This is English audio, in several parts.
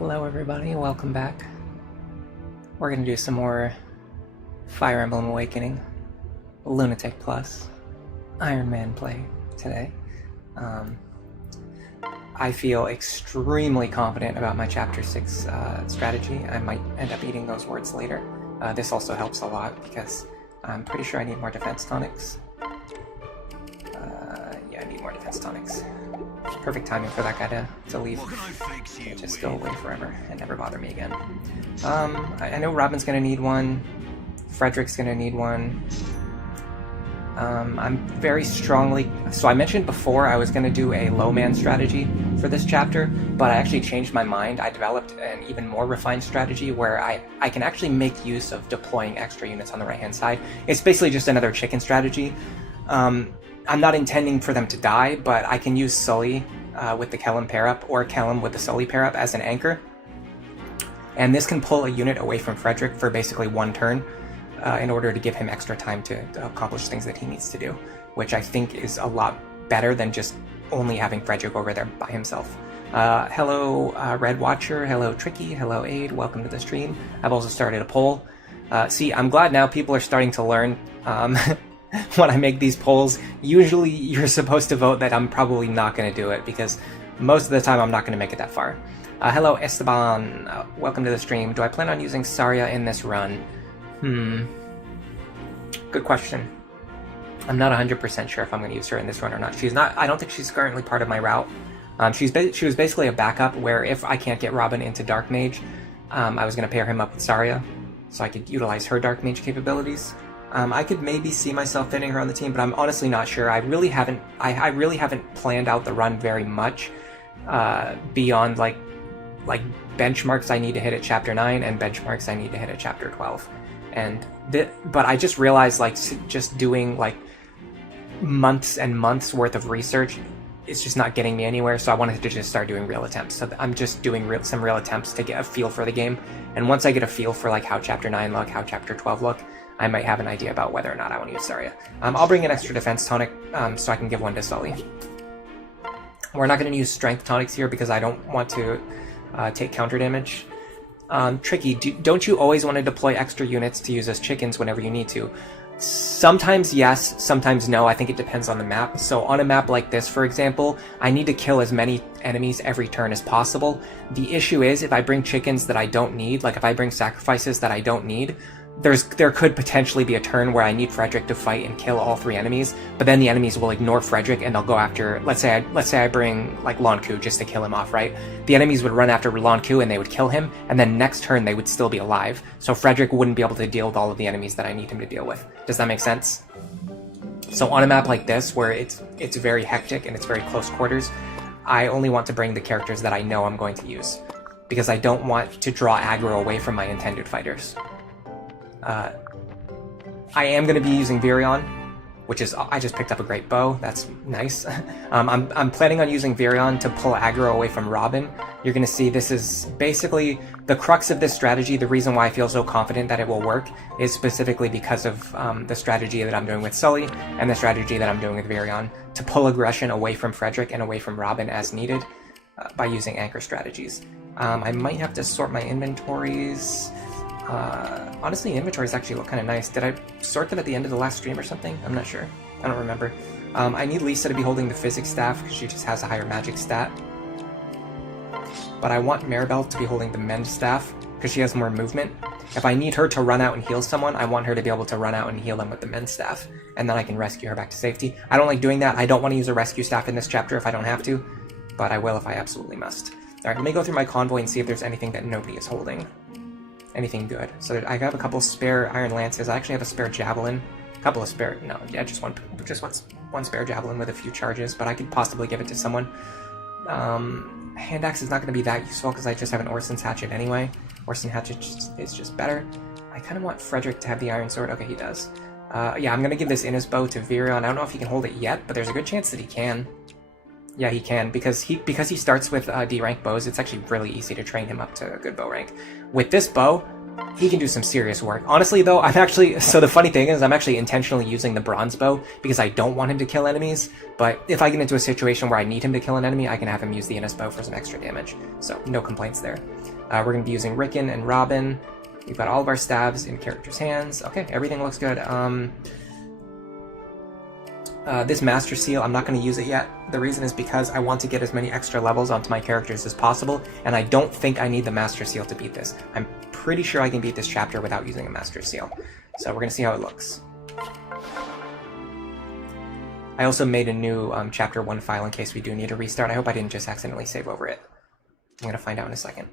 Hello everybody, welcome back. We're going to do some more Fire Emblem Awakening Lunatic plus Iron Man play today. I feel extremely confident about my Chapter 6 strategy. I might end up eating those words later. This also helps a lot because I'm pretty sure I need more defense tonics. Yeah, I need more defense tonics. Perfect timing for that guy to leave. Just go away forever and never bother me again. I know Robin's gonna need one. Frederick's gonna need one. I'm very strongly... So I mentioned before I was gonna do a lowman strategy for this chapter, but I actually changed my mind. I developed an even more refined strategy where I can actually make use of deploying extra units on the right-hand side. It's basically just another chicken strategy. I'm not intending for them to die, but I can use Sully with the Kellum pair-up, or Kellum with the Sully pair-up as an anchor. And this can pull a unit away from Frederick for basically one turn in order to give him extra time to accomplish things that he needs to do, which I think is a lot better than just only having Frederick over there by himself. Hello Red Watcher, hello Tricky, hello Aid, welcome to the stream. I've also started a poll. See, I'm glad now people are starting to learn when I make these polls. Usually you're supposed to vote that I'm probably not going to do it, because most of the time I'm not going to make it that far. Hello Esteban, welcome to the stream. Do I plan on using Saria in this run? Good question. I'm not 100% sure if I'm going to use her in this run or not. She's not. I don't think she's currently part of my route. She was basically a backup where if I can't get Robin into Dark Mage, I was going to pair him up with Saria, so I could utilize her Dark Mage capabilities. I could maybe see myself fitting her on the team, but I'm honestly not sure. I really haven't planned out the run very much beyond like benchmarks I need to hit at Chapter 9 and benchmarks I need to hit at Chapter 12. But I just realized, like, just doing like months and months worth of research, it's just not getting me anywhere. So I wanted to just start doing real attempts. So I'm just doing some real attempts to get a feel for the game. And once I get a feel for like how Chapter 9 look, how Chapter 12 look, I might have an idea about whether or not I want to use Saria. I'll bring an extra defense tonic so I can give one to Sully. We're not going to use strength tonics here because I don't want to take counter damage. Tricky, don't you always want to deploy extra units to use as chickens whenever you need to? Sometimes yes, sometimes no. I think it depends on the map. So on a map like this, for example, I need to kill as many enemies every turn as possible. The issue is if I bring chickens that I don't need, like if I bring sacrifices that I don't need, there could potentially be a turn where I need Frederick to fight and kill all 3 enemies, but then the enemies will ignore Frederick and they'll go after, let's say I bring like Lonku just to kill him off, right? The enemies would run after Lonku and they would kill him, and then next turn they would still be alive. So Frederick wouldn't be able to deal with all of the enemies that I need him to deal with. Does that make sense? So on a map like this, where it's very hectic and it's very close quarters, I only want to bring the characters that I know I'm going to use, because I don't want to draw aggro away from my intended fighters. I am going to be using Virion, which is, I just picked up a great bow. That's nice. I'm planning on using Virion to pull aggro away from Robin. You're going to see this is basically the crux of this strategy. The reason why I feel so confident that it will work is specifically because of the strategy that I'm doing with Sully and the strategy that I'm doing with Virion to pull aggression away from Frederick and away from Robin as needed by using anchor strategies. I might have to sort my inventories. Honestly, inventories actually look kind of nice. Did I sort them at the end of the last stream or something? I'm not sure. I don't remember. I need Lisa to be holding the physics staff because she just has a higher magic stat. But I want Maribel to be holding the mend staff because she has more movement. If I need her to run out and heal someone, I want her to be able to run out and heal them with the mend staff, and then I can rescue her back to safety. I don't like doing that. I don't want to use a rescue staff in this chapter if I don't have to, but I will if I absolutely must. Alright, let me go through my convoy and see if there's anything that nobody is holding. Anything good. So I have a couple spare Iron Lances. I actually have a spare Javelin. A couple of spare... No, yeah, just one spare Javelin with a few charges, but I could possibly give it to someone. Hand Axe is not going to be that useful because I just have an Orson's Hatchet anyway. Orson's Hatchet is just better. I kind of want Frederick to have the Iron Sword. Okay, he does. Yeah, I'm going to give this Innis Bow to Virion. I don't know if he can hold it yet, but there's a good chance that he can. Yeah, he can, because he starts with D rank bows. It's actually really easy to train him up to a good bow rank. With this bow, he can do some serious work. Honestly, though, so the funny thing is I'm actually intentionally using the bronze bow because I don't want him to kill enemies, but if I get into a situation where I need him to kill an enemy, I can have him use the Innis bow for some extra damage. So, no complaints there. We're going to be using Ricken and Robin. We've got all of our stabs in characters' hands. Okay, everything looks good. This Master Seal, I'm not going to use it yet. The reason is because I want to get as many extra levels onto my characters as possible, and I don't think I need the Master Seal to beat this. I'm pretty sure I can beat this chapter without using a Master Seal. So we're going to see how it looks. I also made a new Chapter 1 file in case we do need a restart. I hope I didn't just accidentally save over it. I'm going to find out in a second.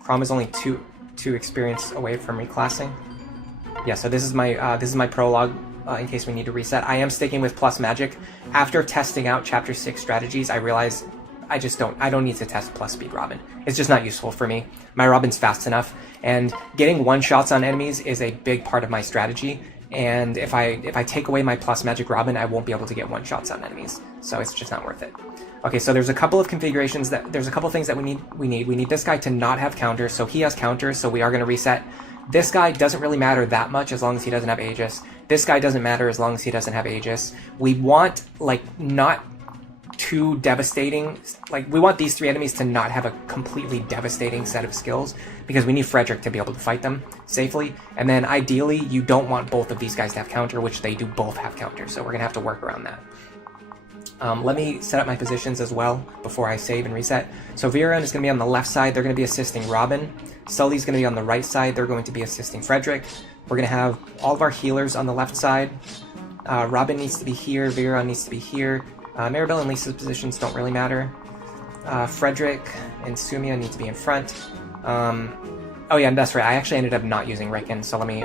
Crom is only two experience away from reclassing. Yeah, so this is my prologue in case we need to reset. I am sticking with plus magic. After testing out Chapter 6 strategies, I realized I don't need to test plus speed Robin. It's just not useful for me. My Robin's fast enough, and getting one-shots on enemies is a big part of my strategy. And if I take away my plus magic Robin, I won't be able to get one-shots on enemies. So it's just not worth it. Okay, so there's a couple of configurations there's a couple things that we need. We need this guy to not have counters, so he has counters, so we are going to reset. This guy doesn't really matter that much as long as he doesn't have Aegis. This guy doesn't matter as long as he doesn't have Aegis. We want, like, not too devastating. Like, we want these three enemies to not have a completely devastating set of skills because we need Frederick to be able to fight them safely. And then ideally, you don't want both of these guys to have counter, which they do both have counter. So we're going to have to work around that. Let me set up my positions as well before I save and reset. So Virion is going to be on the left side. They're going to be assisting Robin. Sully's going to be on the right side. They're going to be assisting Frederick. We're going to have all of our healers on the left side. Robin needs to be here. Virion needs to be here. Maribel and Lisa's positions don't really matter. Frederick and Sumia need to be in front. Oh yeah, that's right. I actually ended up not using Ricken, so let me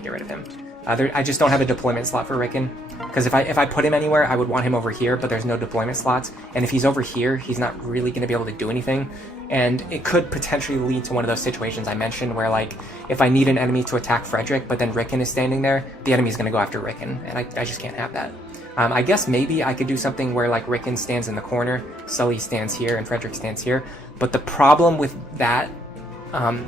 get rid of him. I just don't have a deployment slot for Ricken, because if I put him anywhere, I would want him over here, but there's no deployment slots. And if he's over here, he's not really going to be able to do anything. And it could potentially lead to one of those situations I mentioned where, like, if I need an enemy to attack Frederick, but then Ricken is standing there, the enemy's going to go after Ricken, and I just can't have that. I guess maybe I could do something where, like, Ricken stands in the corner, Sully stands here, and Frederick stands here. But the problem with that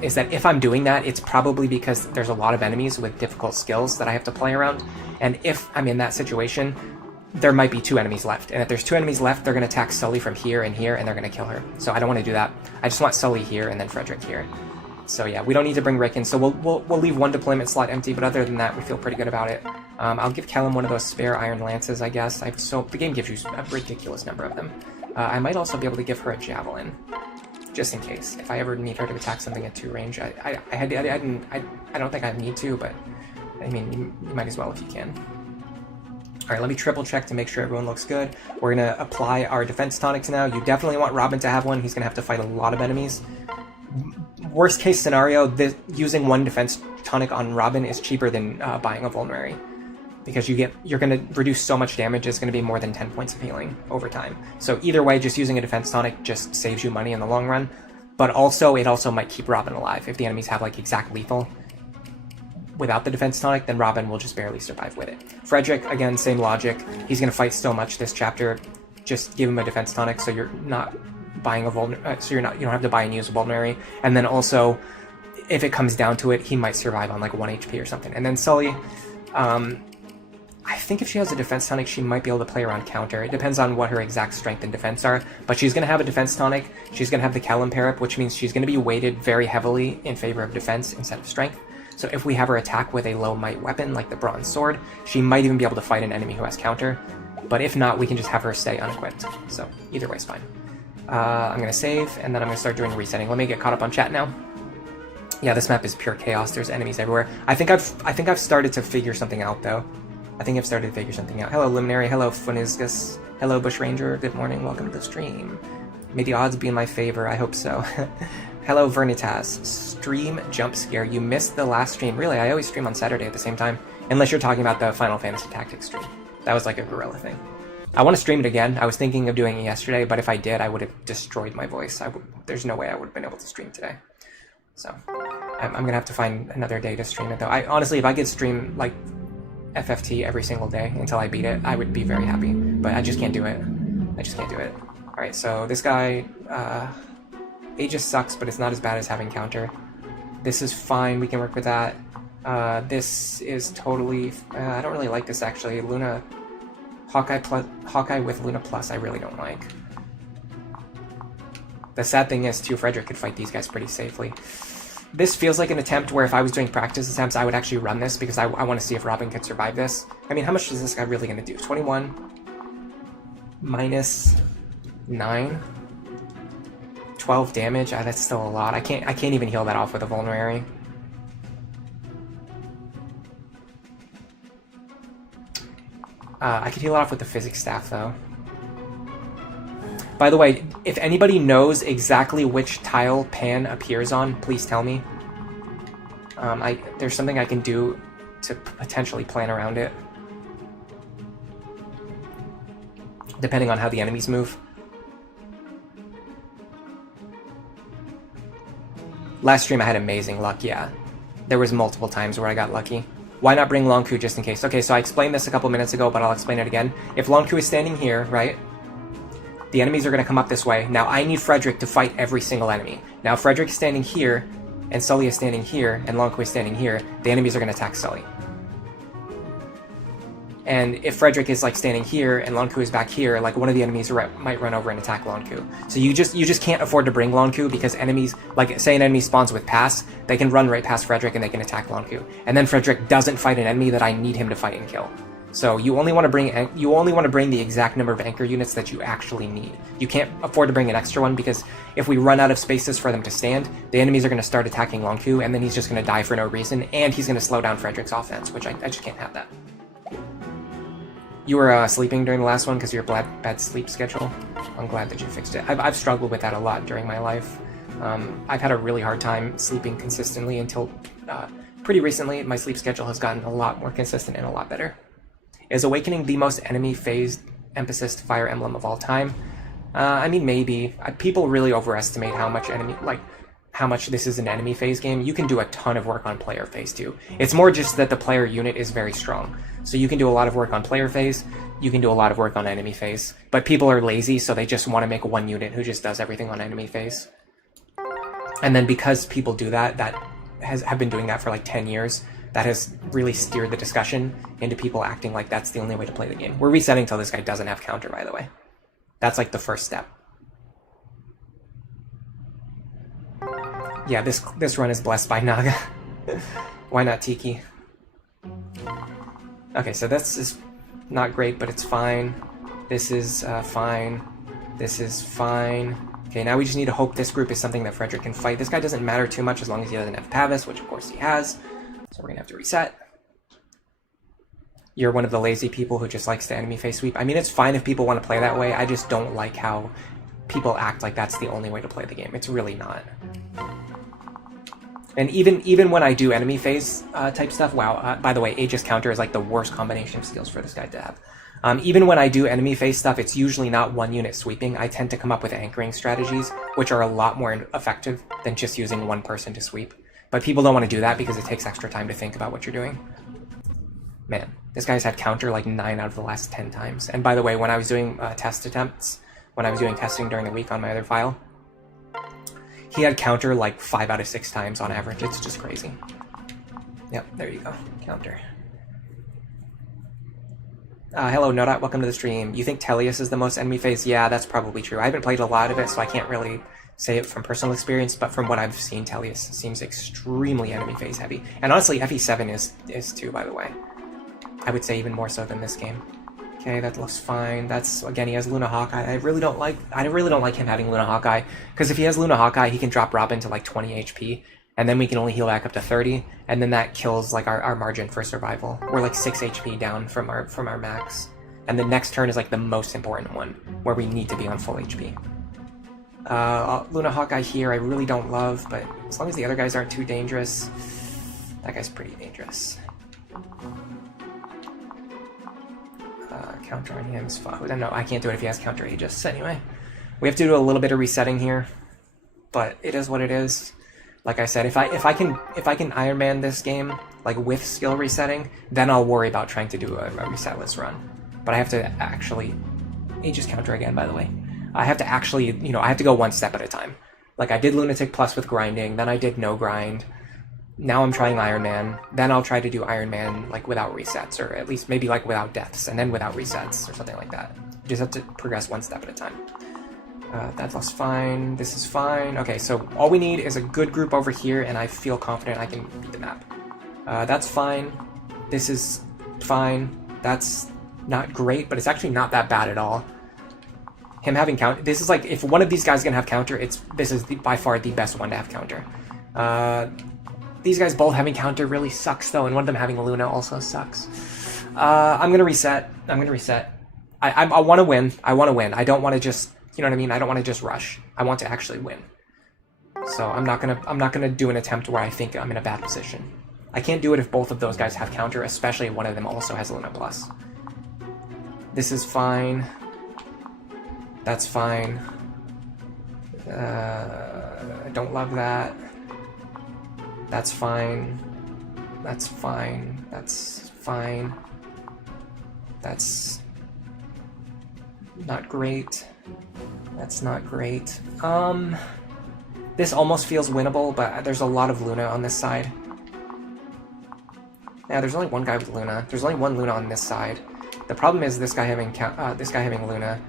is that if I'm doing that, it's probably because there's a lot of enemies with difficult skills that I have to play around. And if I'm in that situation, there might be two enemies left. And if there's two enemies left, they're going to attack Sully from here and here, and they're going to kill her. So I don't want to do that. I just want Sully here and then Frederick here. So yeah, we don't need to bring Ricken. So we'll leave one deployment slot empty, but other than that, we feel pretty good about it. I'll give Callum one of those spare Iron Lances, I guess. So the game gives you a ridiculous number of them. I might also be able to give her a Javelin, just in case. If I ever need her to attack something at 2 range, I don't think I need to, but I mean, you might as well if you can. All right, let me triple check to make sure everyone looks good. We're gonna apply our defense tonics now. You definitely want Robin to have one. He's gonna have to fight a lot of enemies. Worst case scenario, using one defense tonic on Robin is cheaper than buying a Vulnerary, because you're going to reduce so much damage. It's going to be more than 10 points of healing over time. So either way, just using a defense tonic just saves you money in the long run, but also it also might keep Robin alive. If the enemies have, like, exact lethal without the defense tonic, then Robin will just barely survive with it. Frederick, again, same logic. He's going to fight so much this chapter. Just give him a defense tonic so you're not buying a you don't have to buy and use a Vulnerary. And then also, if it comes down to it, he might survive on like 1 HP or something. And then Sully, I think if she has a defense tonic, she might be able to play around counter. It depends on what her exact strength and defense are, but she's going to have a defense tonic. She's going to have the Callum Parap, which means she's going to be weighted very heavily in favor of defense instead of strength. So if we have her attack with a low might weapon like the Bronze Sword, she might even be able to fight an enemy who has counter. But if not, we can just have her stay unequipped. So either way is fine. I'm going to save, and then I'm going to start doing resetting. Let me get caught up on chat now. Yeah, this map is pure chaos. There's enemies everywhere. I think I've started to figure something out, though. I think I've started to figure something out. Hello, Luminary. Hello, Funizgus. Hello, Bushranger. Good morning. Welcome to the stream. May the odds be in my favor. I hope so. Hello, Vernitas. Stream jump scare. You missed the last stream. Really, I always stream on Saturday at the same time. Unless you're talking about the Final Fantasy Tactics stream. That was like a guerrilla thing. I want to stream it again. I was thinking of doing it yesterday, but if I did, I would have destroyed my voice. There's no way I would have been able to stream today. So, I'm going to have to find another day to stream it, though. Honestly, if I could stream, like, FFT every single day until I beat it, I would be very happy. But I just can't do it. I just can't do it. Alright, so this guy, Aegis sucks, but it's not as bad as having counter. This is fine. We can work with that. This is totally... I don't really like this, actually. Luna... Hawkeye with Luna Plus, I really don't like. The sad thing is, too, Frederick could fight these guys pretty safely. This feels like an attempt where if I was doing practice attempts, I would actually run this because I want to see if Robin could survive this. I mean, how much is this guy really going to do? 21 minus 9, 12 damage. That's still a lot. I can't even heal that off with a vulnerary. I could heal it off with the physics staff though. By the way, if anybody knows exactly which tile Pan appears on, please tell me. There's something I can do to potentially plan around it. Depending on how the enemies move. Last stream I had amazing luck, yeah. There was multiple times where I got lucky. Why not bring Longku just in case? Okay, so I explained this a couple minutes ago, but I'll explain it again. If Longku is standing here, right? The enemies are going to come up this way. Now I need Frederick to fight every single enemy. Now if Frederick is standing here, and Sully is standing here, and Longku is standing here, the enemies are going to attack Sully. And if Frederick is like standing here and Longku is back here, like one of the enemies might run over and attack Longku. So you just can't afford to bring Longku because enemies, like say an enemy spawns with pass, they can run right past Frederick and they can attack Longku. And then Frederick doesn't fight an enemy that I need him to fight and kill. So you only want to bring the exact number of anchor units that you actually need. You can't afford to bring an extra one because if we run out of spaces for them to stand, the enemies are going to start attacking Longku and then he's just going to die for no reason and he's going to slow down Frederick's offense, which I just can't have that. You were sleeping during the last one because of your bad sleep schedule. I'm glad that you fixed it. I've struggled with that a lot during my life. I've had a really hard time sleeping consistently until pretty recently. My sleep schedule has gotten a lot more consistent and a lot better. Is Awakening the most enemy-phased emphasis Fire Emblem of all time? I mean, maybe. People really overestimate how much this is an enemy phase game. You can do a ton of work on player phase too. It's more just that the player unit is very strong. So you can do a lot of work on player phase, you can do a lot of work on enemy phase. But people are lazy, so they just want to make one unit who just does everything on enemy phase. And then because people do that, have been doing that for like 10 years, that has really steered the discussion into people acting like that's the only way to play the game. We're resetting until this guy doesn't have counter, by the way. That's like the first step. Yeah, this run is blessed by Naga. Why not Tiki? Okay, so this is not great, but it's fine. This is fine. This is fine. Okay, now we just need to hope this group is something that Frederick can fight. This guy doesn't matter too much as long as he doesn't have Pavis, which of course he has. So we're gonna have to reset. You're one of the lazy people who just likes the enemy face sweep. I mean, it's fine if people want to play that way. I just don't like how people act like that's the only way to play the game. It's really not. And even when I do enemy phase type stuff, wow, by the way, Aegis counter is like the worst combination of skills for this guy to have. Even when I do enemy phase stuff, it's usually not one unit sweeping. I tend to come up with anchoring strategies, which are a lot more effective than just using one person to sweep. But people don't want to do that because it takes extra time to think about what you're doing. Man, this guy's had counter like 9 out of the last 10 times. And by the way, when I was doing test attempts, when I was doing testing during the week on my other file, he had counter like 5 out of 6 times on average. It's just crazy. Yep, there you go. Counter. Hello, Nodot. Welcome to the stream. You think Tellius is the most enemy phase? Yeah, that's probably true. I haven't played a lot of it, so I can't really say it from personal experience, but from what I've seen, Tellius seems extremely enemy phase heavy. And honestly, FE7 is too, by the way. I would say even more so than this game. Okay, that looks fine. That's, again, he has Luna Hawkeye. I really don't like him having Luna Hawkeye, because if he has Luna Hawkeye, he can drop Robin to like 20 HP, and then we can only heal back up to 30, and then that kills like our margin for survival. We're like 6 HP down from our max. And the next turn is like the most important one, where we need to be on full HP. Luna Hawkeye here I really don't love, but as long as the other guys aren't too dangerous, that guy's pretty dangerous. Counter on him is fine. No, I can't do it if he has counter Aegis. Anyway, we have to do a little bit of resetting here, but it is what it is. Like I said, if I can Iron Man this game like with skill resetting, then I'll worry about trying to do a resetless run. But I have to actually Aegis counter again, by the way. I have to actually, I have to go one step at a time. Like I did Lunatic Plus with grinding, then I did no grind. Now I'm trying Iron Man, then I'll try to do Iron Man like without resets, or at least maybe like without deaths, and then without resets, or something like that. You just have to progress one step at a time. That's fine. This is fine. Okay, so all we need is a good group over here, and I feel confident I can beat the map. That's fine. This is fine. That's not great, but it's actually not that bad at all. Him having counter, this is like, if one of these guys is gonna have counter, this is by far the best one to have counter. These guys both having counter really sucks though, and one of them having Luna also sucks. I'm gonna reset. I want to win. I don't want to just, you know what I mean? I don't want to just rush. I want to actually win. So I'm not gonna do an attempt where I think I'm in a bad position. I can't do it if both of those guys have counter, especially if one of them also has Luna Plus. This is fine. That's fine. I don't love that. That's fine. That's fine. That's fine. That's not great. That's not great. This almost feels winnable, but there's a lot of Luna on this side. Yeah, there's only one guy with Luna. There's only one Luna on this side. The problem is this guy having Luna.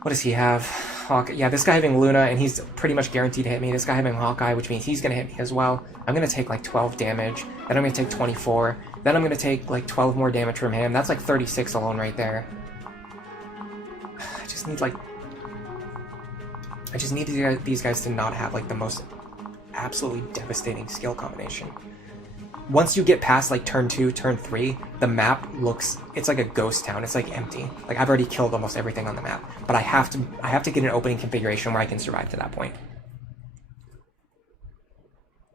What does he have? Hawkeye. Yeah, this guy having Luna, and he's pretty much guaranteed to hit me. This guy having Hawkeye, which means he's gonna hit me as well. I'm gonna take like 12 damage. Then I'm gonna take 24. Then I'm gonna take like 12 more damage from him. That's like 36 alone right there. I just need these guys to not have like the most absolutely devastating skill combination. Once you get past like turn 2, turn 3, the map looks, it's like a ghost town. It's like empty. Like I've already killed almost everything on the map, but I have to get an opening configuration where I can survive to that point.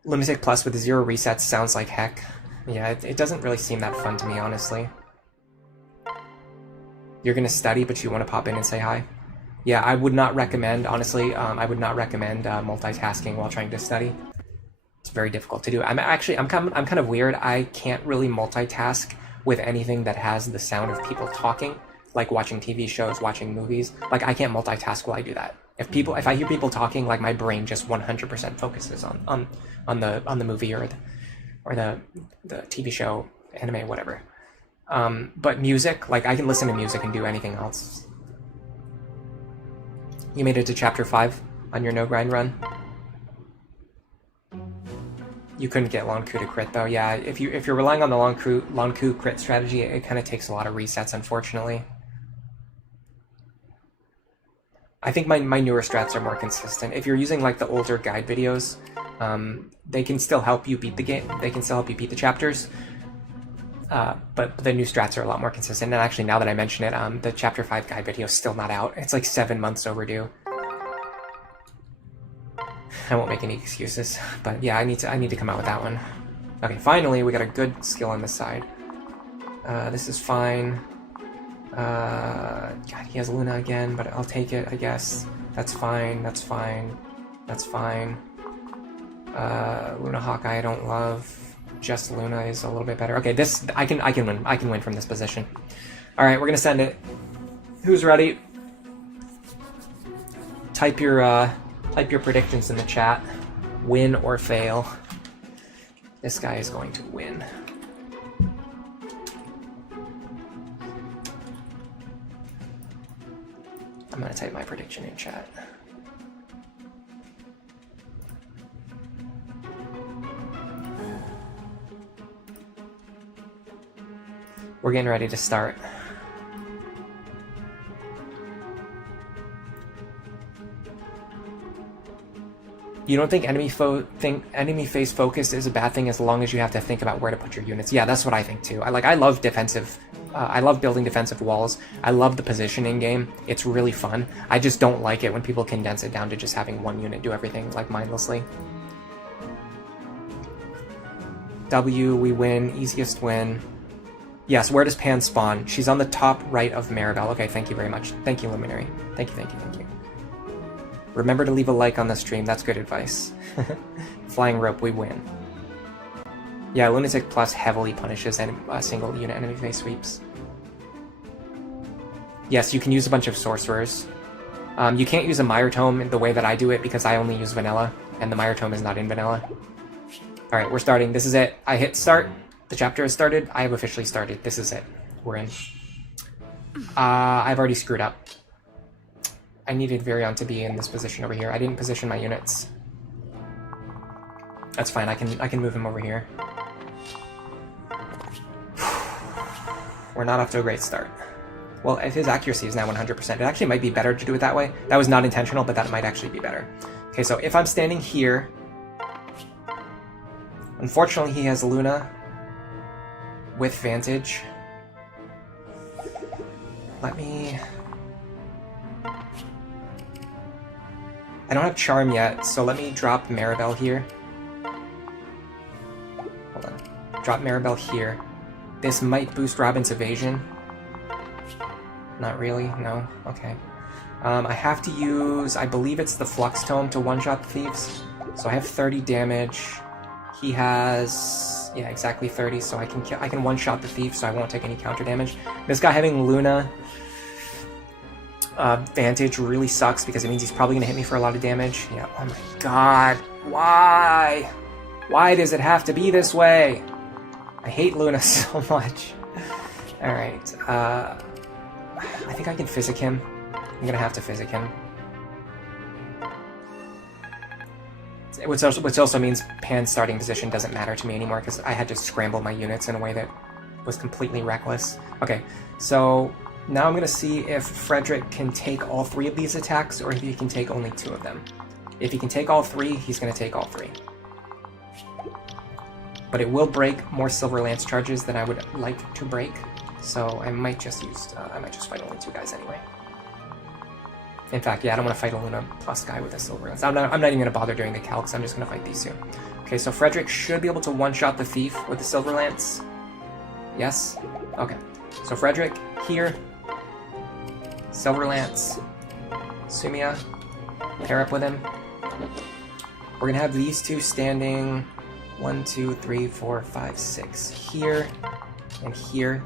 Lunatic Plus with 0 resets sounds like heck. Yeah, it doesn't really seem that fun to me, honestly. You're gonna study, but you want to pop in and say hi? Yeah, I would not recommend, honestly, I would not recommend multitasking while trying to study. It's very difficult to do. I'm kind of weird. I can't really multitask with anything that has the sound of people talking, like watching TV shows, watching movies. Like I can't multitask while I do that. If I hear people talking, like my brain just 100% focuses on the movie or the TV show, anime, whatever. But music, like I can listen to music and do anything else. You made it to chapter 5 on your no grind run. You couldn't get long coup to crit though. Yeah, if you're relying on the long coup crit strategy, it kind of takes a lot of resets, unfortunately. I think my newer strats are more consistent. If you're using like the older guide videos, they can still help you beat the game. They can still help you beat the chapters. But the new strats are a lot more consistent. And actually, now that I mention it, the chapter 5 guide video is still not out. It's like 7 months overdue. I won't make any excuses, but yeah, I need to come out with that one. Okay, finally we got a good skill on this side. This is fine. God, he has Luna again, but I'll take it, I guess. That's fine. That's fine. That's fine. Luna Hawkeye I don't love. Just Luna is a little bit better. Okay, this I can win. I can win from this position. All right, we're gonna send it. Who's ready? Type your predictions in the chat. Win or fail. This guy is going to win. I'm going to type my prediction in chat. We're getting ready to start. You don't think enemy phase focus is a bad thing as long as you have to think about where to put your units? Yeah, that's what I think too. I love defensive. I love building defensive walls. I love the positioning game. It's really fun. I just don't like it when people condense it down to just having one unit do everything like mindlessly. W, we win. Easiest win. Yes, where does Pan spawn? She's on the top right of Maribel. Okay, thank you very much. Thank you, Luminary. Thank you, thank you, thank you. Remember to leave a like on the stream. That's good advice. Flying rope, we win. Yeah, Lunatic Plus heavily punishes single unit enemy phase sweeps. Yes, you can use a bunch of sorcerers. You can't use a Mire Tome the way that I do it because I only use vanilla, and the Mire Tome is not in vanilla. Alright, we're starting. This is it. I hit start. The chapter has started. I have officially started. This is it. We're in. I've already screwed up. I needed Virion to be in this position over here. I didn't position my units. That's fine, I can move him over here. We're not off to a great start. Well, if his accuracy is now 100%, it actually might be better to do it that way. That was not intentional, but that might actually be better. Okay, so if I'm standing here... Unfortunately, he has Luna with Vantage. Let me... I don't have Charm yet, so let me drop Maribel here. Hold on. Drop Maribel here. This might boost Robin's evasion. Not really, no? Okay. I have to use, I believe it's the Flux Tome to one-shot the Thieves. So I have 30 damage. He has, yeah, exactly 30, so I can one-shot the Thief, so I won't take any counter damage. This guy having Luna Vantage really sucks because it means he's probably going to hit me for a lot of damage. Yeah, oh my god. Why? Why does it have to be this way? I hate Luna so much. Alright, I think I can physic him. I'm going to have to physic him. Which also means Pan's starting position doesn't matter to me anymore because I had to scramble my units in a way that was completely reckless. Okay, so now I'm going to see if Frederick can take all 3 of these attacks or if he can take only 2 of them. If he can take all 3, he's going to take all 3. But it will break more Silver Lance charges than I would like to break, so I might just use I might just fight only 2 guys anyway. In fact, yeah, I don't want to fight a Luna plus guy with a Silver Lance. I'm not even going to bother doing the calcs, I'm just going to fight these 2. Okay, so Frederick should be able to one-shot the Thief with the Silver Lance. Yes? Okay. So Frederick, here. Silver Lance. Sumia. Pair up with him. We're going to have these 2 standing 1, 2, 3, 4, 5, 6 here. And here.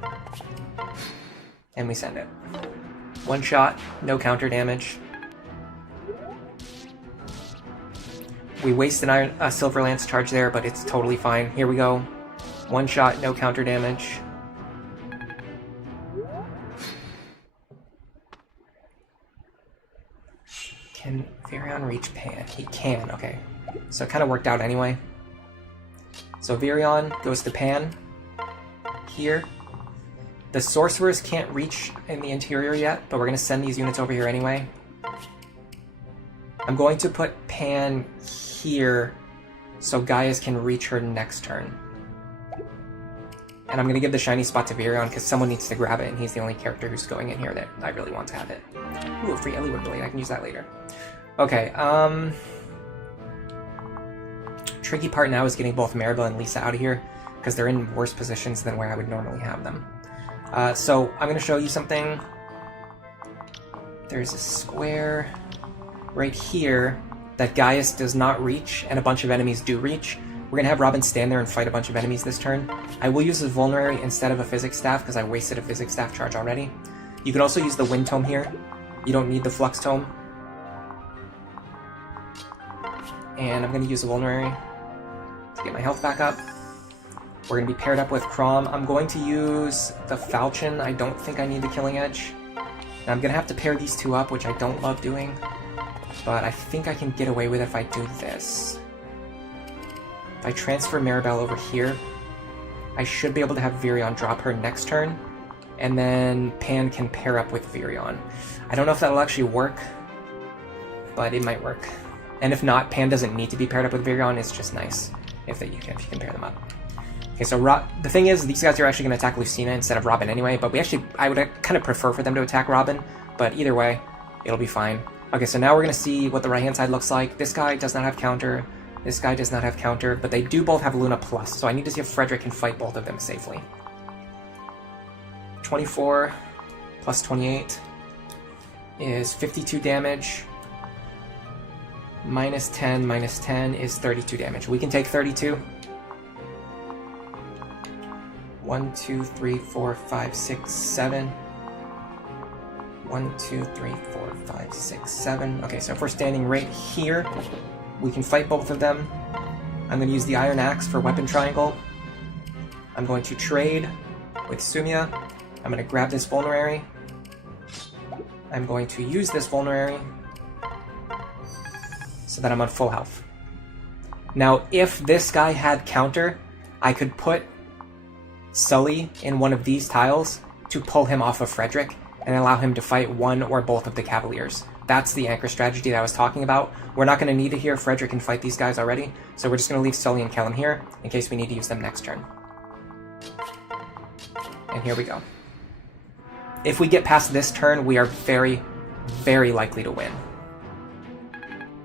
And we send it. 1 shot, no counter damage. We wasted a Silver Lance charge there, but it's totally fine. Here we go. 1 shot, no counter damage. Can Virion reach Pan? He can, okay. So it kind of worked out anyway. So Virion goes to Pan. Here. The Sorcerers can't reach in the interior yet, but we're going to send these units over here anyway. I'm going to put Pan here so Gaius can reach her next turn. And I'm going to give the shiny spot to Virion because someone needs to grab it, and he's the only character who's going in here that I really want to have it. Ooh, a free Eliwood Blade. I can use that later. Okay, tricky part now is getting both Maribel and Lisa out of here because they're in worse positions than where I would normally have them. So I'm going to show you something. There's a square right here that Gaius does not reach, and a bunch of enemies do reach. We're going to have Robin stand there and fight a bunch of enemies this turn. I will use his Vulnerary instead of a Physics Staff, because I wasted a Physics Staff charge already. You can also use the Wind Tome here. You don't need the Flux Tome. And I'm going to use the Vulnerary to get my health back up. We're going to be paired up with Crom. I'm going to use the Falchion. I don't think I need the Killing Edge. And I'm going to have to pair these 2 up, which I don't love doing. But I think I can get away with it if I do this. If I transfer Maribel over here, I should be able to have Virion drop her next turn. And then Pan can pair up with Virion. I don't know if that'll actually work, but it might work. And if not, Pan doesn't need to be paired up with Virion. It's just nice if you can pair them up. Okay, so the thing is, these guys are actually going to attack Lucina instead of Robin anyway, but I would kind of prefer for them to attack Robin, but either way, it'll be fine. Okay, so now we're going to see what the right-hand side looks like. This guy does not have counter, this guy does not have counter, but they do both have Luna Plus, so I need to see if Frederick can fight both of them safely. 24 plus 28 is 52 damage. Minus 10 is 32 damage. We can take 32. 1, 2, 3, 4, 5, 6, 7. 1, 2, 3, 4, 5, 6, 7. Okay, so if we're standing right here, we can fight both of them. I'm going to use the Iron Axe for Weapon Triangle. I'm going to trade with Sumia. I'm going to grab this Vulnerary. I'm going to use this vulnerary so that I'm on full health. Now, if this guy had counter, I could put Sully in one of these tiles to pull him off of Frederick and allow him to fight one or both of the Cavaliers. That's the anchor strategy that I was talking about. We're not going to need it here. Frederick can fight these guys already, so we're just going to leave Sully and Kellum here in case we need to use them next turn. And here we go. If we get past this turn, we are very, very likely to win.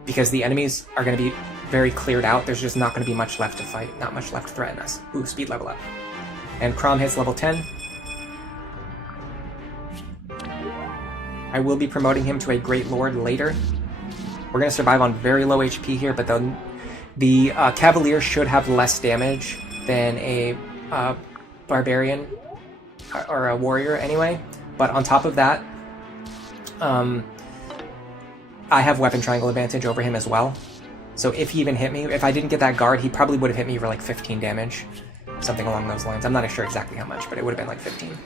Because the enemies are going to be very cleared out. There's just not going to be much left to fight. Not much left to threaten us. Ooh, speed level up. And Crom hits level 10. I will be promoting him to a Great Lord later. We're going to survive on very low HP here, but the Cavalier should have less damage than a Barbarian or a Warrior anyway. But on top of that, I have weapon triangle advantage over him as well. So if he even hit me, if I didn't get that guard, he probably would have hit me for like 15 damage. Something along those lines. I'm not sure exactly how much, but it would have been like 15.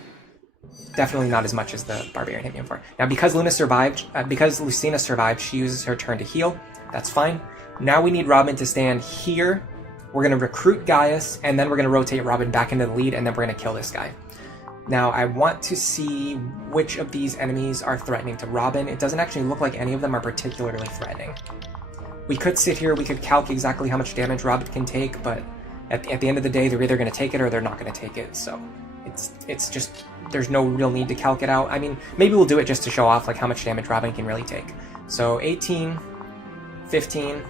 Definitely not as much as the Barbarian hit me for. Now, because Lucina survived, she uses her turn to heal. That's fine. Now we need Robin to stand here. We're going to recruit Gaius, and then we're going to rotate Robin back into the lead, and then we're going to kill this guy. Now, I want to see which of these enemies are threatening to Robin. It doesn't actually look like any of them are particularly threatening. We could sit here, we could calc exactly how much damage Robin can take, but at the end of the day, they're either going to take it or they're not going to take it, so it's just, there's no real need to calc it out. I mean, maybe we'll do it just to show off like how much damage Robin can really take. So 18, 15,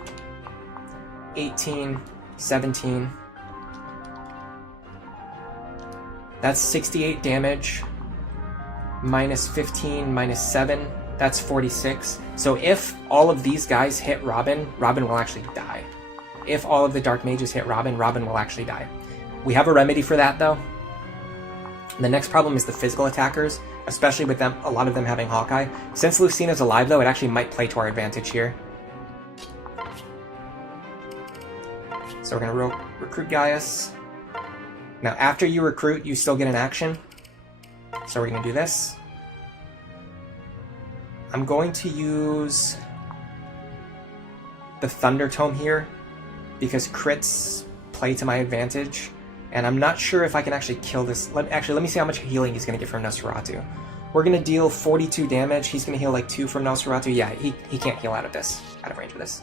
18, 17. That's 68 damage, minus 15, minus 7, that's 46. So if all of these guys hit Robin, Robin will actually die. If all of the Dark Mages hit Robin, Robin will actually die. We have a remedy for that, though. The next problem is the physical attackers, especially with them, a lot of them having Hawkeye. Since Lucina's alive, though, it actually might play to our advantage here. So we're going to recruit Gaius. Now, after you recruit, you still get an action. So we're going to do this. I'm going to use the Thunder Tome here, because crits play to my advantage. And I'm not sure if I can actually kill this. Let me see how much healing he's going to get from Nosferatu. We're going to deal 42 damage. He's going to heal like 2 from Nosferatu. Yeah, he can't heal out of range of this.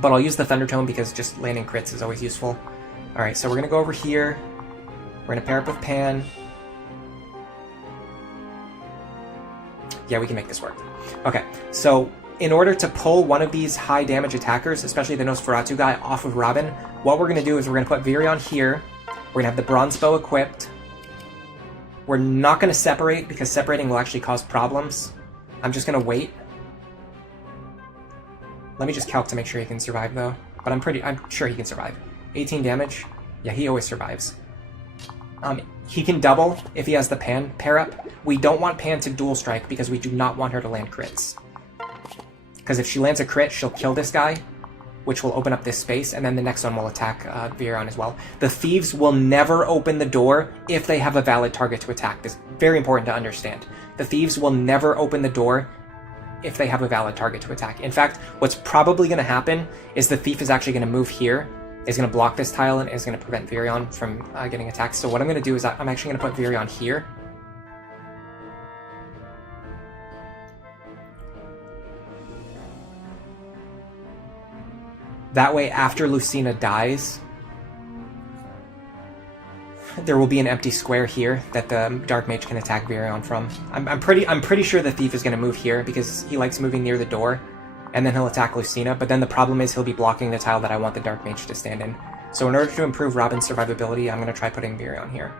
But I'll use the Thunder Tome because just landing crits is always useful. Alright, so we're going to go over here. We're going to pair up with Pan. Yeah, we can make this work. Okay, so in order to pull one of these high damage attackers, especially the Nosferatu guy, off of Robin, what we're going to do is we're going to put Virion here. We're going to have the Bronze Bow equipped. We're not going to separate because separating will actually cause problems. I'm just going to wait. Let me just calc to make sure he can survive, though. But I'm sure he can survive. 18 damage. Yeah, he always survives. He can double if he has the Pan pair up. We don't want Pan to dual strike because we do not want her to land crits. Because if she lands a crit, she'll kill this guy, which will open up this space, and then the next one will attack Virion as well. The Thieves will never open the door if they have a valid target to attack. This is very important to understand. The Thieves will never open the door if they have a valid target to attack. In fact, what's probably going to happen is the Thief is actually going to move here, is going to block this tile, and is going to prevent Virion from getting attacked. So what I'm going to do is I'm actually going to put Virion here. That way, after Lucina dies, there will be an empty square here that the Dark Mage can attack Virion from. I'm pretty sure the Thief is going to move here because he likes moving near the door, and then he'll attack Lucina. But then the problem is he'll be blocking the tile that I want the Dark Mage to stand in. So in order to improve Robin's survivability, I'm going to try putting Virion here.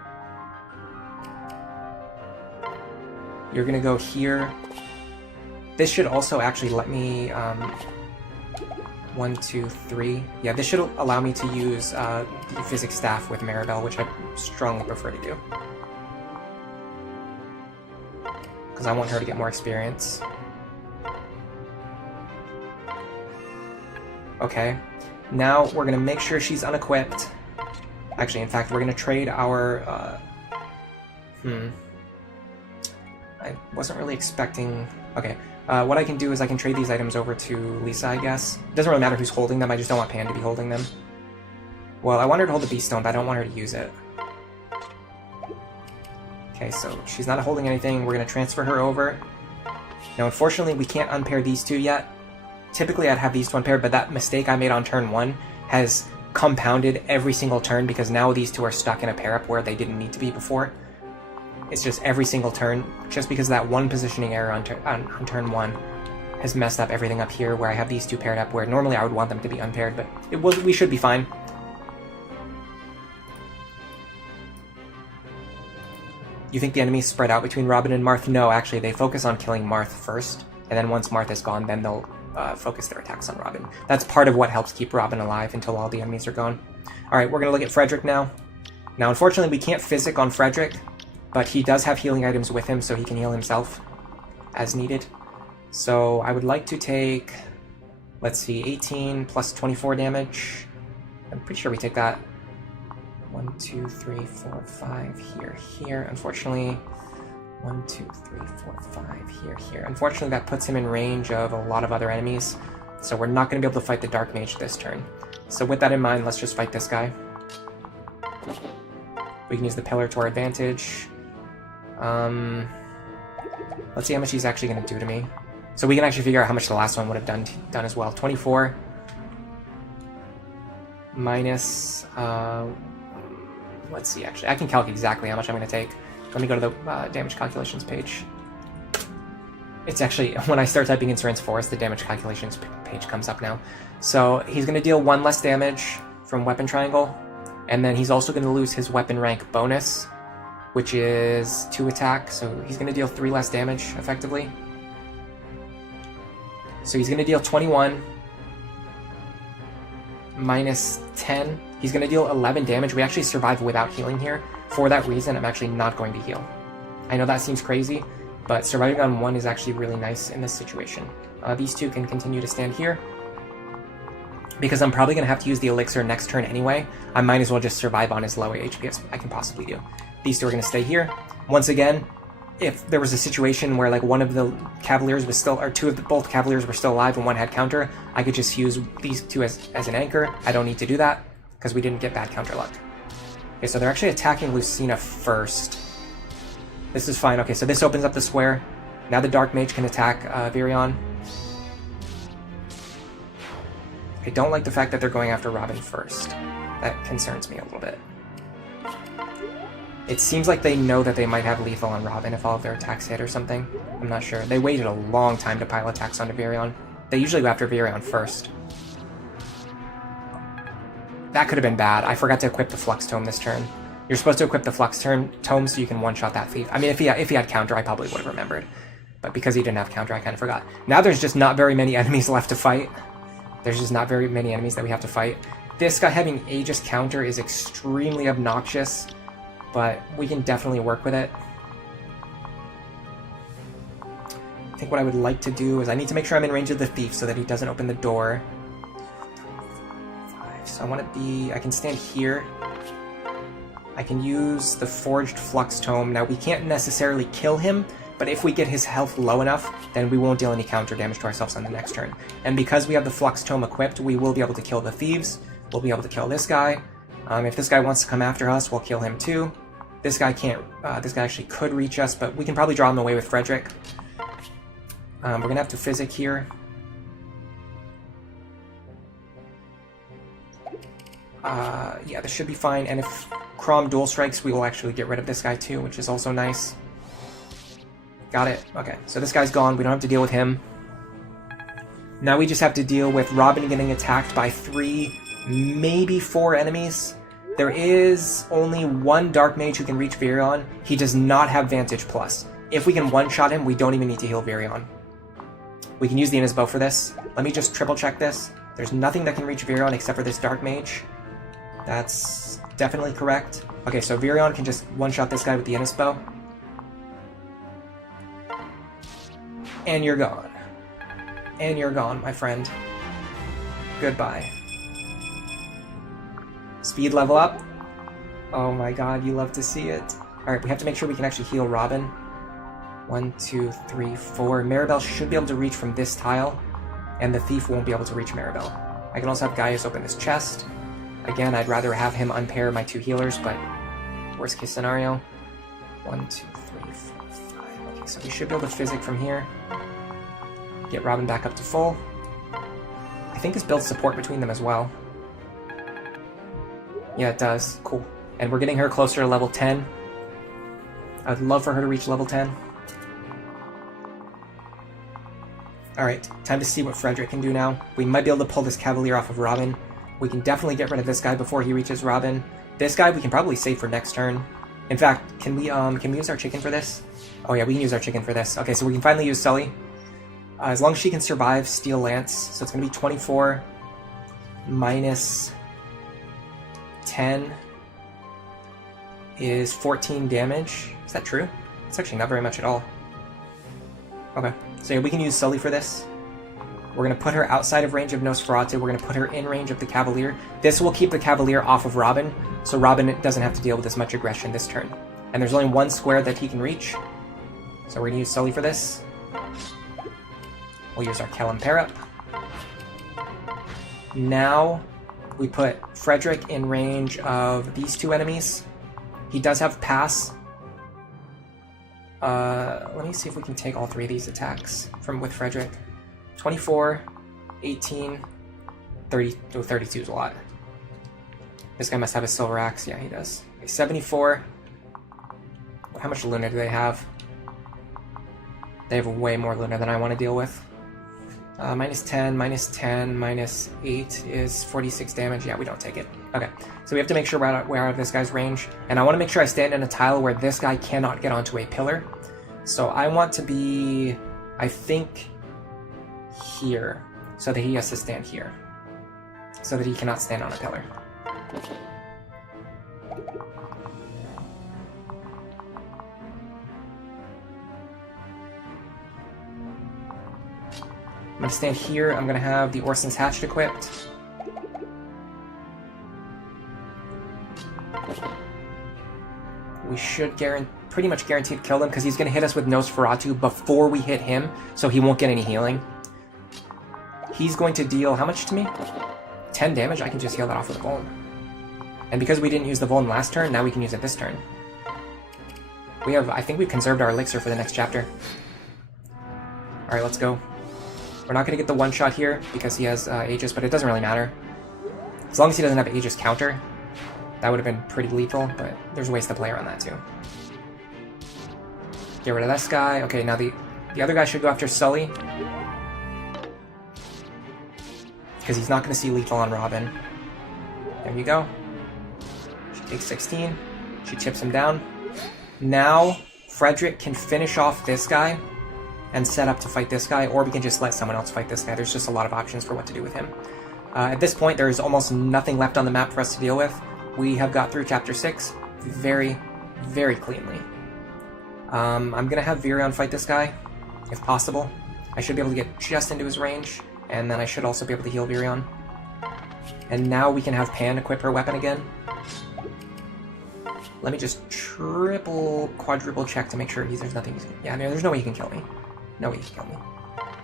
You're going to go here. This should also actually let me 1, 2, 3. Yeah, this should allow me to use the Physics Staff with Maribel, which I strongly prefer to do. Because I want her to get more experience. Okay, now we're going to make sure she's unequipped. Actually, in fact, we're going to trade our... I wasn't really expecting... Okay, what I can do is I can trade these items over to Lisa, I guess. It doesn't really matter who's holding them, I just don't want Pan to be holding them. Well, I want her to hold the Beast Stone, but I don't want her to use it. Okay, so she's not holding anything. We're going to transfer her over. Now, unfortunately, we can't unpair these two yet. Typically, I'd have these two unpaired, but that mistake I made on turn 1 has compounded every single turn because now these two are stuck in a pair-up where they didn't need to be before. It's just every single turn, just because of that one positioning error on turn 1 has messed up everything up here where I have these two paired up where normally I would want them to be unpaired, but we should be fine. You think the enemies spread out between Robin and Marth? No, actually, they focus on killing Marth first, and then once Marth is gone, then they'll focus their attacks on Robin. That's part of what helps keep Robin alive until all the enemies are gone. Alright, we're going to look at Frederick now. Now, unfortunately, we can't physic on Frederick, but he does have healing items with him, so he can heal himself as needed. So I would like to take, let's see, 18 plus 24 damage. I'm pretty sure we take that. 1, 2, 3, 4, 5, here. Unfortunately, 1, 2, 3, 4, 5, here. Unfortunately, that puts him in range of a lot of other enemies, so we're not going to be able to fight the Dark Mage this turn. So with that in mind, let's just fight this guy. We can use the Pillar to our advantage. Let's see how much he's actually going to do to me. So we can actually figure out how much the last one would have done as well. 24 minus... let's see, actually. I can calculate exactly how much I'm going to take. Let me go to the damage calculations page. It's actually, when I start typing in Seren's Forest, the damage calculations page comes up now. So he's going to deal 1 less damage from Weapon Triangle, and then he's also going to lose his weapon rank bonus, which is 2 attack, so he's going to deal 3 less damage, effectively. So he's going to deal 21 minus 10. He's going to deal 11 damage. We actually survive without healing here. For that reason, I'm actually not going to heal. I know that seems crazy, but surviving on 1 is actually really nice in this situation. These two can continue to stand here. Because I'm probably going to have to use the elixir next turn anyway, I might as well just survive on as low HP as I can possibly do. These two are going to stay here. Once again, if there was a situation where like one of the Cavaliers was still, or both Cavaliers were still alive and one had counter, I could just use these two as an anchor. I don't need to do that, because we didn't get bad counter luck. Okay, so they're actually attacking Lucina first. This is fine. Okay, so this opens up the square. Now the Dark Mage can attack Virion. I don't like the fact that they're going after Robin first. That concerns me a little bit. It seems like they know that they might have lethal on Robin if all of their attacks hit or something. I'm not sure. They waited a long time to pile attacks onto Virion. They usually go after Virion first. That could have been bad. I forgot to equip the Flux Tome this turn. You're supposed to equip the Flux Tome so you can one-shot that thief. I mean, if he had counter, I probably would have remembered. But because he didn't have counter, I kind of forgot. Now there's just not very many enemies left to fight. There's just not very many enemies that we have to fight. This guy having Aegis counter is extremely obnoxious, but we can definitely work with it. I think what I would like to do is I need to make sure I'm in range of the thief so that he doesn't open the door. So I want to be... I can stand here. I can use the Forged Flux Tome. Now, we can't necessarily kill him, but if we get his health low enough, then we won't deal any counter damage to ourselves on the next turn. And because we have the Flux Tome equipped, we will be able to kill the thieves. We'll be able to kill this guy. If this guy wants to come after us, we'll kill him too. This guy can't... this guy actually could reach us, but we can probably draw him away with Frederick. We're going to have to physic here. Yeah, this should be fine, and if Chrom dual strikes, we will actually get rid of this guy too, which is also nice. Got it. Okay, so this guy's gone. We don't have to deal with him. Now we just have to deal with Robin getting attacked by 3, maybe 4 enemies. There is only 1 Dark Mage who can reach Virion. He does not have Vantage Plus. If we can one-shot him, we don't even need to heal Virion. We can use the Innisbow for this. Let me just triple-check this. There's nothing that can reach Virion except for this Dark Mage. That's definitely correct. Okay, so Virion can just one-shot this guy with the Innisbow. And you're gone. And you're gone, my friend. Goodbye. Speed level up. Oh my god, you love to see it. Alright, we have to make sure we can actually heal Robin. 1, 2, 3, 4. Maribel should be able to reach from this tile, and the thief won't be able to reach Maribel. I can also have Gaius open this chest. Again, I'd rather have him unpair my 2 healers, but worst case scenario. 1, 2, 3, 4, 5. Okay, so we should be able to physic from here. Get Robin back up to full. I think this builds support between them as well. Yeah, it does. Cool. And we're getting her closer to level 10. I would love for her to reach level 10. Alright, time to see what Frederick can do now. We might be able to pull this Cavalier off of Robin. We can definitely get rid of this guy before he reaches Robin. This guy we can probably save for next turn. In fact, can we use our chicken for this? Oh yeah, we can use our chicken for this. Okay, so we can finally use Sully. As long as she can survive Steel Lance. So it's going to be 24 minus 10 is 14 damage. Is that true? It's actually not very much at all. Okay, so yeah, we can use Sully for this. We're going to put her outside of range of Nosferatu. We're going to put her in range of the Cavalier. This will keep the Cavalier off of Robin, so Robin doesn't have to deal with as much aggression this turn. And there's only one square that he can reach. So we're going to use Sully for this. We'll use our Kellum pair up. Now we put Frederick in range of these 2 enemies. He does have pass. Let me see if we can take all 3 of these attacks with Frederick. 24, 18, 30, oh, 32 is a lot. This guy must have a silver axe. Yeah, he does. Okay, 74. How much Luna do they have? They have way more Luna than I want to deal with. Minus 10, minus 10, minus 8 is 46 damage. Yeah, we don't take it. Okay, so we have to make sure we're out of this guy's range. And I want to make sure I stand in a tile where this guy cannot get onto a pillar. So I want to be, I think, here, so that he has to stand here. So that he cannot stand on a pillar. I'm going to stand here. I'm going to have the Orson's Hatchet equipped. We should pretty much guaranteed kill him because he's going to hit us with Nosferatu before we hit him, so he won't get any healing. He's going to deal how much to me? 10 damage? I can just heal that off with a Vuln. And because we didn't use the Vuln last turn, now we can use it this turn. I think we've conserved our elixir for the next chapter. Alright, let's go. We're not going to get the one-shot here because he has Aegis, but it doesn't really matter. As long as he doesn't have Aegis counter, that would have been pretty lethal, but there's ways to play around that too. Get rid of this guy. Okay, now the other guy should go after Sully. Because he's not going to see lethal on Robin. There you go. She takes 16. She chips him down. Now, Frederick can finish off this guy and set up to fight this guy, or we can just let someone else fight this guy. There's just a lot of options for what to do with him. At this point, there's almost nothing left on the map for us to deal with. We have got through Chapter 6 very, very cleanly. I'm going to have Virion fight this guy, if possible. I should be able to get just into his range, and then I should also be able to heal Virion. And now we can have Pan equip her weapon again. Let me just triple, quadruple check to make sure there's nothing. Yeah, no, there's no way he can kill me. No way he can kill me.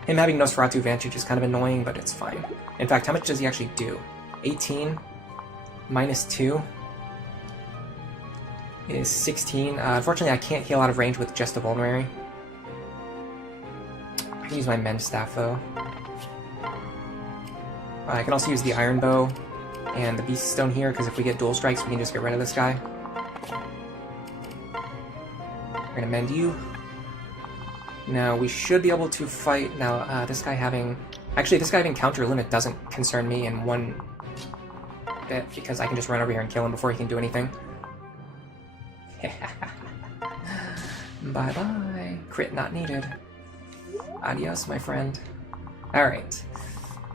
Him having Nosferatu Vantage is kind of annoying, but it's fine. In fact, how much does he actually do? 18 minus 2 is 16. Unfortunately, I can't heal out of range with just a Vulnerary. I can use my Mend Staff, though. I can also use the Iron Bow and the Beast Stone here, because if we get dual strikes, we can just get rid of this guy. We're gonna mend you. Now, we should be able to fight... Now, this guy having... Actually, this guy having counter limit doesn't concern me in one bit, because I can just run over here and kill him before he can do anything. Bye-bye. Crit not needed. Adios, my friend. Alright.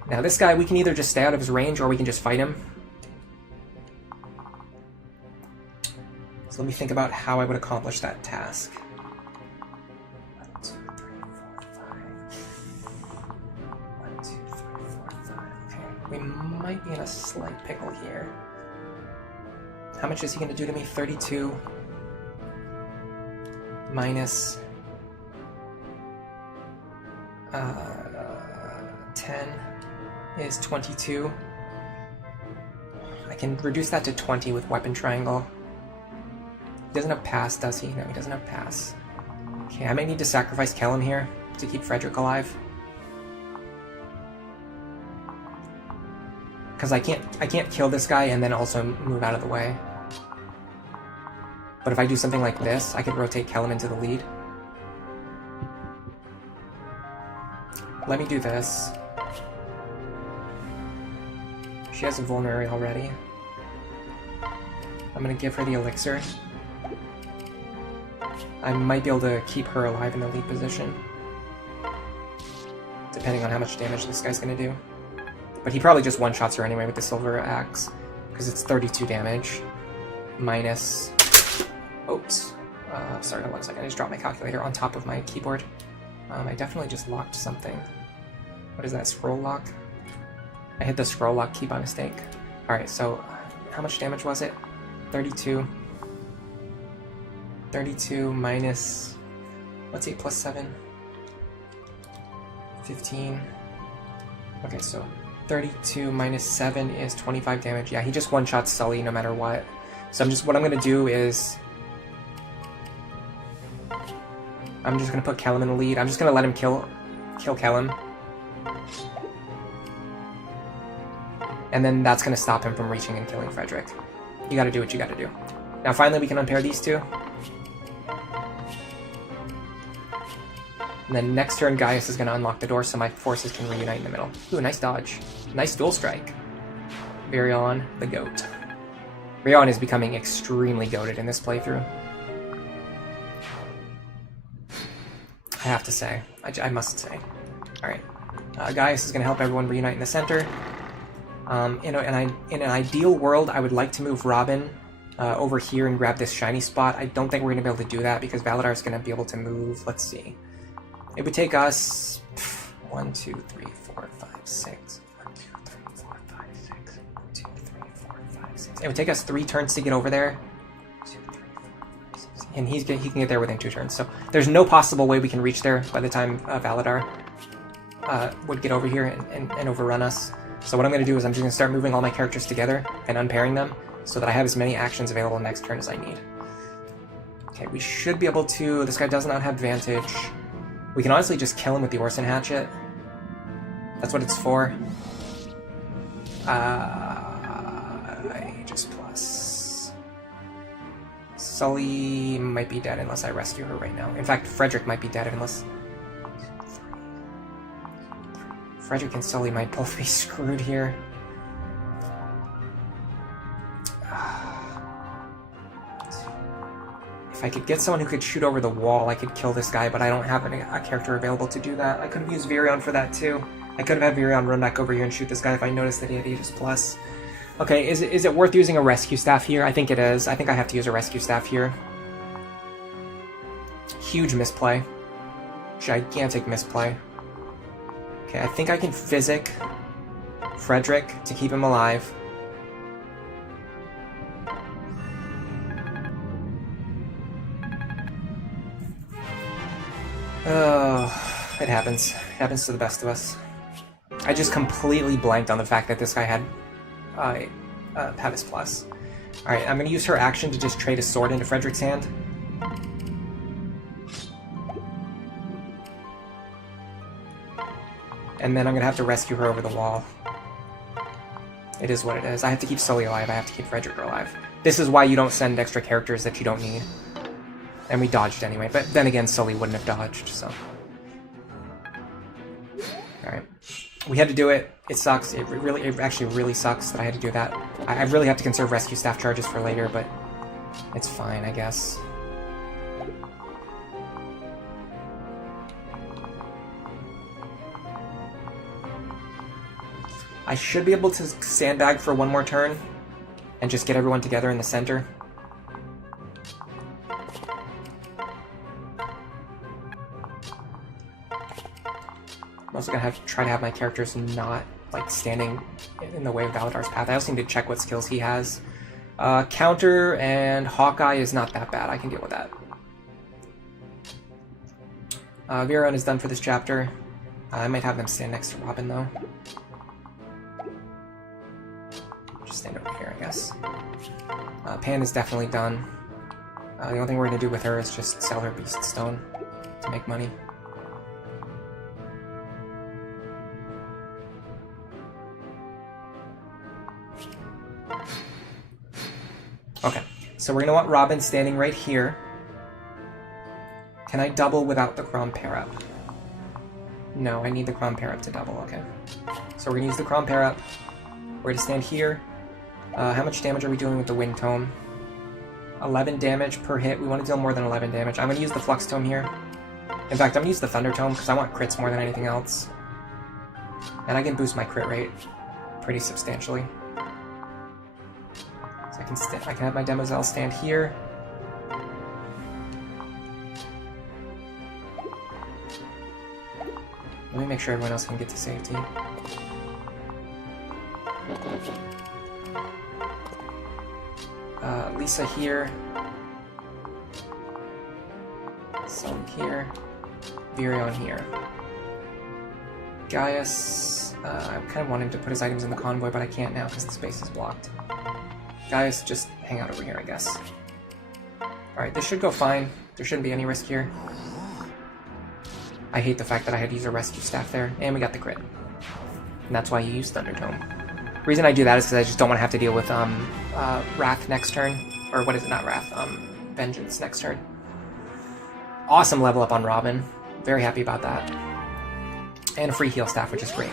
Now, this guy, we can either just stay out of his range, or we can just fight him. So let me think about how I would accomplish that task. 1, 2, 3, 4, 5. 1, 2, 3, 4, 5. Okay, we might be in a slight pickle here. How much is he going to do to me? 32 minus 10 is 22. I can reduce that to 20 with weapon triangle. He doesn't have pass, does he? No, he doesn't have pass. Okay, I might need to sacrifice Kellum here to keep Frederick alive. Because I can't kill this guy and then also move out of the way. But if I do something like this, I could rotate Kellum into the lead. Let me do this. She has a vulnerary already. I'm gonna give her the elixir. I might be able to keep her alive in the lead position. Depending on how much damage this guy's gonna do. But he probably just one-shots her anyway with the silver axe. Because it's 32 damage. Minus... Oops. Sorry, hold on a second. I just dropped my calculator on top of my keyboard. I definitely just locked something. What is that? Scroll lock? I hit the scroll lock key by mistake. Alright, so how much damage was it? 32. 32 minus... What's 8 plus 7? 15. Okay, so 32 minus 7 is 25 damage. Yeah, he just one-shots Sully no matter what. So what I'm gonna do is... I'm just gonna put Kellum in the lead. I'm just gonna let him kill Kellum. And then that's gonna stop him from reaching and killing Frederick. You gotta do what you gotta do. Now finally we can unpair these two. And then next turn Gaius is gonna unlock the door so my forces can reunite in the middle. Ooh, nice dodge. Nice dual strike. Virion, the goat. Virion is becoming extremely goated in this playthrough. I have to say. I must say. Alright. Gaius is going to help everyone reunite in the center. In an ideal world, I would like to move Robin over here and grab this shiny spot. I don't think we're going to be able to do that because Valadar is going to be able to move. Let's see. It would take us 1, 2, 3, 4, 5, 6. 1, 2, 3, 4, 5, 6. 1, 2, 3, 4, 5, 6. It would take us 3 turns to get over there. 2, 3, 4, 5, 6. And he can get there within 2 turns. So there's no possible way we can reach there by the time Valadar would get over here and overrun us. So what I'm going to do is I'm just going to start moving all my characters together and unpairing them so that I have as many actions available next turn as I need. Okay, we should be able to... This guy does not have advantage. We can honestly just kill him with the Orson Hatchet. That's what it's for. Aegis plus. Sully might be dead unless I rescue her right now. In fact, Frederick might be dead unless... Frederick and Sully might both be screwed here. If I could get someone who could shoot over the wall, I could kill this guy, but I don't have a character available to do that. I could have used Virion for that too. I could have had Virion run back over here and shoot this guy if I noticed that he had Aegis plus. Okay, is it worth using a rescue staff here? I think it is. I think I have to use a rescue staff here. Huge misplay. Gigantic misplay. Okay, I think I can physic Frederick to keep him alive. Oh, it happens. It happens to the best of us. I just completely blanked on the fact that this guy had Pavis plus. Alright, I'm gonna use her action to just trade a sword into Frederick's hand. And then I'm gonna have to rescue her over the wall. It is what it is. I have to keep Sully alive, I have to keep Frederick alive. This is why you don't send extra characters that you don't need. And we dodged anyway, but then again, Sully wouldn't have dodged, so... Alright. We had to do it. It sucks. It actually really sucks that I had to do that. I really have to conserve rescue staff charges for later, but it's fine, I guess. I should be able to sandbag for one more turn and just get everyone together in the center. I'm also gonna have to try to have my characters not like standing in the way of Valadar's path. I also need to check what skills he has. Counter and Hawkeye is not that bad. I can deal with that. Virion is done for this chapter. I might have them stand next to Robin, though. Just stand over here, I guess. Pan is definitely done. The only thing we're going to do with her is just sell her Beast Stone to make money. Okay, so we're going to want Robin standing right here. Can I double without the Crom pair-up? No, I need the Crom pair-up to double, okay. So we're going to use the Crom pair-up. We're going to stand here. How much damage are we doing with the Wind Tome? 11 damage per hit. We want to deal more than 11 damage. I'm going to use the Flux Tome here. In fact, I'm going to use the Thunder Tome because I want crits more than anything else. And I can boost my crit rate pretty substantially. So I can have my Demoiselle stand here. Let me make sure everyone else can get to safety. Lisa here. Sully here. Virion here. Gaius, I kind of want him to put his items in the convoy, but I can't now because the space is blocked. Gaius, just hang out over here, I guess. Alright, this should go fine. There shouldn't be any risk here. I hate the fact that I had to use a rescue staff there, and we got the crit. And that's why you use Thunder Tome. The reason I do that is because I just don't want to have to deal with Wrath next turn. Or what is it, not Wrath, Vengeance next turn. Awesome level up on Robin. Very happy about that. And a free heal staff, which is great.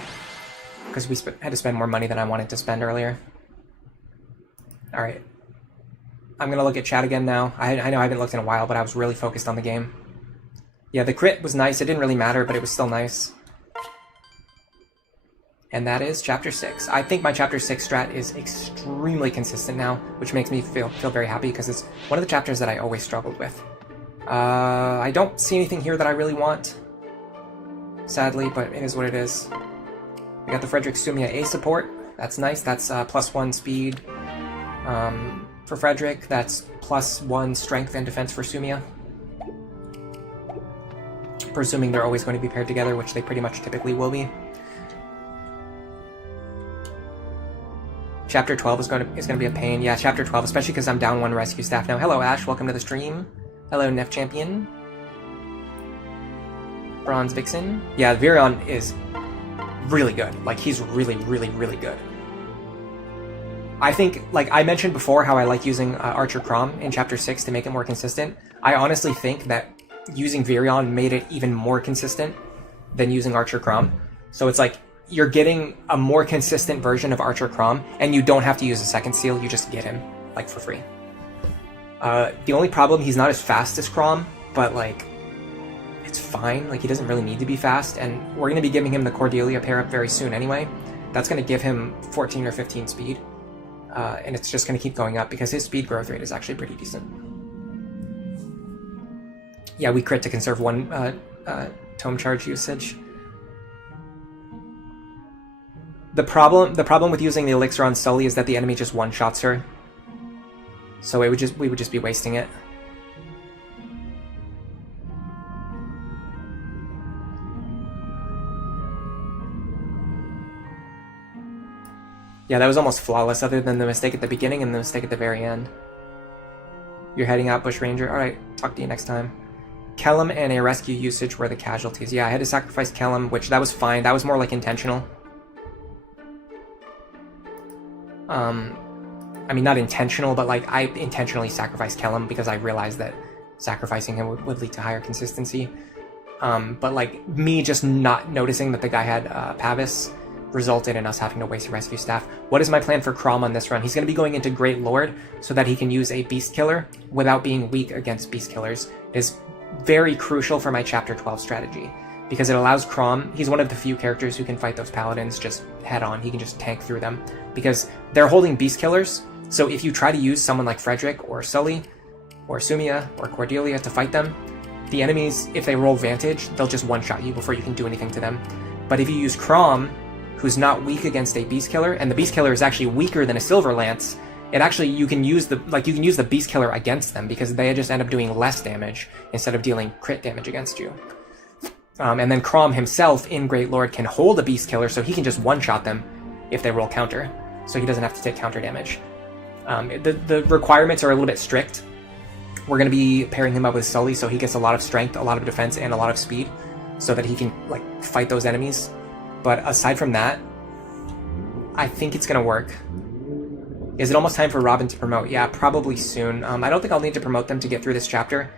Because we had to spend more money than I wanted to spend earlier. Alright. I'm going to look at chat again now. I know I haven't looked in a while, but I was really focused on the game. Yeah, the crit was nice. It didn't really matter, but it was still nice. And that is Chapter 6. I think my Chapter 6 strat is extremely consistent now, which makes me feel very happy, because it's one of the chapters that I always struggled with. I don't see anything here that I really want, sadly, but it is what it is. We got the Frederick Sumia A support. That's nice. That's +1 speed for Frederick. That's +1 strength and defense for Sumia. Presuming they're always going to be paired together, which they pretty much typically will be. Chapter 12 is going to be a pain. Yeah, Chapter 12, especially because I'm down 1 rescue staff now. Hello, Ash. Welcome to the stream. Hello, Nef Champion. Bronze Vixen. Yeah, Virion is really good. Like, he's really, really, really good. I think, like I mentioned before, how I like using Archer Crom in Chapter 6 to make it more consistent. I honestly think that using Virion made it even more consistent than using Archer Crom. So it's like, you're getting a more consistent version of Archer Crom, and you don't have to use a second seal, you just get him, like, for free. The only problem, he's not as fast as Crom, but, like, it's fine. Like, he doesn't really need to be fast, and we're going to be giving him the Cordelia pair-up very soon anyway. That's going to give him 14 or 15 speed, and it's just going to keep going up, because his speed growth rate is actually pretty decent. Yeah, we crit to conserve 1 tome charge usage. The problem with using the elixir on Sully is that the enemy just one-shots her. So we would just be wasting it. Yeah, that was almost flawless, other than the mistake at the beginning and the mistake at the very end. You're heading out, Bush Ranger. Alright, talk to you next time. Kellum and a rescue usage were the casualties. Yeah, I had to sacrifice Kellum, which that was fine. That was more like intentional. I mean, not intentional, but like I intentionally sacrificed Kellum because I realized that sacrificing him would lead to higher consistency. But like me just not noticing that the guy had Pavis resulted in us having to waste a rescue staff. What is my plan for Crom on this run? He's going to be going into Great Lord so that he can use a Beast Killer without being weak against Beast Killers. It is very crucial for my Chapter 12 strategy, because it allows Crom, he's one of the few characters who can fight those paladins just head on. He can just tank through them, because they're holding Beast Killers, so if you try to use someone like Frederick or Sully or Sumia or Cordelia to fight them, the enemies, if they roll Vantage, they'll just one-shot you before you can do anything to them. But if you use Crom, who's not weak against a Beast Killer, and the Beast Killer is actually weaker than a Silver Lance, it actually, you can use the Beast Killer against them, because they just end up doing less damage instead of dealing crit damage against you. And then Crom himself in Great Lord can hold a Beast Killer, so he can just one-shot them if they roll counter, so he doesn't have to take counter damage. The requirements are a little bit strict. We're going to be pairing him up with Sully, so he gets a lot of strength, a lot of defense, and a lot of speed, so that he can like fight those enemies. But aside from that, I think it's going to work. Is it almost time for Robin to promote? Yeah, probably soon. I don't think I'll need to promote them to get through this chapter.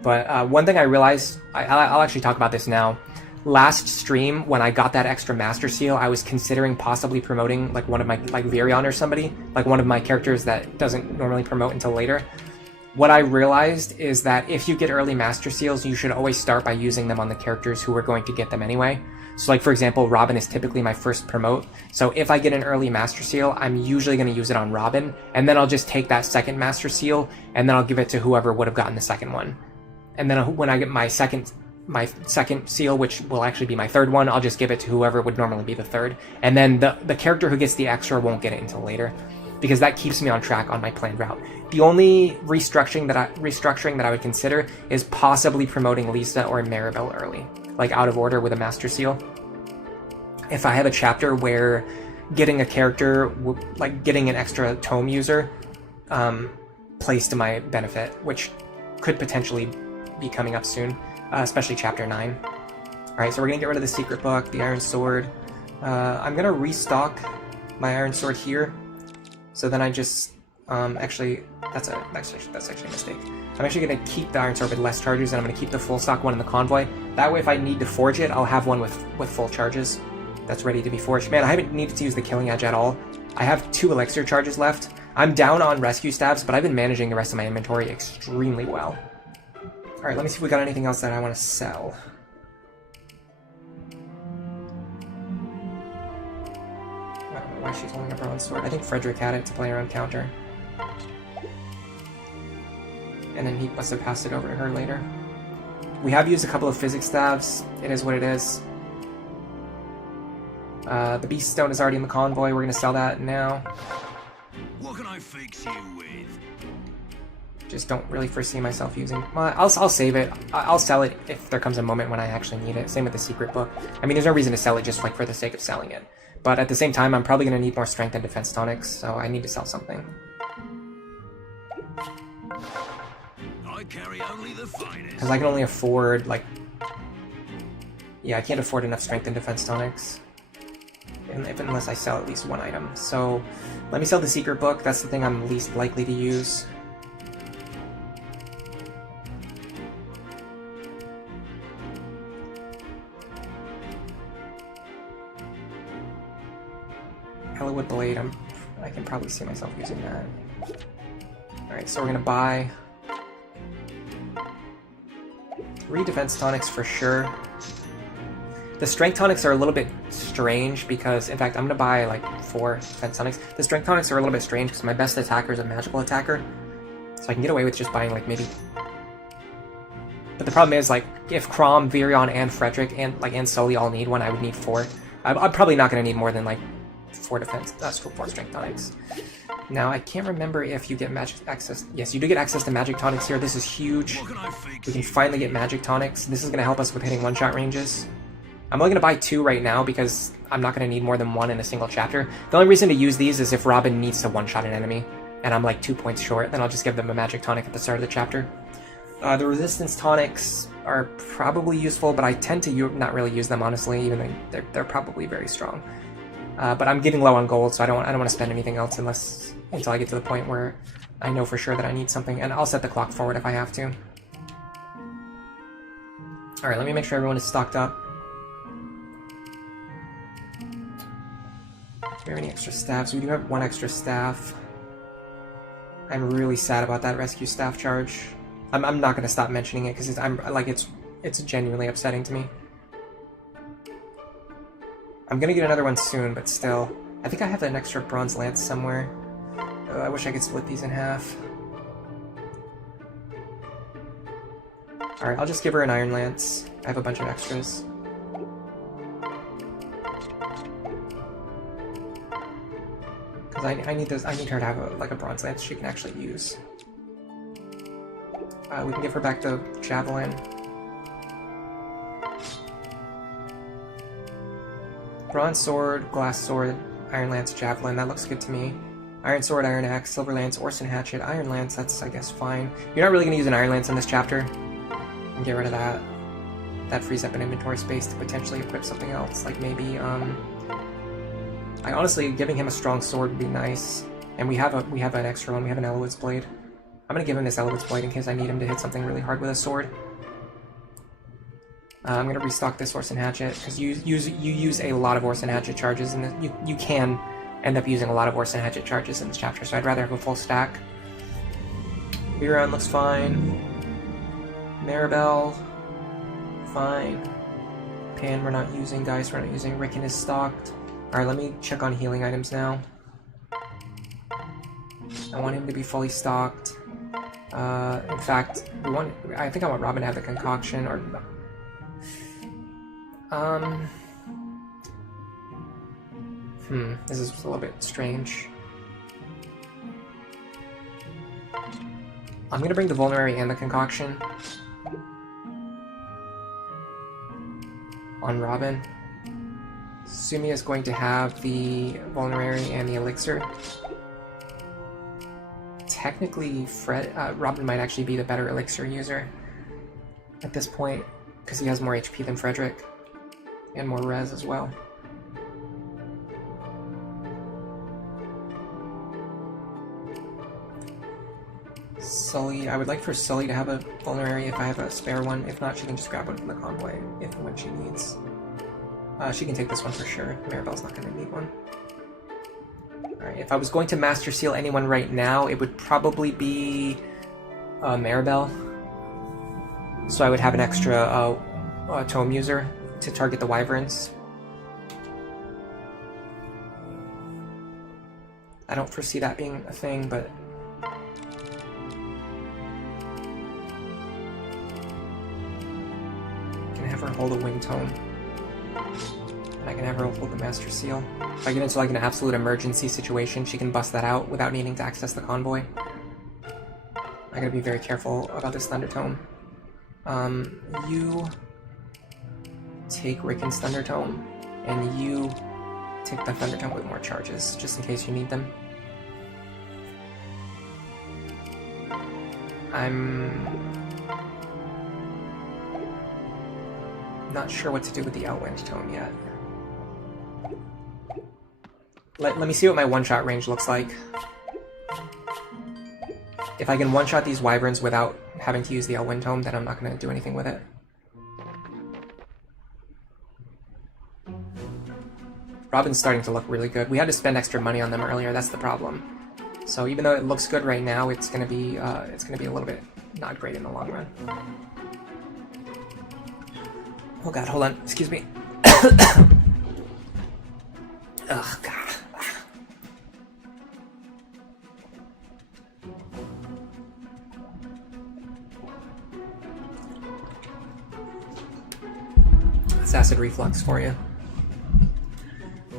But one thing I realized, I'll actually talk about this now. Last stream, when I got that extra Master Seal, I was considering possibly promoting like one of my, like Virion or somebody, like one of my characters that doesn't normally promote until later. What I realized is that if you get early Master Seals, you should always start by using them on the characters who are going to get them anyway. So like, for example, Robin is typically my first promote. So if I get an early Master Seal, I'm usually going to use it on Robin, and then I'll just take that second Master Seal, and then I'll give it to whoever would have gotten the second one. And then when I get my second seal, which will actually be my third one, I'll just give it to whoever would normally be the third. And then the character who gets the extra won't get it until later, because that keeps me on track on my planned route. The only restructuring that I would consider is possibly promoting Lisa or Maribel early, like out of order with a Master Seal. If I have a chapter where getting a character, like getting an extra tome user, plays to my benefit, which could potentially be coming up soon, especially chapter 9. Alright, so we're gonna get rid of the secret book, the iron sword. I'm gonna restock my iron sword here, so then I just actually that's actually a mistake. I'm actually gonna keep the iron sword with less charges, and I'm gonna keep the full stock one in the convoy. That way, if I need to forge it, I'll have one with full charges that's ready to be forged. Man, I haven't needed to use the killing edge at all. I have 2 elixir charges left. I'm down on rescue stabs, but I've been managing the rest of my inventory extremely well. Alright, let me see if we got anything else that I want to sell. I don't know why she's holding a bronze sword. I think Frederick had it to play around counter. And then he must have passed it over to her later. We have used a couple of physics stabs. It is what it is. The beast stone is already in the convoy. We're going to sell that now. What can I fix you with? Just don't really foresee myself using... I'll save it. I'll sell it if there comes a moment when I actually need it. Same with the secret book. I mean, there's no reason to sell it just like for the sake of selling it. But at the same time, I'm probably going to need more strength and defense tonics, so I need to sell something. I carry only the finest. Because I can only afford, like... Yeah, I can't afford enough strength and defense tonics. Unless I sell at least one item. So, let me sell the secret book. That's the thing I'm least likely to use. Hellowood Blade, I can probably see myself using that. Alright, so we're gonna buy 3 defense tonics for sure. The strength tonics are a little bit strange because, in fact, I'm gonna buy like 4 defense tonics. The strength tonics are a little bit strange because my best attacker is a magical attacker, so I can get away with just buying like maybe. But the problem is, like, if Crom, Virion, and Frederick and Sully all need one, I would need 4. I'm probably not gonna need more than like 4 defense. That's 4 strength tonics. Now I can't remember if you get magic access. Yes, you do get access to magic tonics here. This is huge. We can finally get magic tonics. This is gonna help us with hitting one-shot ranges. I'm only going to buy 2 right now because I'm not going to need more than 1 in a single chapter. The only reason to use these is if Robin needs to one-shot an enemy, and I'm like 2 points short, then I'll just give them a magic tonic at the start of the chapter. The resistance tonics are probably useful, but I tend to not really use them, honestly, even though they're probably very strong. But I'm getting low on gold, so I don't want to spend anything else until I get to the point where I know for sure that I need something, and I'll set the clock forward if I have to. Alright, let me make sure everyone is stocked up. Do we have any extra staffs? We do have 1 extra staff. I'm really sad about that rescue staff charge. I'm not going to stop mentioning it because it's genuinely upsetting to me. I'm going to get another one soon, but still. I think I have an extra bronze lance somewhere. Oh, I wish I could split these in half. Alright, I'll just give her an iron lance. I have a bunch of extras. Because I need her to have a bronze lance she can actually use. We can give her back the javelin. Bronze Sword, Glass Sword, Iron Lance, Javelin, that looks good to me. Iron Sword, Iron Axe, Silver Lance, Orson Hatchet, Iron Lance, that's, I guess, fine. You're not really going to use an Iron Lance in this chapter. And get rid of that. That frees up an inventory space to potentially equip something else, like maybe, I honestly, giving him a strong sword would be nice. And we have an extra one, we have an Elowood's Blade. I'm going to give him this Elowood's Blade in case I need him to hit something really hard with a sword. I'm going to restock this Orson Hatchet, because you use a lot of Orson Hatchet charges, and you can end up using a lot of Orson Hatchet charges in this chapter, so I'd rather have a full stack. Virion looks fine. Maribel, fine. Pan we're not using, Geist we're not using, Ricken is stocked. Alright, let me check on healing items now. I want him to be fully stocked. In fact, I think I want Robin to have the concoction, or... this is a little bit strange. I'm gonna bring the Vulnerary and the concoction on Robin. Sumi is going to have the Vulnerary and the Elixir. Technically, Robin might actually be the better Elixir user at this point, because he has more HP than Frederick, and more res as well. Sully, I would like for Sully to have a Vulnerary if I have a spare one. If not, she can just grab one from the convoy if and when she needs. She can take this one for sure. Maribel's not going to need one. Alright, if I was going to Master Seal anyone right now, it would probably be Maribel. So I would have an extra tome user to target the Wyverns. I don't foresee that being a thing, but... I can have her hold a Wind Tome. And I can have her hold the Master Seal. If I get into like an absolute emergency situation, she can bust that out without needing to access the convoy. I gotta be very careful about this Thunder Tome. You take Ricken's Thunder Tome, and you take the Thunder Tome with more charges, just in case you need them. I'm not sure what to do with the Elwind Tome yet. Let me see what my one-shot range looks like. If I can one-shot these Wyverns without having to use the Elwind Tome, then I'm not going to do anything with it. Robin's starting to look really good. We had to spend extra money on them earlier, that's the problem. So even though it looks good right now, it's gonna be a little bit not great in the long run. Oh god, hold on, excuse me. Oh god. That's acid reflux for you.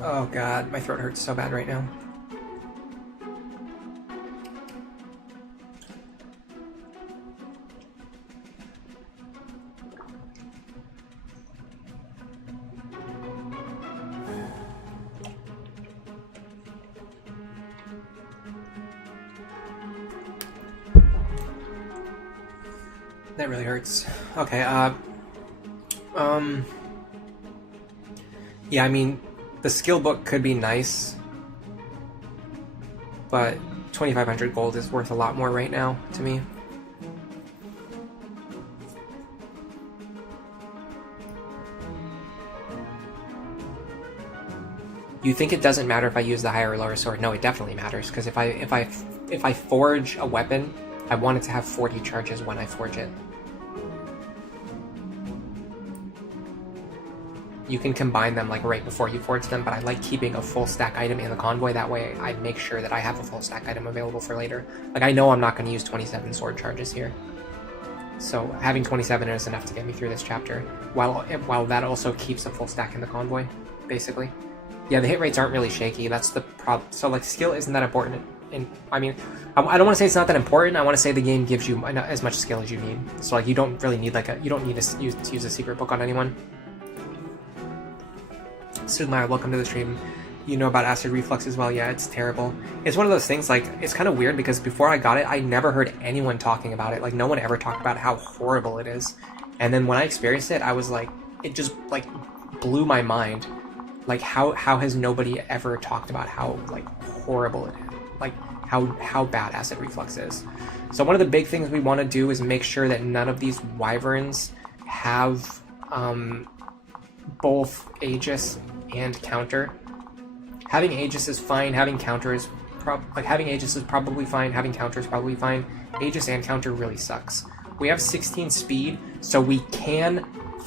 Oh god, my throat hurts so bad right now. That really hurts. Okay, yeah, I mean, the skill book could be nice, but 2,500 gold is worth a lot more right now to me. You think it doesn't matter if I use the higher or lower sword? No, it definitely matters, because if I forge a weapon, I want it to have 40 charges when I forge it. You can combine them like right before you forge them, but I like keeping a full stack item in the convoy. That way I make sure that I have a full stack item available for later. Like, I know I'm not going to use 27 sword charges here. So having 27 is enough to get me through this chapter, while that also keeps a full stack in the convoy, basically. Yeah, the hit rates aren't really shaky, that's the problem. So like, skill isn't that important. I mean, I don't want to say it's not that important, I want to say the game gives you as much skill as you need. So like, you don't really need you don't need to use a secret book on anyone. Sugmire, welcome to the stream. You know about acid reflux as well. Yeah, it's terrible. It's one of those things, like, it's kind of weird because before I got it, I never heard anyone talking about it. Like, no one ever talked about how horrible it is. And then when I experienced it, I was like, it just, like, blew my mind. Like, how has nobody ever talked about how, like, horrible it is? Like, how bad acid reflux is. So one of the big things we want to do is make sure that none of these wyverns have both Aegis and counter. Having Aegis is fine, having counter is having Aegis is probably fine, having counter is probably fine. Aegis and counter really sucks. We have 16 speed, so we can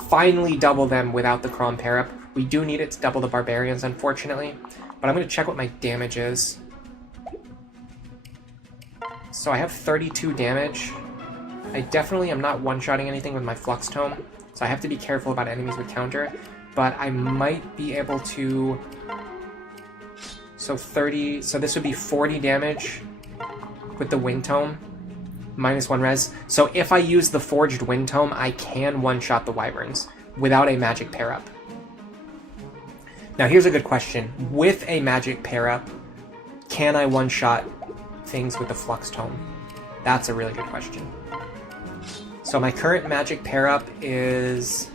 finally double them without the Crom pair-up. We do need it to double the Barbarians, unfortunately, but I'm going to check what my damage is. So I have 32 damage. I definitely am not one-shotting anything with my Flux Tome, so I have to be careful about enemies with counter, but I might be able to... So this would be 40 damage with the Wind Tome, -1 res. So if I use the Forged Wind Tome, I can one-shot the Wyverns without a magic pair-up. Now here's a good question. With a magic pair-up, can I one-shot things with the Flux Tome? That's a really good question. So my current magic pair-up is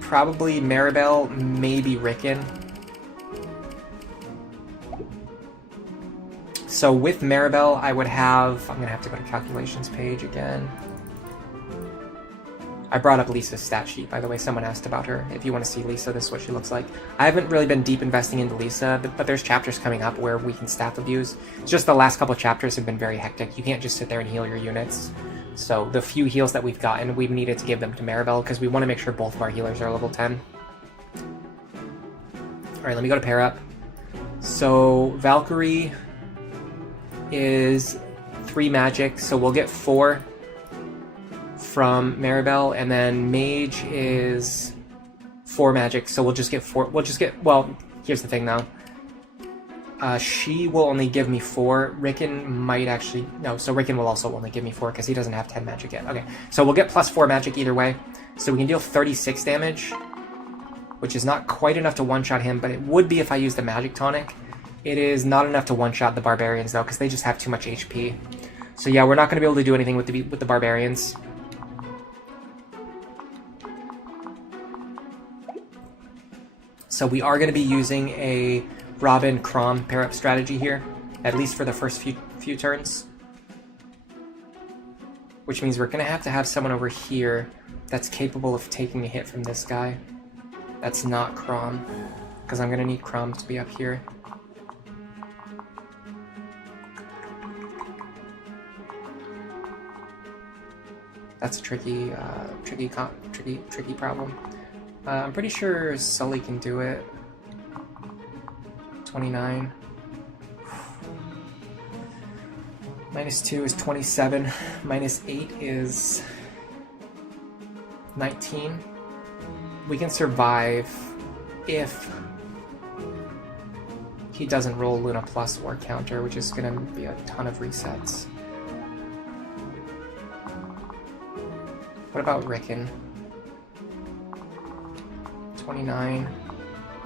probably Maribel, maybe Ricken. So with Maribel, I would have... I'm going to have to go to calculations page again. I brought up Lisa's stat sheet, by the way. Someone asked about her. If you want to see Lisa, this is what she looks like. I haven't really been deep investing into Lisa, but there's chapters coming up where we can staff abuse. It's just the last couple chapters have been very hectic. You can't just sit there and heal your units. So the few heals that we've gotten, we've needed to give them to Maribel because we want to make sure both of our healers are level 10. Alright, let me go to pair up. So Valkyrie is 3 magic, so we'll get 4 from Maribel, and then Mage is 4 magic, so we'll just get 4. Well, here's the thing though. She will only give me 4. Ricken might actually... No, so Ricken will also only give me 4 because he doesn't have 10 magic yet. Okay, so we'll get +4 magic either way. So we can deal 36 damage, which is not quite enough to one-shot him, but it would be if I used the magic tonic. It is not enough to one-shot the Barbarians though, because they just have too much HP. So yeah, we're not going to be able to do anything with the Barbarians. So we are going to be using a Robin Crom pair-up strategy here, at least for the first few turns. Which means we're going to have someone over here that's capable of taking a hit from this guy. That's not Crom, because I'm going to need Crom to be up here. That's a tricky problem. I'm pretty sure Sully can do it. 29. -2 is 27. -8 is 19. We can survive if he doesn't roll Luna Plus or counter, which is going to be a ton of resets. What about Ricken? 29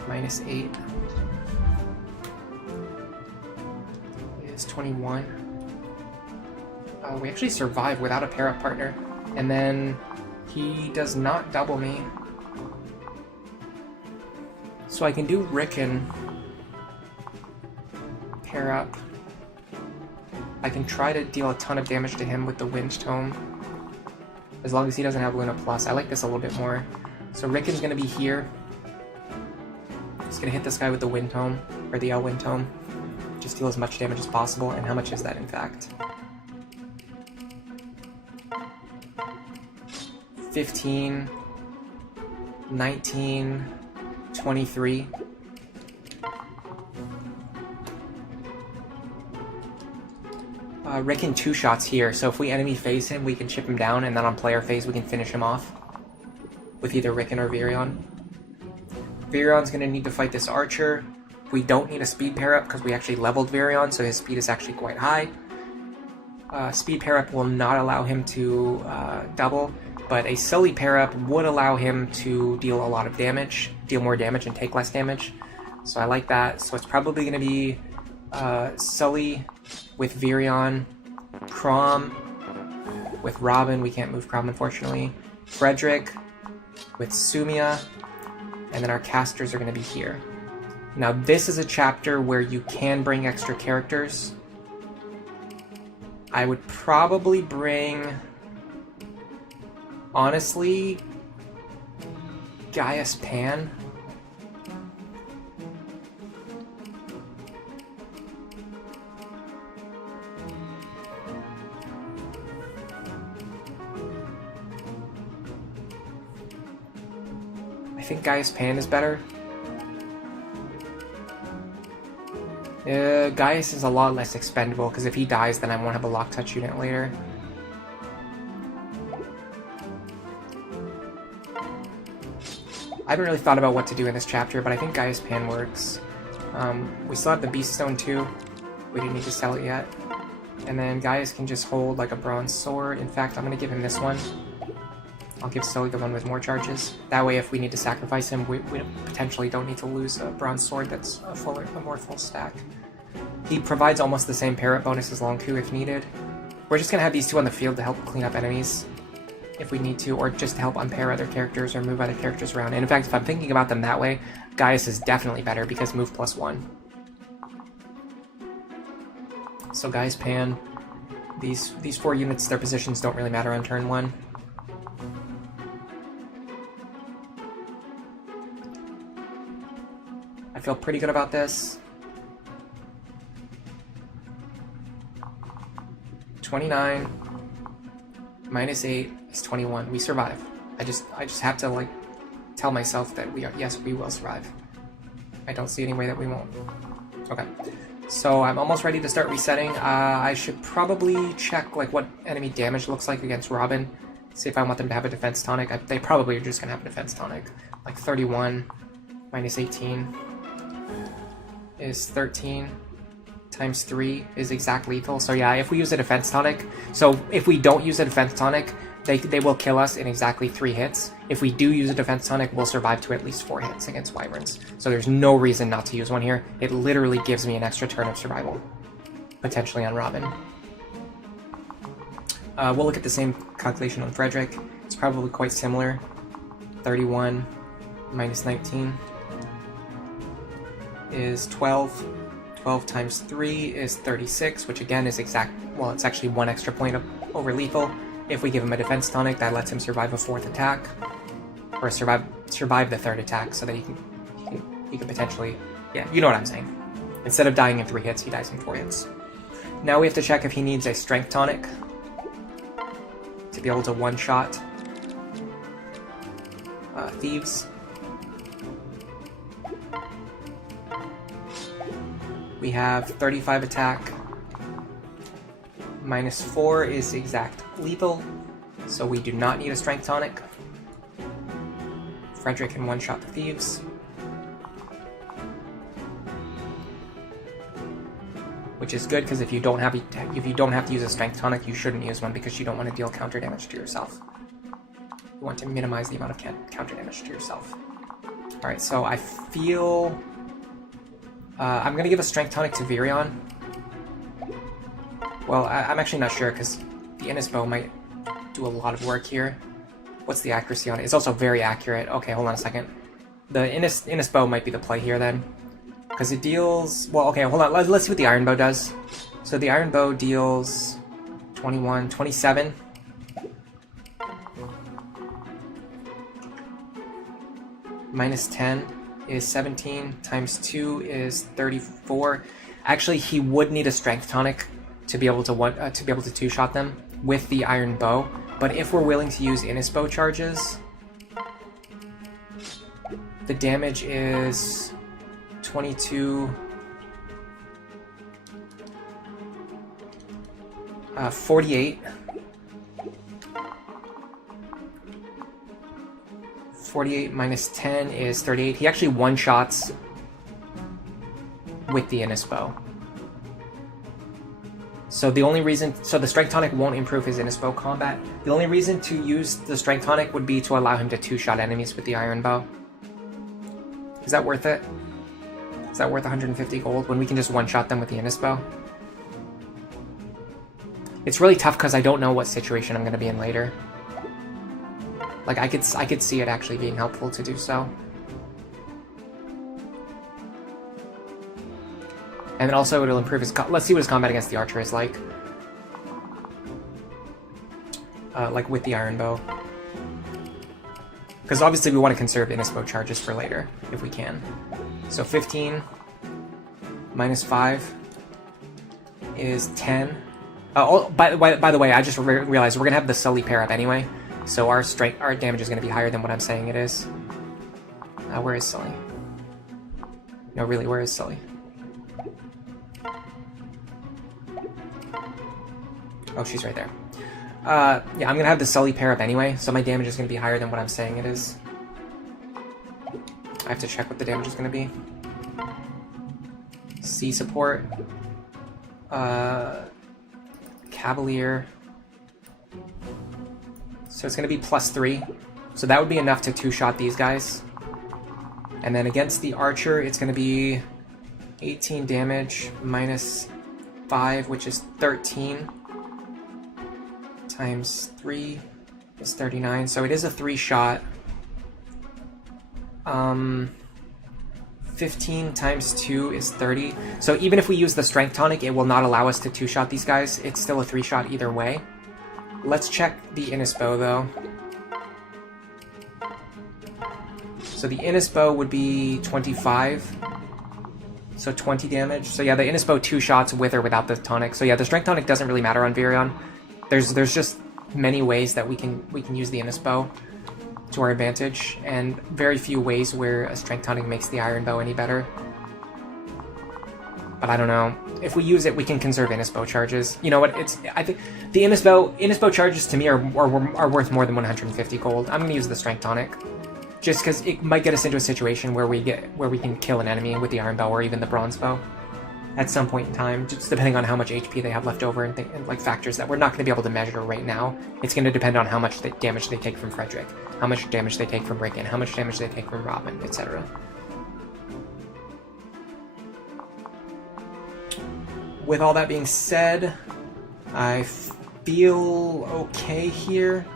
-8 is 21. We actually survive without a pair-up partner, and then he does not double me. So I can do Ricken pair up. I can try to deal a ton of damage to him with the Wind Tome, as long as he doesn't have Luna Plus. I like this a little bit more. So Ricken's going to be here. He's going to hit this guy with the Wind Tome, or the Wind Tome. Just deal as much damage as possible, and how much is that in fact? 15, 19, 23. Ricken 2 shots here, so if we enemy phase him, we can chip him down, and then on player phase we can finish him off with either Ricken or Virion. Virion's going to need to fight this archer. We don't need a speed pair-up because we actually leveled Virion, so his speed is actually quite high. Speed pair-up will not allow him to double. but a Sully pair-up would allow him to deal a lot of damage, deal more damage and take less damage. So I like that. So it's probably going to be Sully with Virion, Crom with Robin. We can't move Crom, unfortunately. Frederick with Sumia, and then our casters are going to be here. Now this is a chapter where you can bring extra characters. I would probably bring, honestly, Gaius Pan. I think Gaius Pan is better. Gaius is a lot less expendable, because if he dies, then I won't have a lock touch unit later. I haven't really thought about what to do in this chapter, but I think Gaius Pan works. We still have the Beast Stone too. We didn't need to sell it yet. And then Gaius can just hold like a bronze sword. In fact, I'm going to give him this one. I'll give Sully the one with more charges. That way, if we need to sacrifice him, we potentially don't need to lose a bronze sword that's a more full stack. He provides almost the same parrot bonus as Longku if needed. We're just going to have these two on the field to help clean up enemies if we need to, or just to help unpair other characters or move other characters around. And in fact, if I'm thinking about them that way, Gaius is definitely better because move +1. So Gaius Pan, these 4 units, their positions don't really matter on turn 1. I feel pretty good about this. 29 minus 8 is 21. We survive. I just have to like tell myself that yes, we will survive. I don't see any way that we won't. Okay. So I'm almost ready to start resetting. I should probably check like what enemy damage looks like against Robin. See if I want them to have a defense tonic. They probably are just gonna have a defense tonic. Like 31 minus 18 is 13 times 3 is exact lethal. So yeah, if we use a defense tonic, so if we don't use a defense tonic, they will kill us in exactly 3 hits. If we do use a defense tonic, we'll survive to at least 4 hits against wyverns. So there's no reason not to use one here. It literally gives me an extra turn of survival, potentially on Robin. We'll look at the same calculation on Frederick. It's probably quite similar. 31 minus 19 is 12. 12 times 3 is 36, which again is exact, well, it's actually 1 extra point over lethal. If we give him a defense tonic, that lets him survive a 4th attack, or survive the 3rd attack, so that he can potentially, yeah, you know what I'm saying. Instead of dying in 3 hits, he dies in 4 hits. Now we have to check if he needs a strength tonic to be able to one-shot thieves. We have 35 attack, minus 4 is exact lethal, so we do not need a strength tonic. Frederick can one-shot the thieves. Which is good, because if you don't have to use a strength tonic, you shouldn't use one, because you don't want to deal counter damage to yourself. You want to minimize the amount of counter damage to yourself. Alright, so I feel I'm going to give a strength tonic to Virion. Well, I'm actually not sure, because the Innis bow might do a lot of work here. What's the accuracy on it? It's also very accurate. Okay, hold on a second. The Innis bow might be the play here then. Because it deals... Well, okay, hold on. Let's see what the iron bow does. So the iron bow deals 21, 27. Minus 10 is 17, times 2 is 34. Actually, he would need a strength tonic to be able to two-shot them with the iron bow. But if we're willing to use Innis bow charges, the damage is 22, 48. 48 minus 10 is 38. He actually one-shots with the Innis bow. So the only reason, so the Strength Tonic won't improve his Innisbow combat. The only reason to use the Strength Tonic would be to allow him to two-shot enemies with the Iron Bow. Is that worth it? Is that worth 150 gold when we can just one-shot them with the Innisbow? It's really tough because I don't know what situation I'm going to be in later. Like, I could see it actually being helpful to do so. And then also it'll improve his... Let's see what his combat against the Archer is like. Like with the Iron Bow. Because obviously we want to conserve Innisbow charges for later, if we can. So 15 minus 5 is 10. Oh, by the way, I just realized we're going to have the Sully pair up anyway. So our damage is going to be higher than what I'm saying it is. Where is Sully? No, really, where is Sully? Oh, she's right there. Yeah, I'm gonna have the Sully pair up anyway, so my damage is gonna be higher than what I'm saying it is. I have to check what the damage is gonna be. C support. Cavalier. So it's gonna be +3. So that would be enough to two-shot these guys. And then against the Archer, it's gonna be 18 damage minus 5, which is 13. Times 3 is 39, so it is a 3-shot. 15 times 2 is 30. So even if we use the Strength Tonic, it will not allow us to two-shot these guys. It's still a 3-shot either way. Let's check the Innisbow, though. So the Innisbow would be 25. So 20 damage. So yeah, the Innisbow 2 shots with or without the tonic. So yeah, the Strength Tonic doesn't really matter on Virion. There's just many ways that we can use the Innisbow to our advantage, and very few ways where a Strength Tonic makes the Iron Bow any better. But I don't know. If we use it, we can conserve Innisbow charges. You know what? I think the Innisbow charges to me are worth more than 150 gold. I'm gonna use the Strength Tonic, just because it might get us into a situation where we can kill an enemy with the Iron Bow or even the Bronze Bow at some point in time, just depending on how much HP they have left over and like factors that we're not going to be able to measure right now. It's going to depend on how much damage they take from Frederick, how much damage they take from Ricken, how much damage they take from Robin, etc. With all that being said, I feel okay here.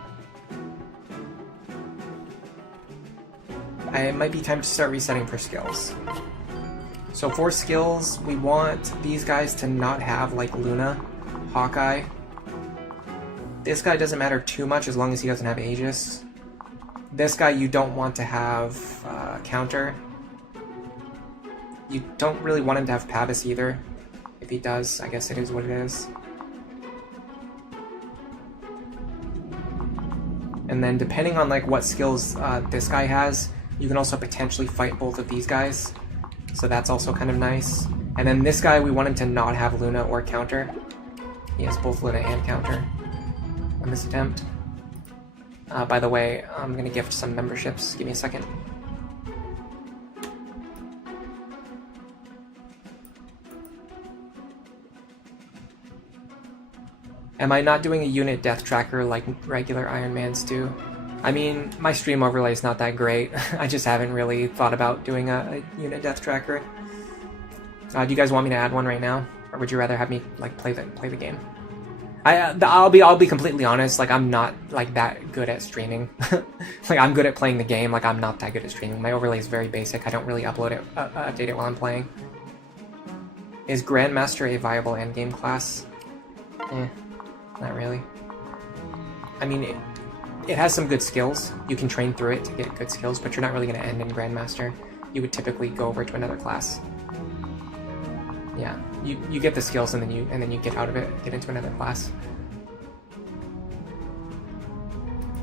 It might be time to start resetting for skills. So for skills, we want these guys to not have, like, Luna, Hawkeye. This guy doesn't matter too much as long as he doesn't have Aegis. This guy you don't want to have counter. You don't really want him to have Pabis either. If he does, I guess it is what it is. And then depending on like what skills this guy has, you can also potentially fight both of these guys. So that's also kind of nice. And then this guy, we want him to not have Luna or counter. He has both Luna and counter on this attempt. By the way, I'm going to gift some memberships. Give me a second. Am I not doing a unit death tracker like regular Iron Mans do? I mean, my stream overlay is not that great. I just haven't really thought about doing a unit death tracker. Do you guys want me to add one right now, or would you rather have me like play the game? I'll be completely honest. Like, I'm not like that good at streaming. Like, I'm good at playing the game. Like, I'm not that good at streaming. My overlay is very basic. I don't really upload it, update it while I'm playing. Is Grandmaster a viable endgame class? Not really. I mean, it has some good skills. You can train through it to get good skills, but you're not really going to end in Grandmaster. You would typically go over to another class. Yeah, you get the skills and then you get out of it, get into another class.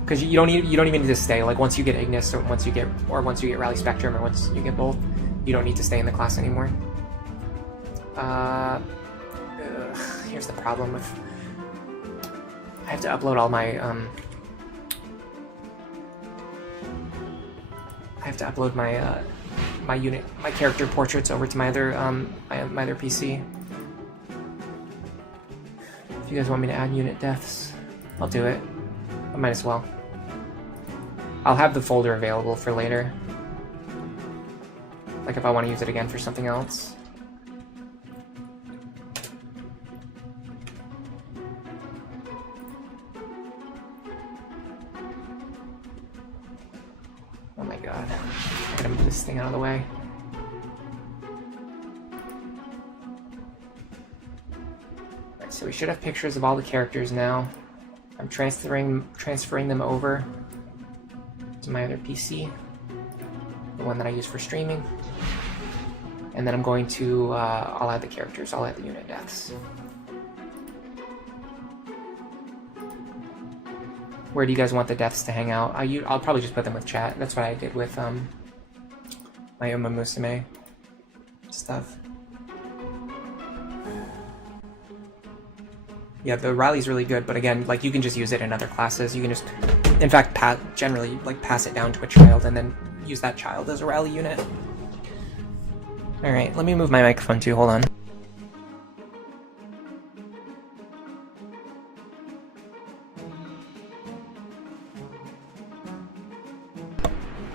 Because you don't even need to stay. Like, once you get Ignis or once you get Rally Spectrum or once you get both, you don't need to stay in the class anymore. Here's the problem with. I have to upload all my my character portraits over to my other my other PC. If you guys want me to add unit deaths, I'll do it. I might as well. I'll have the folder available for later. Like if I want to use it again for something else. Oh my god. I gotta move this thing out of the way. Alright, so we should have pictures of all the characters now. I'm transferring them over to my other PC, the one that I use for streaming. And then I'm going to, I'll add the characters, I'll add the unit deaths. Where do you guys want the deaths to hang out? I'll probably just put them with chat. That's what I did with my Uma Musume stuff. Yeah, the rally's really good, but again, like you can just use it in other classes. You can just, in fact, generally like pass it down to a child and then use that child as a rally unit. All right, let me move my microphone too. Hold on.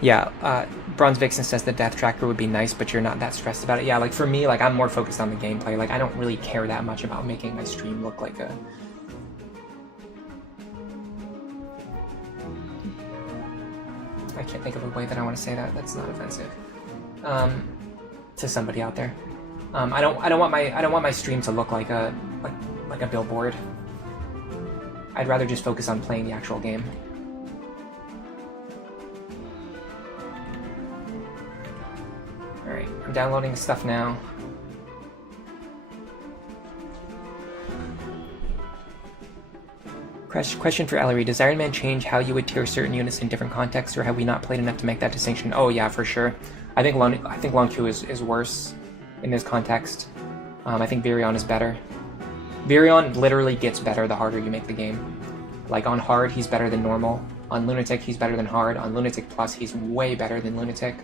Yeah, Bronze Vixen says the death tracker would be nice, but you're not that stressed about it. Yeah, like for me, like I'm more focused on the gameplay. Like I don't really care that much about making my stream look like a... I can't think of a way that I want to say that. That's not offensive. To somebody out there. I don't want my stream to look like a billboard. I'd rather just focus on playing the actual game. Alright, I'm downloading the stuff now. Question for Ellery. Does Iron Man change how you would tier certain units in different contexts, or have we not played enough to make that distinction? Oh yeah, for sure. I think Lon Q is worse in this context. I think Virion is better. Virion literally gets better the harder you make the game. Like on hard, he's better than normal. On Lunatic, he's better than hard. On Lunatic Plus, he's way better than Lunatic.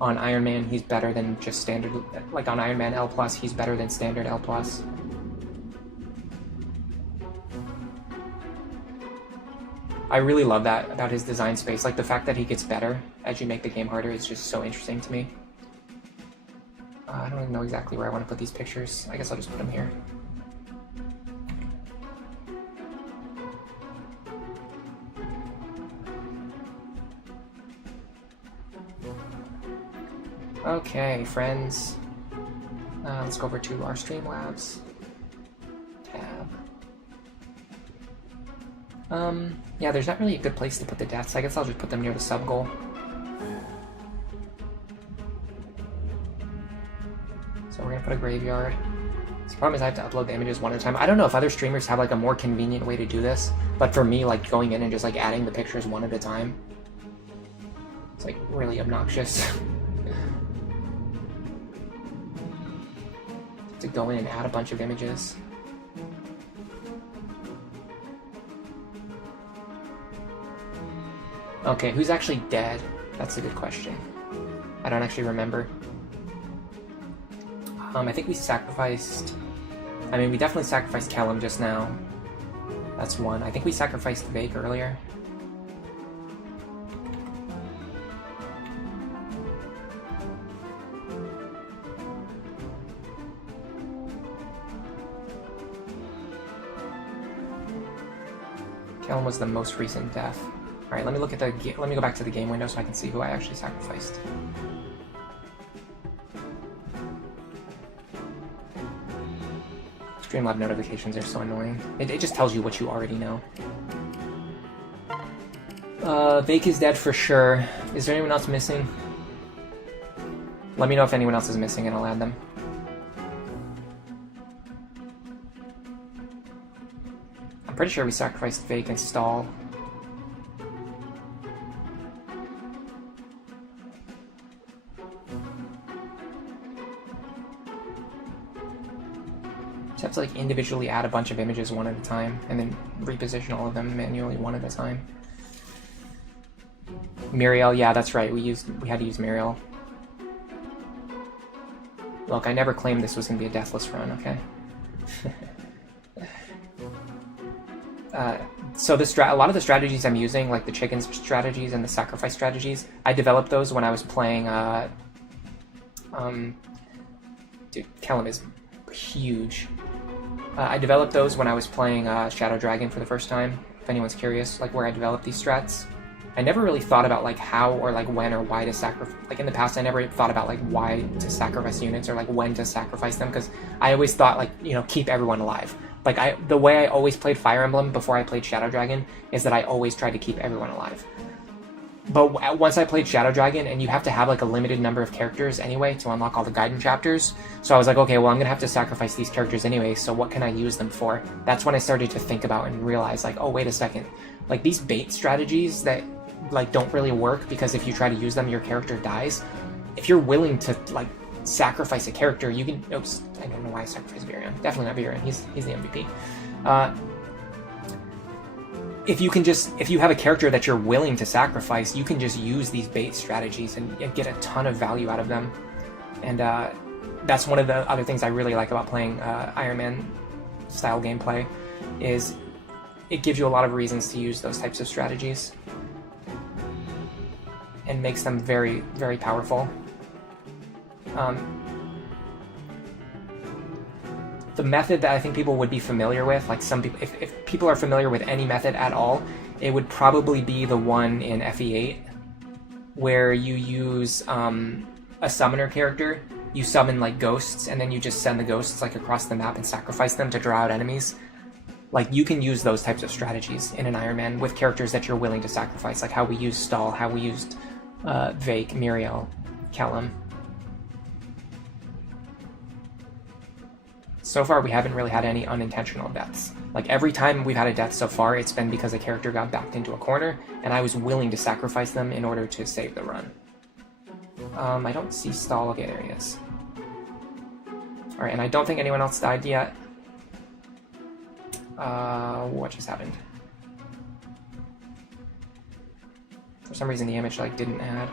On Iron Man, he's better than just standard. Like on Iron Man L+, he's better than standard L+. I really love that about his design space. Like the fact that he gets better as you make the game harder is just so interesting to me. I don't even know exactly where I want to put these pictures. I guess I'll just put them here. Okay, friends. Let's go over to our Streamlabs tab. Yeah, there's not really a good place to put the deaths. I guess I'll just put them near the sub-goal. So we're gonna put a graveyard. The problem is I have to upload the images one at a time. I don't know if other streamers have like a more convenient way to do this, but for me, like going in and just like adding the pictures one at a time, it's like really obnoxious. To go in and add a bunch of images. Okay, who's actually dead? That's a good question. I don't actually remember. I think we sacrificed... I mean, we definitely sacrificed Callum just now. That's one. I think we sacrificed Vake earlier. Callum was the most recent death. Alright, let me look at the... Let me go back to the game window so I can see who I actually sacrificed. Streamlab notifications are so annoying. It just tells you what you already know. Vake is dead for sure. Is there anyone else missing? Let me know if anyone else is missing and I'll add them. I'm pretty sure we sacrificed Vake and Stall. Just have to like individually add a bunch of images one at a time and then reposition all of them manually one at a time. Muriel, yeah, that's right. We had to use Muriel. Look, I never claimed this was gonna be a deathless run, okay? So a lot of the strategies I'm using, like the chicken strategies and the sacrifice strategies, I developed those when I was playing. Dude, Kellum is huge. I developed those when I was playing Shadow Dragon for the first time. If anyone's curious, like where I developed these strats, I never really thought about like how or like when or why to sacrifice. Like in the past, I never thought about like why to sacrifice units or like when to sacrifice them, because I always thought like, you know, keep everyone alive. Like the way I always played Fire Emblem before I played Shadow Dragon is that I always tried to keep everyone alive. But once I played Shadow Dragon, and you have to have like a limited number of characters anyway to unlock all the Gaiden chapters, so I was like, okay, well I'm gonna have to sacrifice these characters anyway, so what can I use them for? That's when I started to think about and realize like, oh wait a second, like these bait strategies that like don't really work, because if you try to use them your character dies. If you're willing to like sacrifice a character, you can... Oops, I don't know why I sacrificed Virion. Definitely not Virion, he's the MVP. If you have a character that you're willing to sacrifice, you can just use these bait strategies and get a ton of value out of them. And that's one of the other things I really like about playing Iron Man style gameplay, is it gives you a lot of reasons to use those types of strategies and makes them very, very powerful. The method that I think people would be familiar with, like some people, if people are familiar with any method at all, it would probably be the one in FE8, where you use a summoner character, you summon like ghosts, and then you just send the ghosts like across the map and sacrifice them to draw out enemies. Like you can use those types of strategies in an Iron Man with characters that you're willing to sacrifice, like how we used Stahl, how we used Vake, Muriel, Kellum. So far, we haven't really had any unintentional deaths. Like, every time we've had a death so far, it's been because a character got backed into a corner, and I was willing to sacrifice them in order to save the run. I don't see Stahl. Okay, there he is. Alright, and I don't think anyone else died yet. What just happened? For some reason, the image, like, didn't add.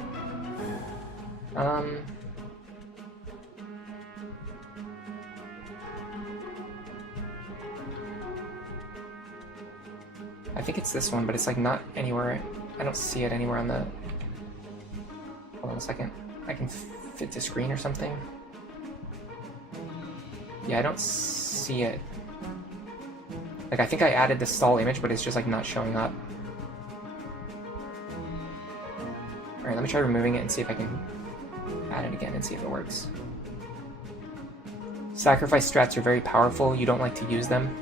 I think it's this one, but it's like not anywhere. I don't see it anywhere on the... Hold on a second. I can fit to screen or something. Yeah, I don't see it. Like, I think I added the stall image, but it's just like not showing up. Alright, let me try removing it and see if I can add it again and see if it works. Sacrifice strats are very powerful. You don't like to use them.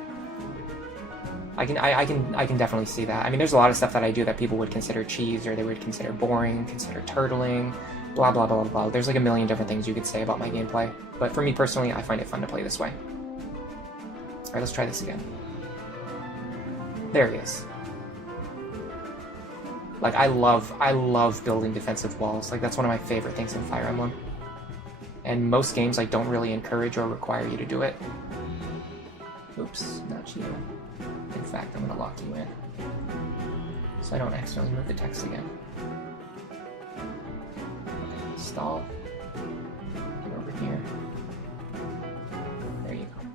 I can definitely see that. I mean, there's a lot of stuff that I do that people would consider cheese, or they would consider boring, consider turtling, blah blah blah blah. There's like a million different things you could say about my gameplay, but for me personally, I find it fun to play this way. Alright, let's try this again. There he is. Like, I love building defensive walls. Like, that's one of my favorite things in Fire Emblem. And most games, like, don't really encourage or require you to do it. Oops, not you. In fact, I'm going to lock you in, so I don't accidentally move the text again. Okay, stall. Get over here. There you go.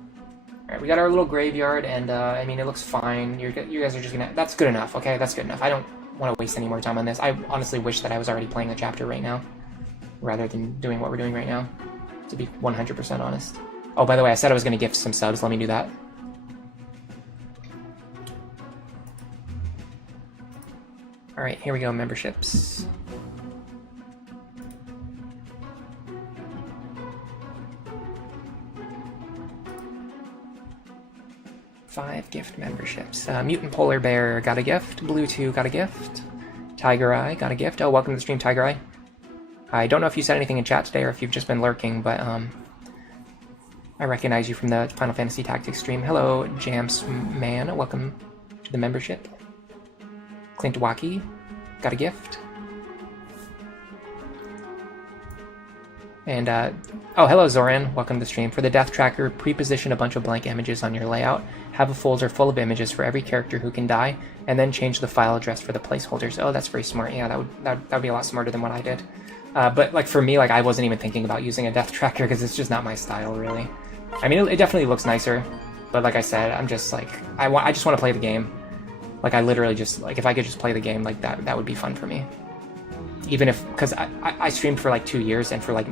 Alright, we got our little graveyard, and I mean, it looks fine. You guys are just gonna... That's good enough, okay? That's good enough. I don't want to waste any more time on this. I honestly wish that I was already playing the chapter right now, rather than doing what we're doing right now, to be 100% honest. Oh, by the way, I said I was going to gift some subs. Let me do that. Alright, here we go, memberships. Five gift memberships. Mutant Polar Bear got a gift. Blue 2 got a gift. Tiger Eye got a gift. Oh, welcome to the stream, Tiger Eye. I don't know if you said anything in chat today or if you've just been lurking, but I recognize you from the Final Fantasy Tactics stream. Hello, Jams Man. Welcome to the membership. Clint Wacky got a gift. And, oh, hello, Zoran. Welcome to the stream. For the Death Tracker, pre-position a bunch of blank images on your layout. Have a folder full of images for every character who can die, and then change the file address for the placeholders. Oh, that's very smart. Yeah, that would be a lot smarter than what I did. But, like, for me, like, I wasn't even thinking about using a Death Tracker because it's just not my style, really. I mean, it definitely looks nicer, but like I said, I'm just, like, I just want to play the game. Like, I literally just, like, if I could just play the game, like, that would be fun for me. Even if, because I streamed for, like, 2 years, and for, like,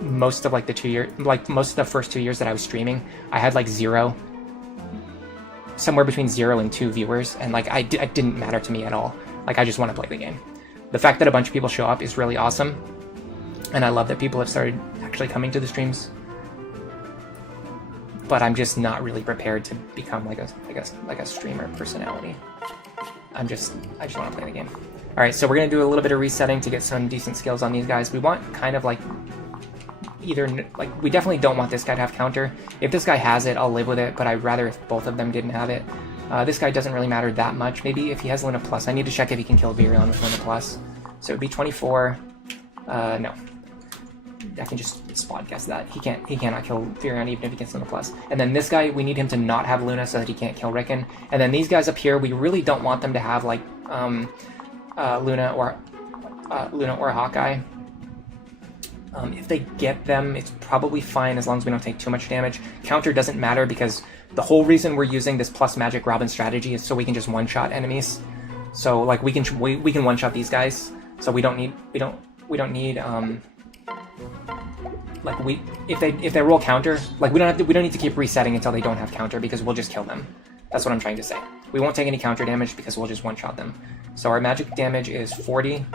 most of, like, most of the first 2 years that I was streaming, I had, like, somewhere between 0 and 2 viewers, and, like, it didn't matter to me at all. Like, I just want to play the game. The fact that a bunch of people show up is really awesome, and I love that people have started actually coming to the streams. But I'm just not really prepared to become like a streamer personality. I just want to play the game. All right, so we're gonna do a little bit of resetting to get some decent skills on these guys. We want kind of like we definitely don't want this guy to have counter. If this guy has it, I'll live with it, but I'd rather if both of them didn't have it. This guy doesn't really matter that much. Maybe if he has Luna Plus, I need to check if he can kill Virion with Luna Plus. So it'd be 24. No. I can just spot guess that. He cannot kill Virion even if he gets Luna Plus. And then this guy, we need him to not have Luna so that he can't kill Ricken. And then these guys up here, we really don't want them to have like Luna or Hawkeye. If they get them, it's probably fine as long as we don't take too much damage. Counter doesn't matter because the whole reason we're using this plus magic Robin strategy is so we can just one-shot enemies. So like we can one-shot these guys. So we don't need like if they roll counter, like we don't need to keep resetting until they don't have counter because we'll just kill them. That's what I'm trying to say. We won't take any counter damage because we'll just one-shot them. So our magic damage is 40.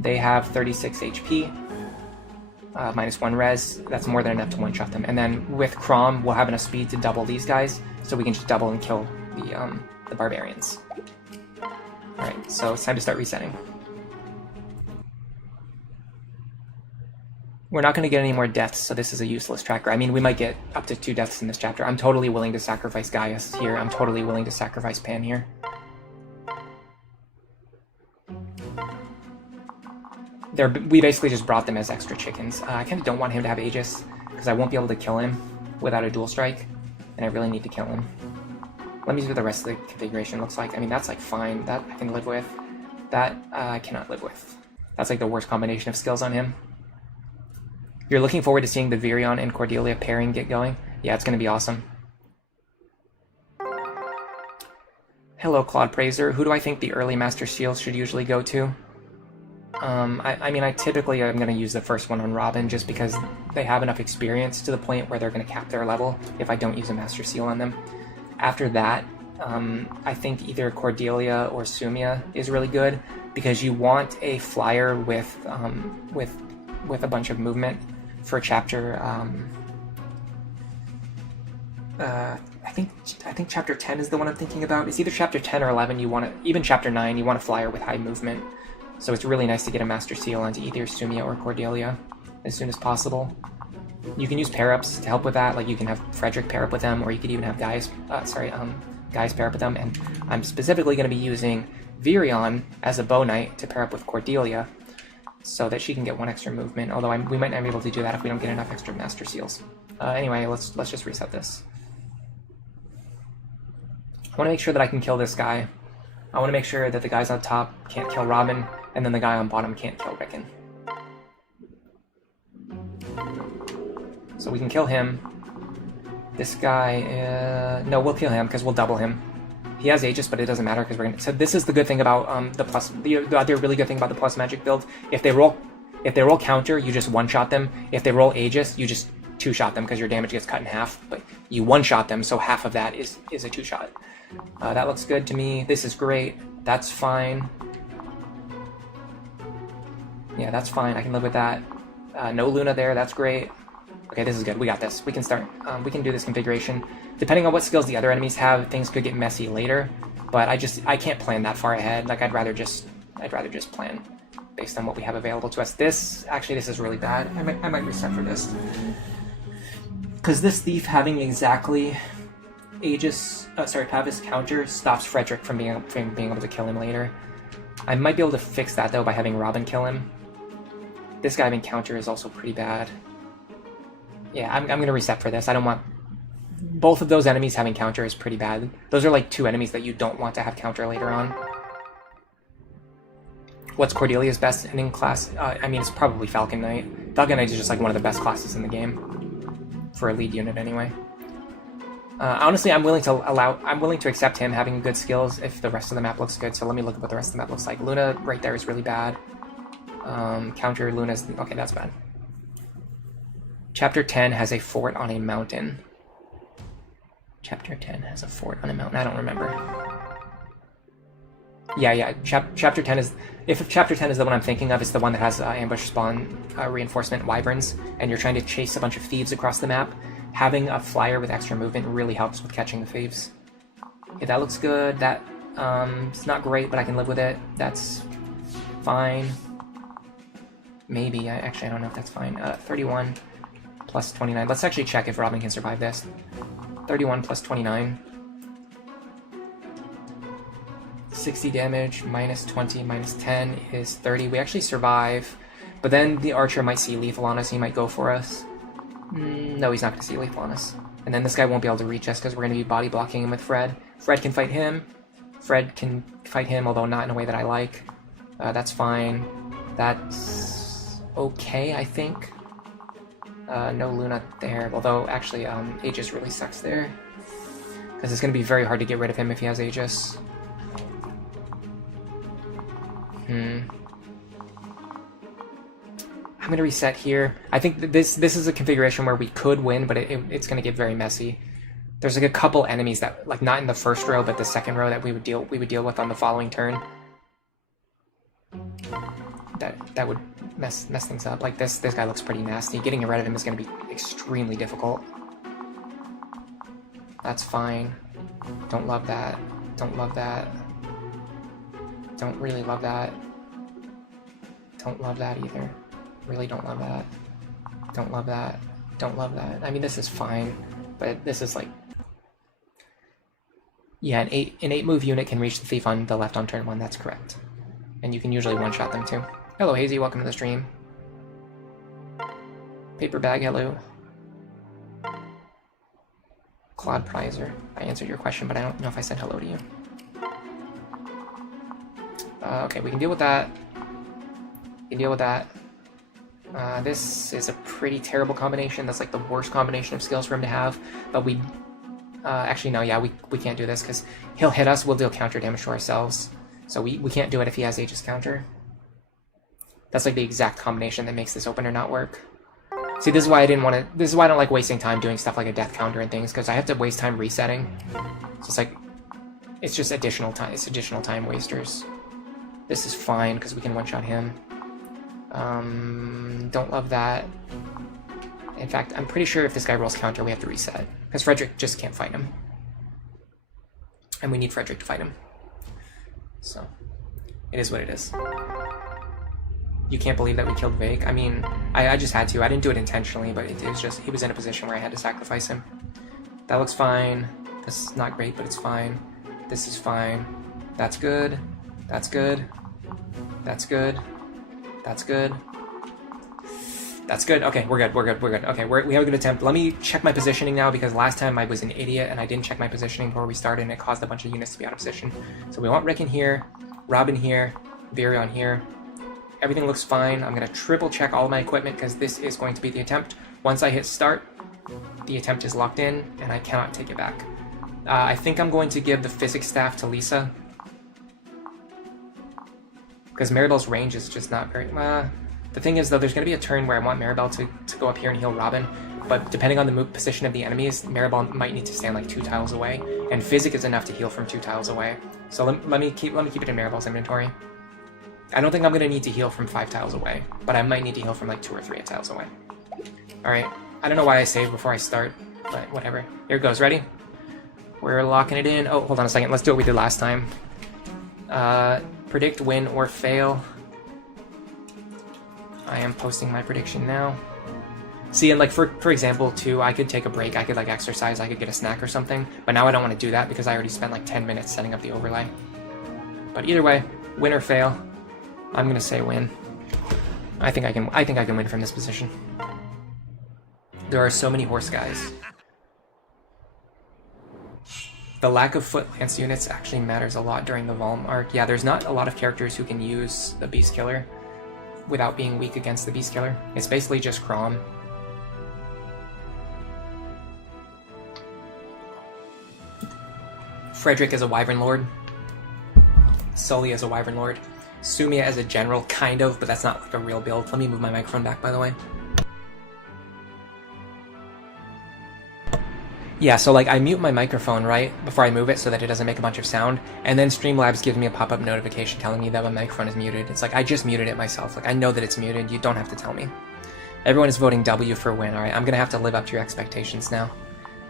They have 36 HP. -1 res, that's more than enough to one-shot them. And then with Chrom, we'll have enough speed to double these guys, so we can just double and kill the barbarians. Alright, so it's time to start resetting. We're not going to get any more deaths, so this is a useless tracker. I mean, we might get up to 2 deaths in this chapter. I'm totally willing to sacrifice Gaius here. I'm totally willing to sacrifice Pan here. We basically just brought them as extra chickens. I kind of don't want him to have Aegis, because I won't be able to kill him without a dual strike, and I really need to kill him. Let me see what the rest of the configuration looks like. I mean, that's like fine. That I can live with. That I cannot live with. That's like the worst combination of skills on him. You're looking forward to seeing the Virion and Cordelia pairing get going? Yeah, it's going to be awesome. Hello, Claude Praiser. Who do I think the early Master Seals should usually go to? I mean, I typically am going to use the first one on Robin just because they have enough experience to the point where they're going to cap their level if I don't use a Master Seal on them. After that, I think either Cordelia or Sumia is really good because you want a flyer with a bunch of movement for chapter. I think chapter 10 is the one I'm thinking about. It's either chapter 10 or 11. You want to, even chapter 9, you want a flyer with high movement. So it's really nice to get a Master Seal onto either Sumia or Cordelia as soon as possible. You can use pair-ups to help with that, like you can have Frederick pair up with them, or you could even have Gaius pair up with them, and I'm specifically going to be using Virion as a Bow Knight to pair up with Cordelia, so that she can get 1 extra movement, although we might not be able to do that if we don't get enough extra Master Seals. Anyway, let's just reset this. I want to make sure that I can kill this guy. I want to make sure that the guys on top can't kill Robin, and then the guy on bottom can't kill Ricken. So we can kill him. This guy, no, we'll kill him because we'll double him. He has Aegis, but it doesn't matter because we're gonna. So this is the good thing about the plus. The other really good thing about the plus magic build. If they roll counter, you just one-shot them. If they roll Aegis, you just two-shot them because your damage gets cut in half. But you one-shot them, so half of that is a two-shot. That looks good to me. This is great. That's fine. Yeah, that's fine. I can live with that. No Luna there. That's great. Okay, this is good. We got this. We can start. We can do this configuration. Depending on what skills the other enemies have, things could get messy later. But I can't plan that far ahead. Like I'd rather just plan based on what we have available to us. This is really bad. I might reset for this because this thief having exactly Aegis, Pavis counter stops Frederick from being able to kill him later. I might be able to fix that though by having Robin kill him. This guy having counter is also pretty bad. Yeah, I'm gonna reset for this. I don't want both of those enemies having counter is pretty bad. Those are like 2 enemies that you don't want to have counter later on. What's Cordelia's best ending class? I mean, it's probably Falcon Knight. Falcon Knight is just like one of the best classes in the game for a lead unit anyway. Honestly, I'm willing to accept him having good skills if the rest of the map looks good. So let me look at what the rest of the map looks like. Luna right there is really bad. Counter Luna's okay, that's bad. Chapter 10 has a fort on a mountain. Chapter 10 has a fort on a mountain. I don't remember. Yeah. Chapter 10 is... If Chapter 10 is the one I'm thinking of, it's the one that has ambush spawn reinforcement wyverns, and you're trying to chase a bunch of thieves across the map. Having a flyer with extra movement really helps with catching the thieves. Okay, that looks good. That, it's not great, but I can live with it. That's fine. Maybe. I don't know if that's fine. 31 plus 29. Let's actually check if Robin can survive this. 31 plus 29. 60 damage, minus 20, minus 10 is 30. We actually survive, but then the archer might see lethal on us. He might go for us. No, he's not going to see lethal on us. And then this guy won't be able to reach us because we're going to be body blocking him with Fred. Fred can fight him. Fred can fight him, although not in a way that I like. That's fine. That's okay, I think. No Luna there, although actually Aegis really sucks there. Because it's going to be very hard to get rid of him if he has Aegis. I'm going to reset here. I think this is a configuration where we could win, but it's going to get very messy. There's like a couple enemies that, like, not in the first row, but the second row that we would deal with on the following turn. That would mess things up. Like this guy looks pretty nasty. Getting rid of him is going to be extremely difficult. That's fine. Don't love that. Don't love that. Don't really love that. Don't love that either. Really don't love that. Don't love that. Don't love that. I mean, this is fine, but this is like... Yeah, an 8 move unit can reach the thief on the left on turn 1, that's correct. And you can usually one-shot them too. Hello, Hazy, welcome to the stream. Paper bag, hello. Claude Prizer. I answered your question, but I don't know if I said hello to you. Okay, we can deal with that. We can deal with that. This is a pretty terrible combination. That's like the worst combination of skills for him to have. But we... actually, no, yeah, we can't do this, because he'll hit us, we'll deal counter damage to ourselves. So we can't do it if he has Aegis counter. That's like the exact combination that makes this opener not work. See, this is why I didn't want to... This is why I don't like wasting time doing stuff like a death counter and things, because I have to waste time resetting. So it's like... It's just additional time. It's additional time wasters. This is fine, because we can one-shot him. Don't love that. In fact, I'm pretty sure if this guy rolls counter, we have to reset. Because Frederick just can't fight him. And we need Frederick to fight him. So, it is what it is. You can't believe that we killed Vake. I mean, I just had to. I didn't do it intentionally, but it was just... He was in a position where I had to sacrifice him. That looks fine. This is not great, but it's fine. This is fine. That's good. That's good. That's good. That's good. That's good. Okay, we're good. We're good. We're good. Okay, we have a good attempt. Let me check my positioning now, because last time I was an idiot and I didn't check my positioning before we started, and it caused a bunch of units to be out of position. So we want Ricken here, Robin here, Virion here. Everything looks fine. I'm going to triple check all of my equipment, because this is going to be the attempt. Once I hit start, the attempt is locked in, and I cannot take it back. I think I'm going to give the physics staff to Lisa, because Maribel's range is just not very... the thing is, though, there's going to be a turn where I want Maribel to go up here and heal Robin, but depending on the move position of the enemies, Maribel might need to stand like 2 tiles away, and physic is enough to heal from 2 tiles away. So let me keep it in Maribel's inventory. I don't think I'm going to need to heal from 5 tiles away, but I might need to heal from like 2 or 3 tiles away. Alright, I don't know why I saved before I start, but whatever. Here it goes, ready? We're locking it in. Oh, hold on a second, let's do what we did last time. Predict, win, or fail. I am posting my prediction now. See, and like for example, too, I could take a break, I could like exercise, I could get a snack or something, but now I don't want to do that because I already spent like 10 minutes setting up the overlay. But either way, win or fail, I'm gonna say win. I think I can win from this position. There are so many horse guys. The lack of foot lance units actually matters a lot during the Valm arc. Yeah, there's not a lot of characters who can use the Beast Killer without being weak against the Beast Killer. It's basically just Crom. Frederick as a Wyvern Lord. Sully as a Wyvern Lord. Sumia as a general, kind of, but that's not like a real build. Let me move my microphone back, by the way. Yeah, so like I mute my microphone, right, before I move it so that it doesn't make a bunch of sound, and then Streamlabs gives me a pop-up notification telling me that my microphone is muted. It's like, I just muted it myself. Like, I know that it's muted. You don't have to tell me. Everyone is voting W for win, alright? I'm gonna have to live up to your expectations now.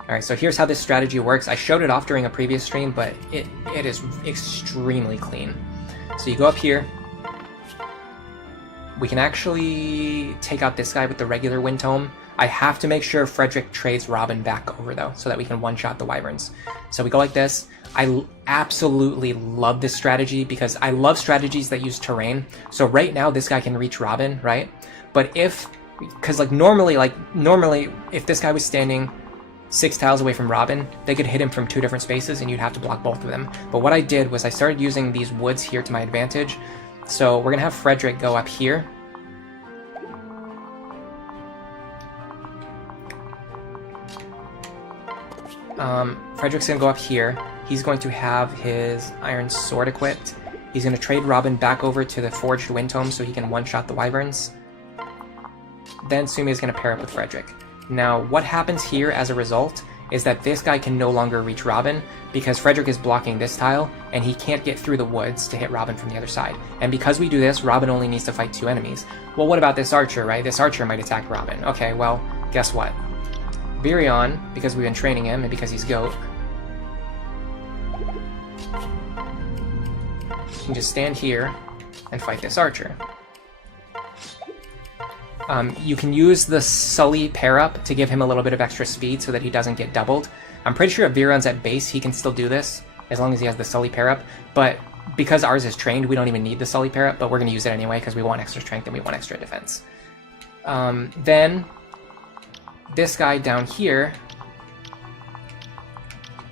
Alright, so here's how this strategy works. I showed it off during a previous stream, but it is extremely clean. So you go up here. We can actually take out this guy with the regular Wind Tome. I have to make sure Frederick trades Robin back over, though, so that we can one-shot the Wyverns. So we go like this. I absolutely love this strategy because I love strategies that use terrain. So right now, this guy can reach Robin, right? But because normally, if this guy was standing 6 tiles away from Robin, they could hit him from 2 different spaces and you'd have to block both of them. But what I did was I started using these woods here to my advantage. So we're going to have Frederick go up here. Frederick's going to go up here. He's going to have his Iron Sword equipped. He's going to trade Robin back over to the Forged Wind Tome so he can one-shot the Wyverns. Then Sumi is going to pair up with Frederick. Now, what happens here as a result is that this guy can no longer reach Robin because Frederick is blocking this tile and he can't get through the woods to hit Robin from the other side. And because we do this, Robin only needs to fight 2 enemies. Well, what about this archer, right? This archer might attack Robin. Okay, well, guess what? Virion, because we've been training him and because he's GOAT, can just stand here and fight this archer. You can use the Sully pair-up to give him a little bit of extra speed so that he doesn't get doubled. I'm pretty sure if Virion's at base, he can still do this, as long as he has the Sully pair-up, but because ours is trained, we don't even need the Sully pair-up, but we're going to use it anyway because we want extra strength and we want extra defense. Then, this guy down here,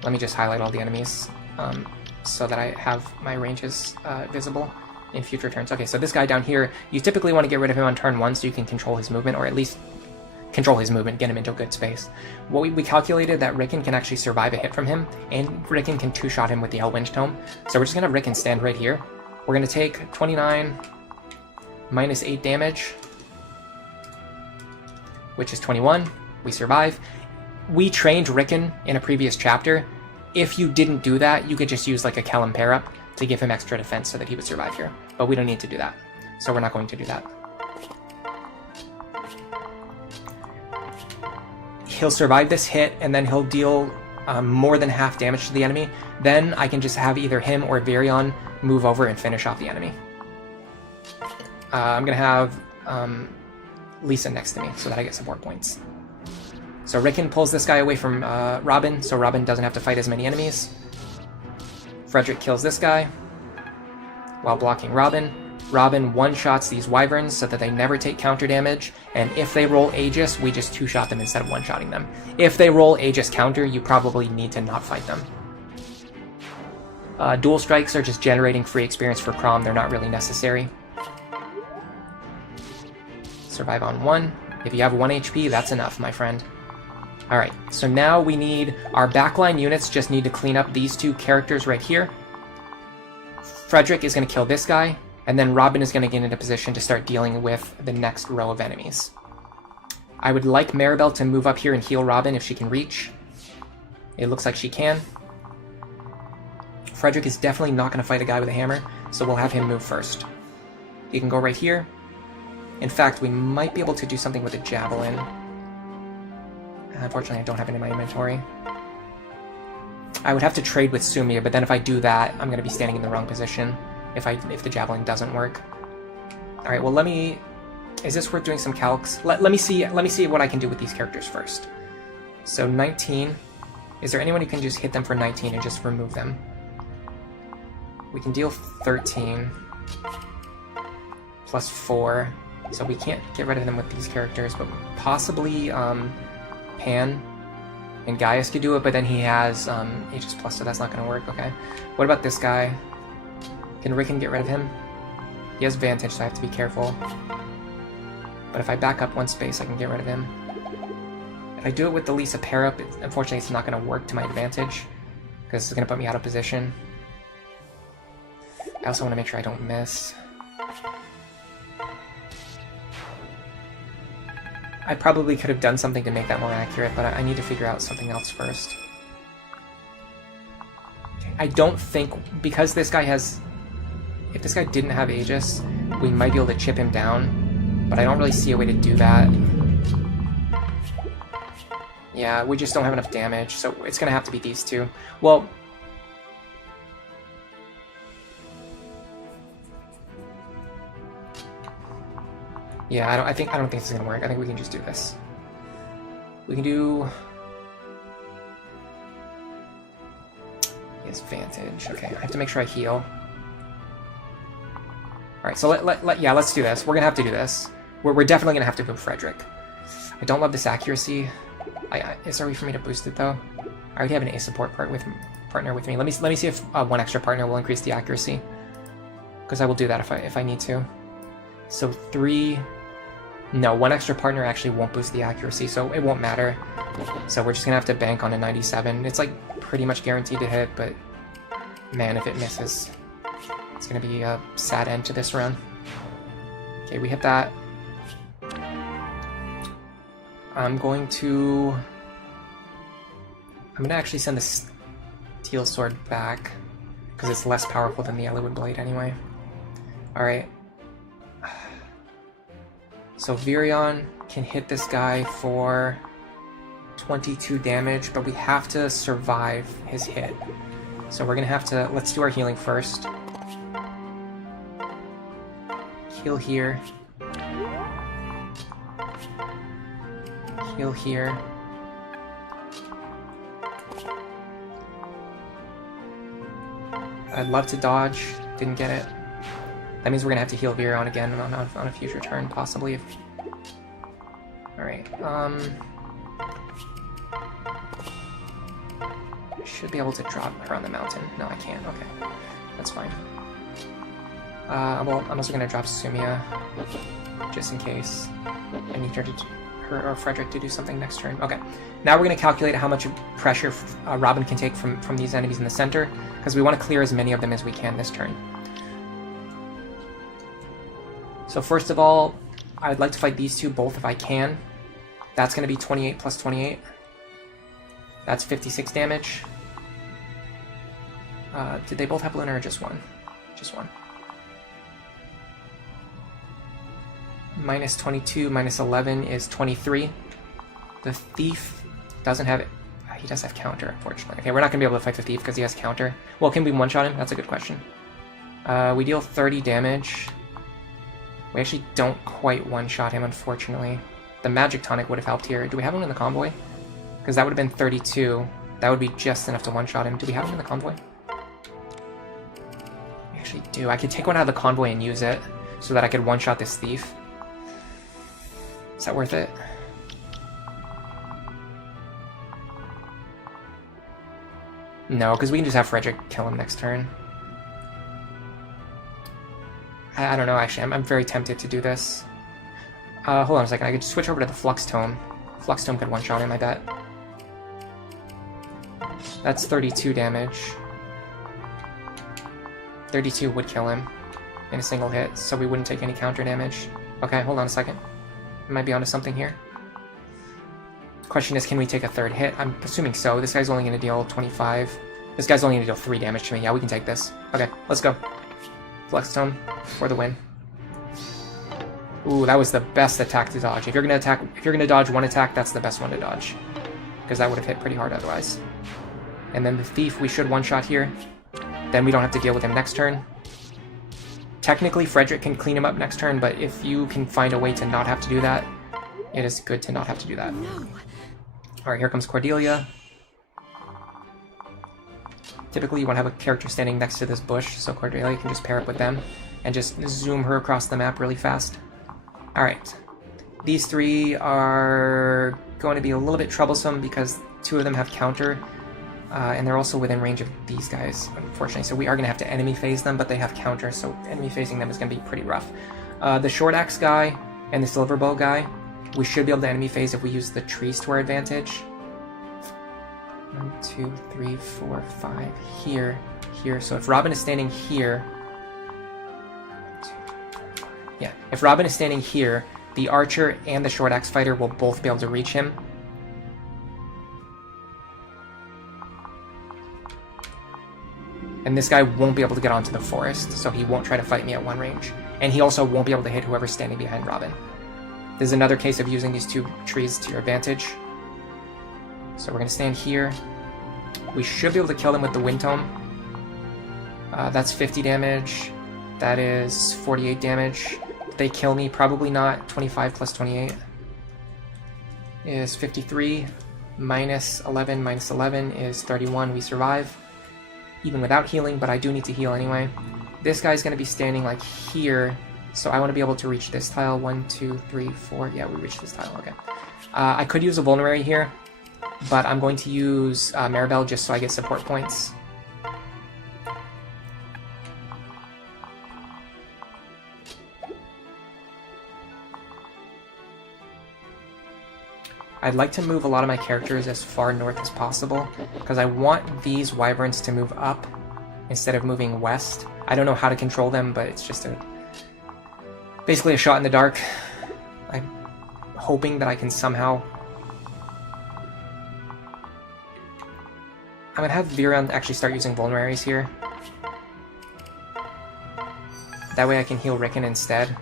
let me just highlight all the enemies so that I have my ranges visible in future turns. Okay, so this guy down here, you typically want to get rid of him on turn 1 so you can control his movement, or at least control his movement, get him into a good space. What we calculated that Ricken can actually survive a hit from him, and Ricken can 2-shot him with the Elwind Tome. So we're just going to have Ricken stand right here. We're going to take 29 minus 8 damage, which is 21. We survive. We trained Ricken in a previous chapter. If you didn't do that, you could just use like a Kellum pair-up to give him extra defense so that he would survive here. But we don't need to do that. So we're not going to do that. He'll survive this hit, and then he'll deal more than half damage to the enemy. Then I can just have either him or Virion move over and finish off the enemy. I'm going to have Lisa next to me so that I get support points. So Ricken pulls this guy away from Robin, so Robin doesn't have to fight as many enemies. Frederick kills this guy while blocking Robin. Robin one-shots these Wyverns so that they never take counter damage, and if they roll Aegis, we just 2-shot them instead of one-shotting them. If they roll Aegis counter, you probably need to not fight them. Dual strikes are just generating free experience for Crom, they're not really necessary. Survive on 1. If you have 1 HP, that's enough, my friend. Alright, so now we need, our backline units just need to clean up these 2 characters right here. Frederick is going to kill this guy, and then Robin is going to get into position to start dealing with the next row of enemies. I would like Maribel to move up here and heal Robin if she can reach. It looks like she can. Frederick is definitely not going to fight a guy with a hammer, so we'll have him move first. He can go right here. In fact, we might be able to do something with a javelin. Unfortunately, I don't have it in my inventory. I would have to trade with Sumia, but then if I do that, I'm going to be standing in the wrong position if the javelin doesn't work. All right, well, let me... Is this worth doing some calcs? Let me see what I can do with these characters first. So 19. Is there anyone who can just hit them for 19 and just remove them? We can deal 13 plus 4. So we can't get rid of them with these characters, but possibly Pan and Gaius could do it, but then he has Aegis Plus, so that's not going to work. Okay. What about this guy? Can Ricken get rid of him? He has Vantage, so I have to be careful. But if I back up 1 space, I can get rid of him. If I do it with the Lisa pair-up, unfortunately it's not going to work to my advantage. because it's going to put me out of position. I also want to make sure I don't miss. I probably could have done something to make that more accurate, but I need to figure out something else first. I don't think, because this guy has... If this guy didn't have Aegis, we might be able to chip him down, but I don't really see a way to do that. Yeah, we just don't have enough damage, so it's going to have to be these two. Well... Yeah, I don't think this is gonna work. I think we can just do this. We can do... He has Vantage. Okay, I have to make sure I heal. Alright, so let's do this. We're gonna have to do this. We're definitely gonna have to go Frederick. I don't love this accuracy. Is there a way for me to boost it though? I already have an A support partner with me. Let me see if one extra partner will increase the accuracy. Because I will do that if I need to. So 3... No, one extra partner actually won't boost the accuracy, so it won't matter. So we're just gonna have to bank on a 97. It's like pretty much guaranteed to hit, but man, if it misses, it's gonna be a sad end to this run. Okay, we hit that. I'm gonna actually send the Steel Sword back, because it's less powerful than the Eluid Blade anyway. Alright. So Virion can hit this guy for 22 damage, but we have to survive his hit. So we're gonna have to... Let's do our healing first. Heal here. Heal here. I'd love to dodge. Didn't get it. That means we're gonna have to heal Virion again on a future turn, possibly. Alright, I should be able to drop her on the mountain. No, I can't. Okay, that's fine. Well, I'm also gonna drop Sumia, just in case I need her or Frederick to do something next turn. Okay, now we're gonna calculate how much pressure Robin can take from these enemies in the center, because we want to clear as many of them as we can this turn. So first of all, I'd like to fight these two both if I can. That's going to be 28 plus 28. That's 56 damage. Did they both have Luna or just one? Just one. Minus 22, minus 11 is 23. The Thief doesn't have it. He does have counter, unfortunately. Okay, we're not going to be able to fight the Thief because he has counter. Well, can we one-shot him? That's a good question. We deal 30 damage. We actually don't quite one-shot him, unfortunately. The Magic Tonic would have helped here. Do we have him in the convoy? Because that would have been 32. That would be just enough to one-shot him. Do we have him in the convoy? We actually do. I could take one out of the convoy and use it so that I could one-shot this Thief. Is that worth it? No, because we can just have Frederick kill him next turn. I don't know, actually. I'm very tempted to do this. Hold on a second. I could switch over to the Flux Tome. Flux Tome could one-shot him, I bet. That's 32 damage. 32 would kill him in a single hit, so we wouldn't take any counter damage. Okay, hold on a second. I might be onto something here. Question is, can we take a third hit? I'm assuming so. This guy's only going to deal 25. This guy's only going to deal 3 damage to me. Yeah, we can take this. Okay, let's go. Flux Tome for the win. Ooh, that was the best attack to dodge. If you're gonna dodge one attack, that's the best one to dodge, because that would have hit pretty hard otherwise. And then the Thief, we should one-shot here. Then we don't have to deal with him next turn. Technically, Frederick can clean him up next turn, but if you can find a way to not have to do that, it is good to not have to do that. Alright, here comes Cordelia. Typically, you want to have a character standing next to this bush, so Cordelia can just pair up with them and just zoom her across the map really fast. Alright. These three are going to be a little bit troublesome because 2 of them have counter, and they're also within range of these guys, unfortunately. So we are going to have to enemy phase them, but they have counter, so enemy phasing them is going to be pretty rough. The short axe guy and the silver bow guy, we should be able to enemy phase if we use the trees to our advantage. 1, 2, 3, 4, 5. Here, here. So if Robin is standing here, yeah, if Robin is standing here, the archer and the short axe fighter will both be able to reach him. And this guy won't be able to get onto the forest, so he won't try to fight me at one range. And he also won't be able to hit whoever's standing behind Robin. This is another case of using these two trees to your advantage. So we're going to stand here. We should be able to kill them with the Wind Tome. That's 50 damage. That is 48 damage. Did they kill me? Probably not. 25 plus 28 is 53. Minus 11 minus 11 is 31. We survive. Even without healing, but I do need to heal anyway. This guy's going to be standing like here, so I want to be able to reach this tile. 1, 2, 3, 4. Yeah, we reached this tile. Okay. I could use a vulnerary here, but I'm going to use Maribel just so I get support points. I'd like to move a lot of my characters as far north as possible, because I want these wyverns to move up instead of moving west. I don't know how to control them, but it's just basically a shot in the dark. I'm hoping that I can somehow... I'm going to have Virion actually start using vulneraries here. That way I can heal Ricken instead.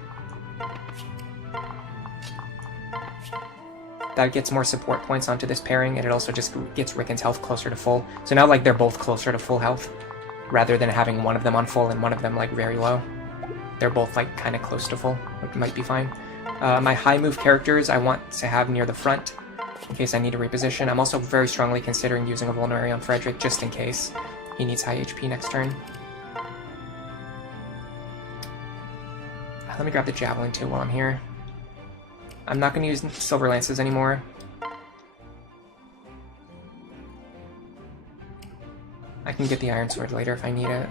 That gets more support points onto this pairing, and it also just gets Ricken's health closer to full. So now, like, they're both closer to full health, rather than having one of them on full and one of them, like, very low. They're both, like, kind of close to full, which might be fine. My high move characters I want to have near the front, in case I need to reposition. I'm also very strongly considering using a vulnerary on Frederick, just in case he needs high HP next turn. Let me grab the Javelin, too, while I'm here. I'm not going to use Silver Lances anymore. I can get the Iron Sword later if I need it.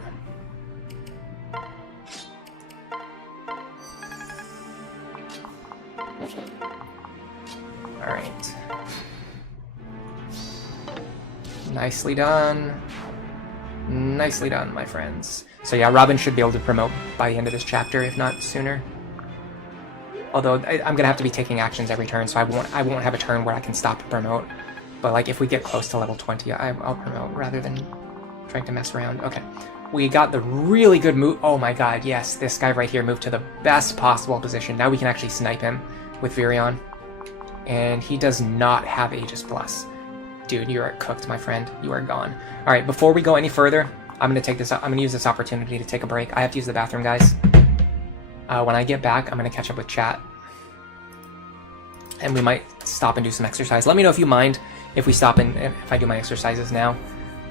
Alright. Nicely done. Nicely done, my friends. So yeah, Robin should be able to promote by the end of this chapter, if not sooner. Although I'm gonna have to be taking actions every turn, so I won't have a turn where I can stop and promote. But like if we get close to level 20, I'll promote rather than trying to mess around. Okay, we got the really good move. Oh my god, yes, this guy right here moved to the best possible position. Now we can actually snipe him with Virion, and he does not have Aegis Plus. Dude, you are cooked, my friend. You are gone. All right, before we go any further, I'm gonna use this opportunity to take a break. I have to use the bathroom, guys. When I get back, I'm going to catch up with chat. And we might stop and do some exercise. Let me know if you mind if we stop and if I do my exercises now.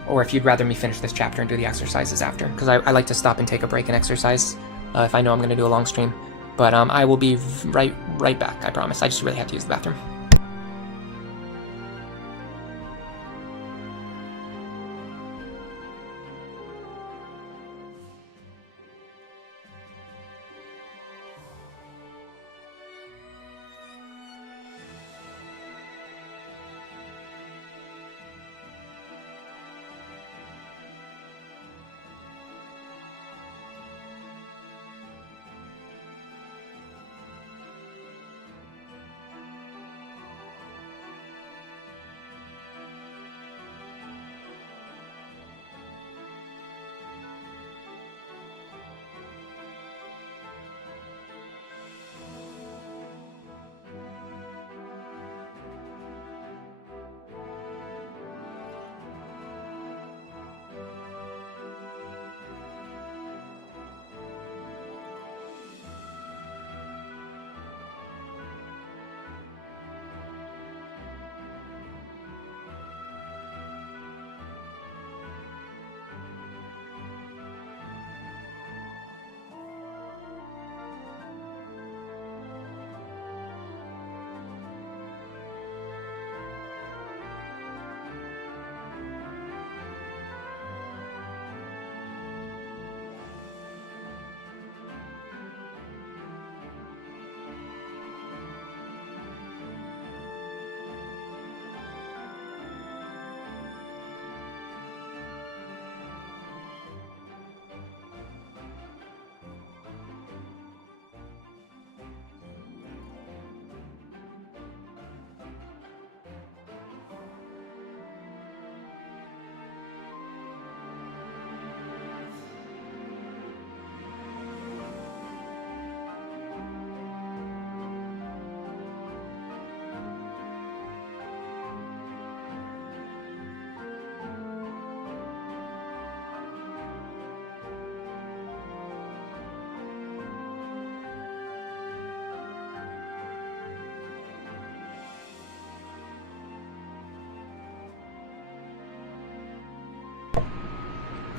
Or if you'd rather me finish this chapter and do the exercises after. Because I like to stop and take a break and exercise if I know I'm going to do a long stream. But I will be right back, I promise. I just really have to use the bathroom.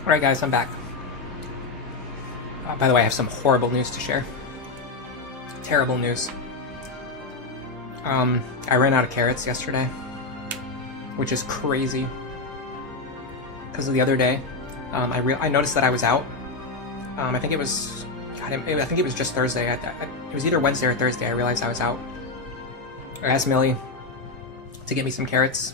Alright guys, I'm back. By the way, I have some horrible news to share. Terrible news. I ran out of carrots yesterday, which is crazy. Because the other day, I noticed that I was out. I think it was, I think it was just Thursday. It was either Wednesday or Thursday. I realized I was out. I asked Millie to get me some carrots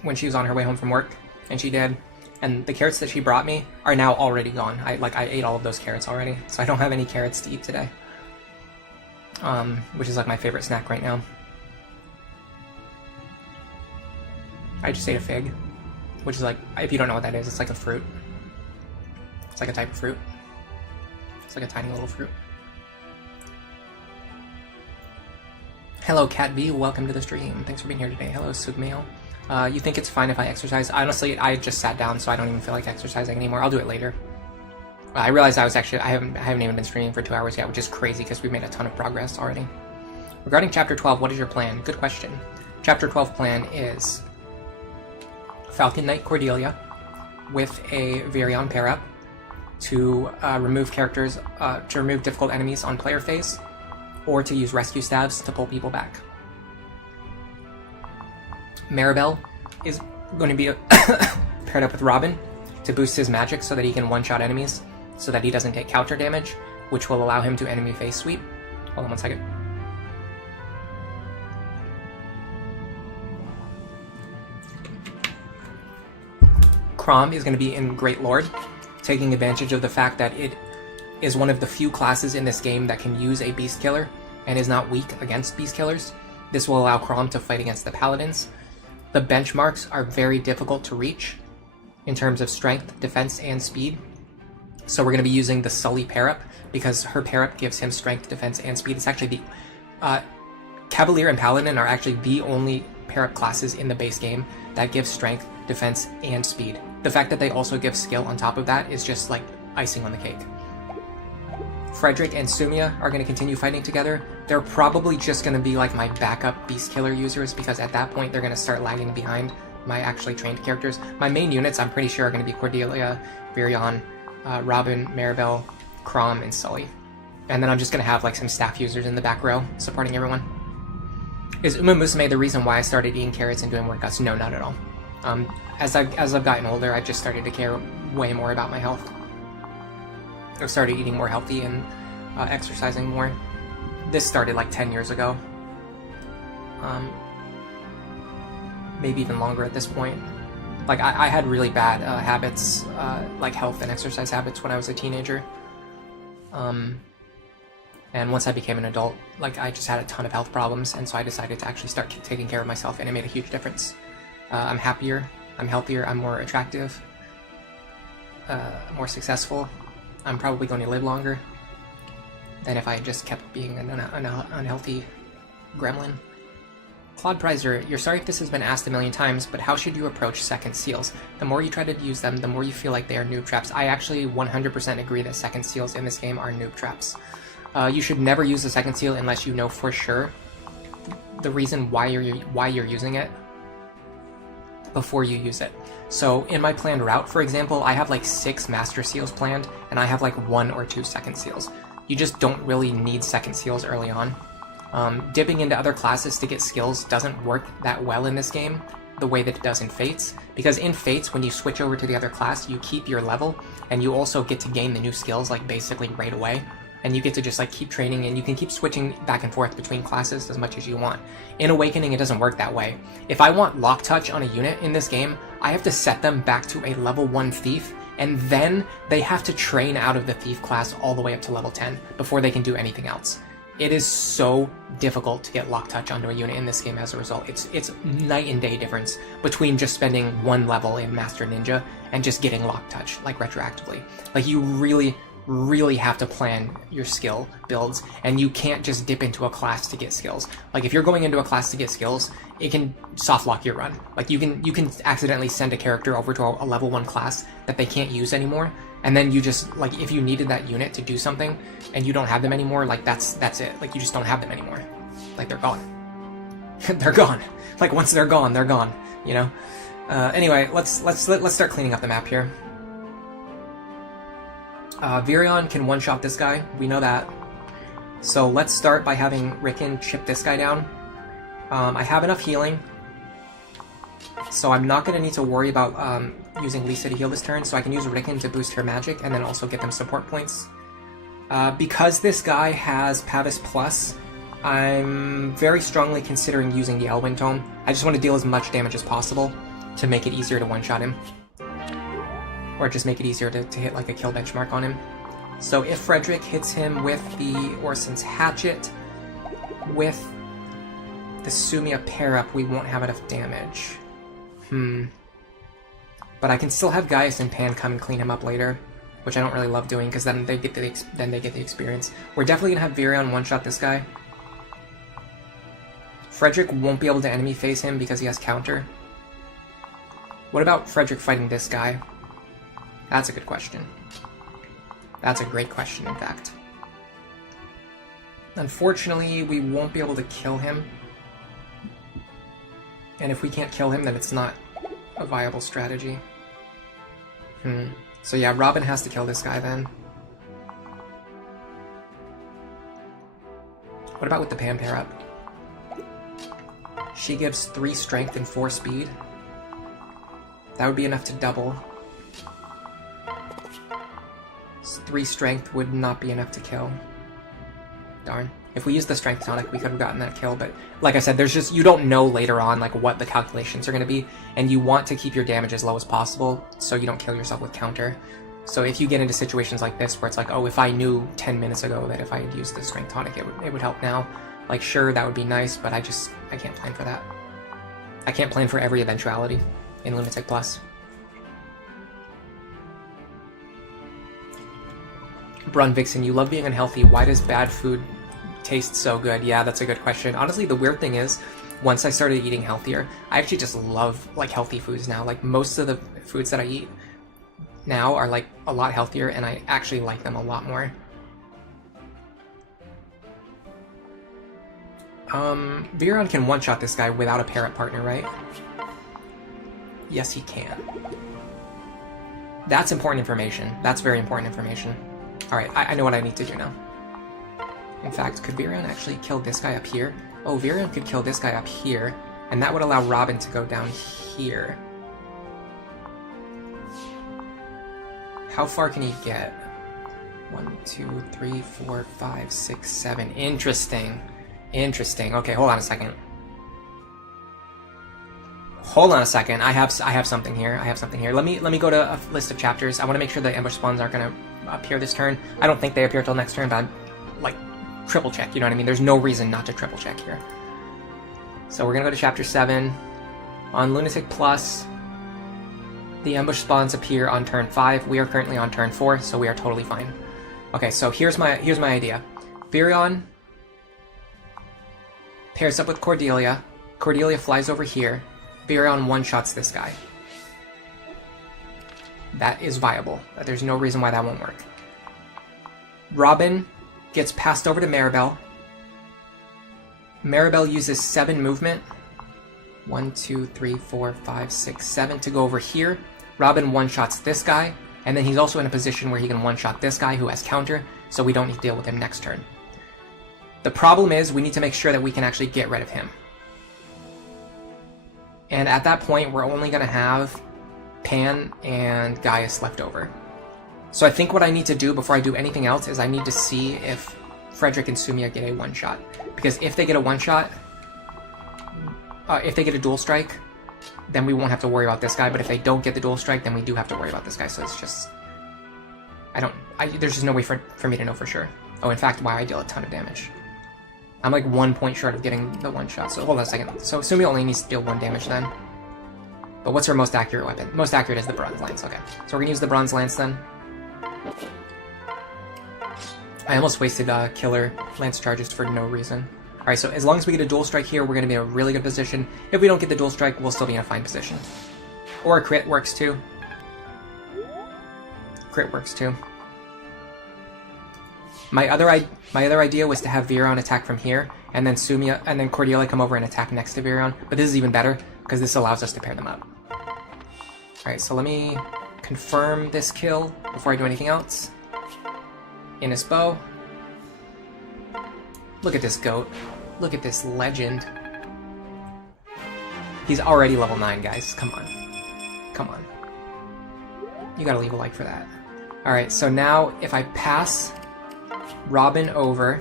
when she was on her way home from work, and she did. And the carrots that she brought me are now already gone. I ate all of those carrots already, so I don't have any carrots to eat today. Which is like my favorite snack right now. I just ate a fig, which is like, if you don't know what that is, it's like a fruit. It's like a type of fruit. It's like a tiny little fruit. Hello, Cat B. Welcome to the stream. Thanks for being here today. Hello, Sugmail. You think it's fine if I exercise? Honestly, I just sat down, so I don't even feel like exercising anymore. I'll do it later. I realized I haven't even been streaming for 2 hours yet, which is crazy because we've made a ton of progress already. Regarding Chapter 12, what is your plan? Good question. Chapter 12 plan is Falcon Knight Cordelia with a Virion pair-up to remove characters, to remove difficult enemies on player phase, or to use rescue stabs to pull people back. Maribel is going to be paired up with Robin to boost his magic so that he can one-shot enemies, so that he doesn't take counter damage, which will allow him to enemy phase sweep. Hold on one second. Chrom is going to be in Great Lord, taking advantage of the fact that it is one of the few classes in this game that can use a Beast Killer and is not weak against Beast Killers. This will allow Chrom to fight against the Paladins. The benchmarks are very difficult to reach in terms of strength, defense, and speed. So we're going to be using the Sully pair-up because her pair-up gives him strength, defense, and speed. It's actually the... Cavalier and Paladin are actually the only pair-up classes in the base game that give strength, defense, and speed. The fact that they also give skill on top of that is just like icing on the cake. Frederick and Sumia are going to continue fighting together. They're probably just going to be like my backup Beast Killer users because at that point they're going to start lagging behind my actually trained characters. My main units I'm pretty sure are going to be Cordelia, Virion, Robin, Maribel, Chrom, and Sully. And then I'm just going to have like some staff users in the back row supporting everyone. Is Uma Musume the reason why I started eating carrots and doing workouts? No, not at all. As I've gotten older, I just started to care way more about my health. I've started eating more healthy and exercising more. This started like 10 years ago. Maybe even longer at this point. Like, I had really bad habits, like health and exercise habits when I was a teenager. And once I became an adult, like, I just had a ton of health problems, and so I decided to actually start taking care of myself, and it made a huge difference. I'm happier, I'm healthier, I'm more attractive, more successful. I'm probably going to live longer than if I just kept being an unhealthy gremlin. Claude Prizer, you're sorry if this has been asked a million times, but how should you approach second seals? The more you try to use them, the more you feel like they are noob traps. I actually 100% agree that second seals in this game are noob traps. You should never use the second seal unless you know for sure the reason why you're using it before you use it. So in my planned route, for example, I have like 6 master seals planned, and I have like 1 or 2 second seals. You just don't really need second seals early on. Dipping into other classes to get skills doesn't work that well in this game, the way that it does in Fates, because in Fates, when you switch over to the other class, you keep your level, and you also get to gain the new skills like basically right away. And you get to just like keep training, and you can keep switching back and forth between classes as much as you want. In Awakening, it doesn't work that way. If I want Lock Touch on a unit in this game, I have to set them back to a level 1 Thief, and then they have to train out of the Thief class all the way up to level 10 before they can do anything else. It is so difficult to get Lock Touch onto a unit in this game as a result. It's night and day difference between just spending 1 level in Master Ninja and just getting Lock Touch, like retroactively. Like, you really have to plan your skill builds, and you can't just dip into a class to get skills. Like, if you're going into a class to get skills, it can soft lock your run. Like, you can accidentally send a character over to a level 1 class that they can't use anymore, and then you just, like, if you needed that unit to do something and you don't have them anymore, like, that's it. Like, you just don't have them anymore. Like, they're gone. They're gone. Like, once they're gone, you know? Anyway, let's start cleaning up the map here. Virion can one-shot this guy, we know that. So let's start by having Ricken chip this guy down. I have enough healing, so I'm not going to need to worry about using Lisa to heal this turn, so I can use Ricken to boost her magic and then also get them support points. Because this guy has Pavis Plus, I'm very strongly considering using the Elwind Tome. I just want to deal as much damage as possible to make it easier to one-shot him. Or just make it easier to hit like a kill benchmark on him. So if Frederick hits him with the Orson's Hatchet, with the Sumia pair-up, we won't have enough damage. But I can still have Gaius and Pan come and clean him up later, which I don't really love doing, because then they get the experience. We're definitely going to have Virion one-shot this guy. Frederick won't be able to enemy phase him because he has counter. What about Frederick fighting this guy? That's a good question. That's a great question, in fact. Unfortunately, we won't be able to kill him. And if we can't kill him, then it's not a viable strategy. So yeah, Robin has to kill this guy then. What about with the Pan pair up? She gives 3 strength and 4 speed. That would be enough to double. 3 strength would not be enough to kill. Darn. If we used the strength tonic, we could have gotten that kill, but like I said, there's just, you don't know later on like what the calculations are going to be, and you want to keep your damage as low as possible so you don't kill yourself with counter. So if you get into situations like this where it's like, oh, if I knew 10 minutes ago that if I had used the strength tonic it would help now, like sure, that would be nice, but I can't plan for that. I can't plan for every eventuality in Lunatic Plus. Brun Vixen, you love being unhealthy. Why does bad food taste so good? Yeah, that's a good question. Honestly, the weird thing is, once I started eating healthier, I actually just love like healthy foods now. Like most of the foods that I eat now are like a lot healthier, and I actually like them a lot more. Virion can one-shot this guy without a pair-up partner, right? Yes, he can. That's important information. That's very important information. Alright, I know what I need to do now. In fact, could Virion actually kill this guy up here? Oh, Virion could kill this guy up here, and that would allow Robin to go down here. How far can he get? 1, 2, 3, 4, 5, 6, 7. Interesting. Interesting. Okay, hold on a second. Hold on a second. I have something here. I have something here. Let me go to a list of chapters. I want to make sure the ambush spawns aren't going to appear this turn. I don't think they appear till next turn, but I'm, like, triple check. You know what I mean? There's no reason not to triple check here. So we're going to go to chapter 7. On Lunatic Plus, the ambush spawns appear on turn 5. We are currently on turn 4, so we are totally fine. Okay, so here's my idea. Virion pairs up with Cordelia. Cordelia flies over here. Virion one-shots this guy. That is viable. There's no reason why that won't work. Robin gets passed over to Maribel. Maribel uses 7 movement. 1, 2, 3, 4, 5, 6, 7 to go over here. Robin one-shots this guy, and then he's also in a position where he can one-shot this guy who has counter, so we don't need to deal with him next turn. The problem is we need to make sure that we can actually get rid of him. And at that point, we're only going to have Pan and Gaius left over. So I think what I need to do before I do anything else is I need to see if Frederick and Sumia get a one-shot. Because if they get a one-shot, if they get a dual strike, then we won't have to worry about this guy. But if they don't get the dual strike, then we do have to worry about this guy. So it's just... there's just no way for me to know for sure. Oh, in fact, wow, I deal a ton of damage. I'm like 1 point short of getting the one-shot. So hold on a second. So Sumia only needs to deal 1 damage then. But what's her most accurate weapon? Most accurate is the Bronze Lance. Okay. So we're going to use the Bronze Lance then. I almost wasted killer lance charges for no reason. Alright, so as long as we get a dual strike here, we're going to be in a really good position. If we don't get the dual strike, we'll still be in a fine position. Or a crit works too. Crit works too. My other idea was to have Virion attack from here, and then Sumia and then Cordelia come over and attack next to Virion. But this is even better because this allows us to pair them up. Alright, so let me confirm this kill before I do anything else. in his bow. Look at this goat. Look at this legend. He's already level 9, guys. Come on. Come on. You gotta leave a like for that. Alright, so now if I pass Robin over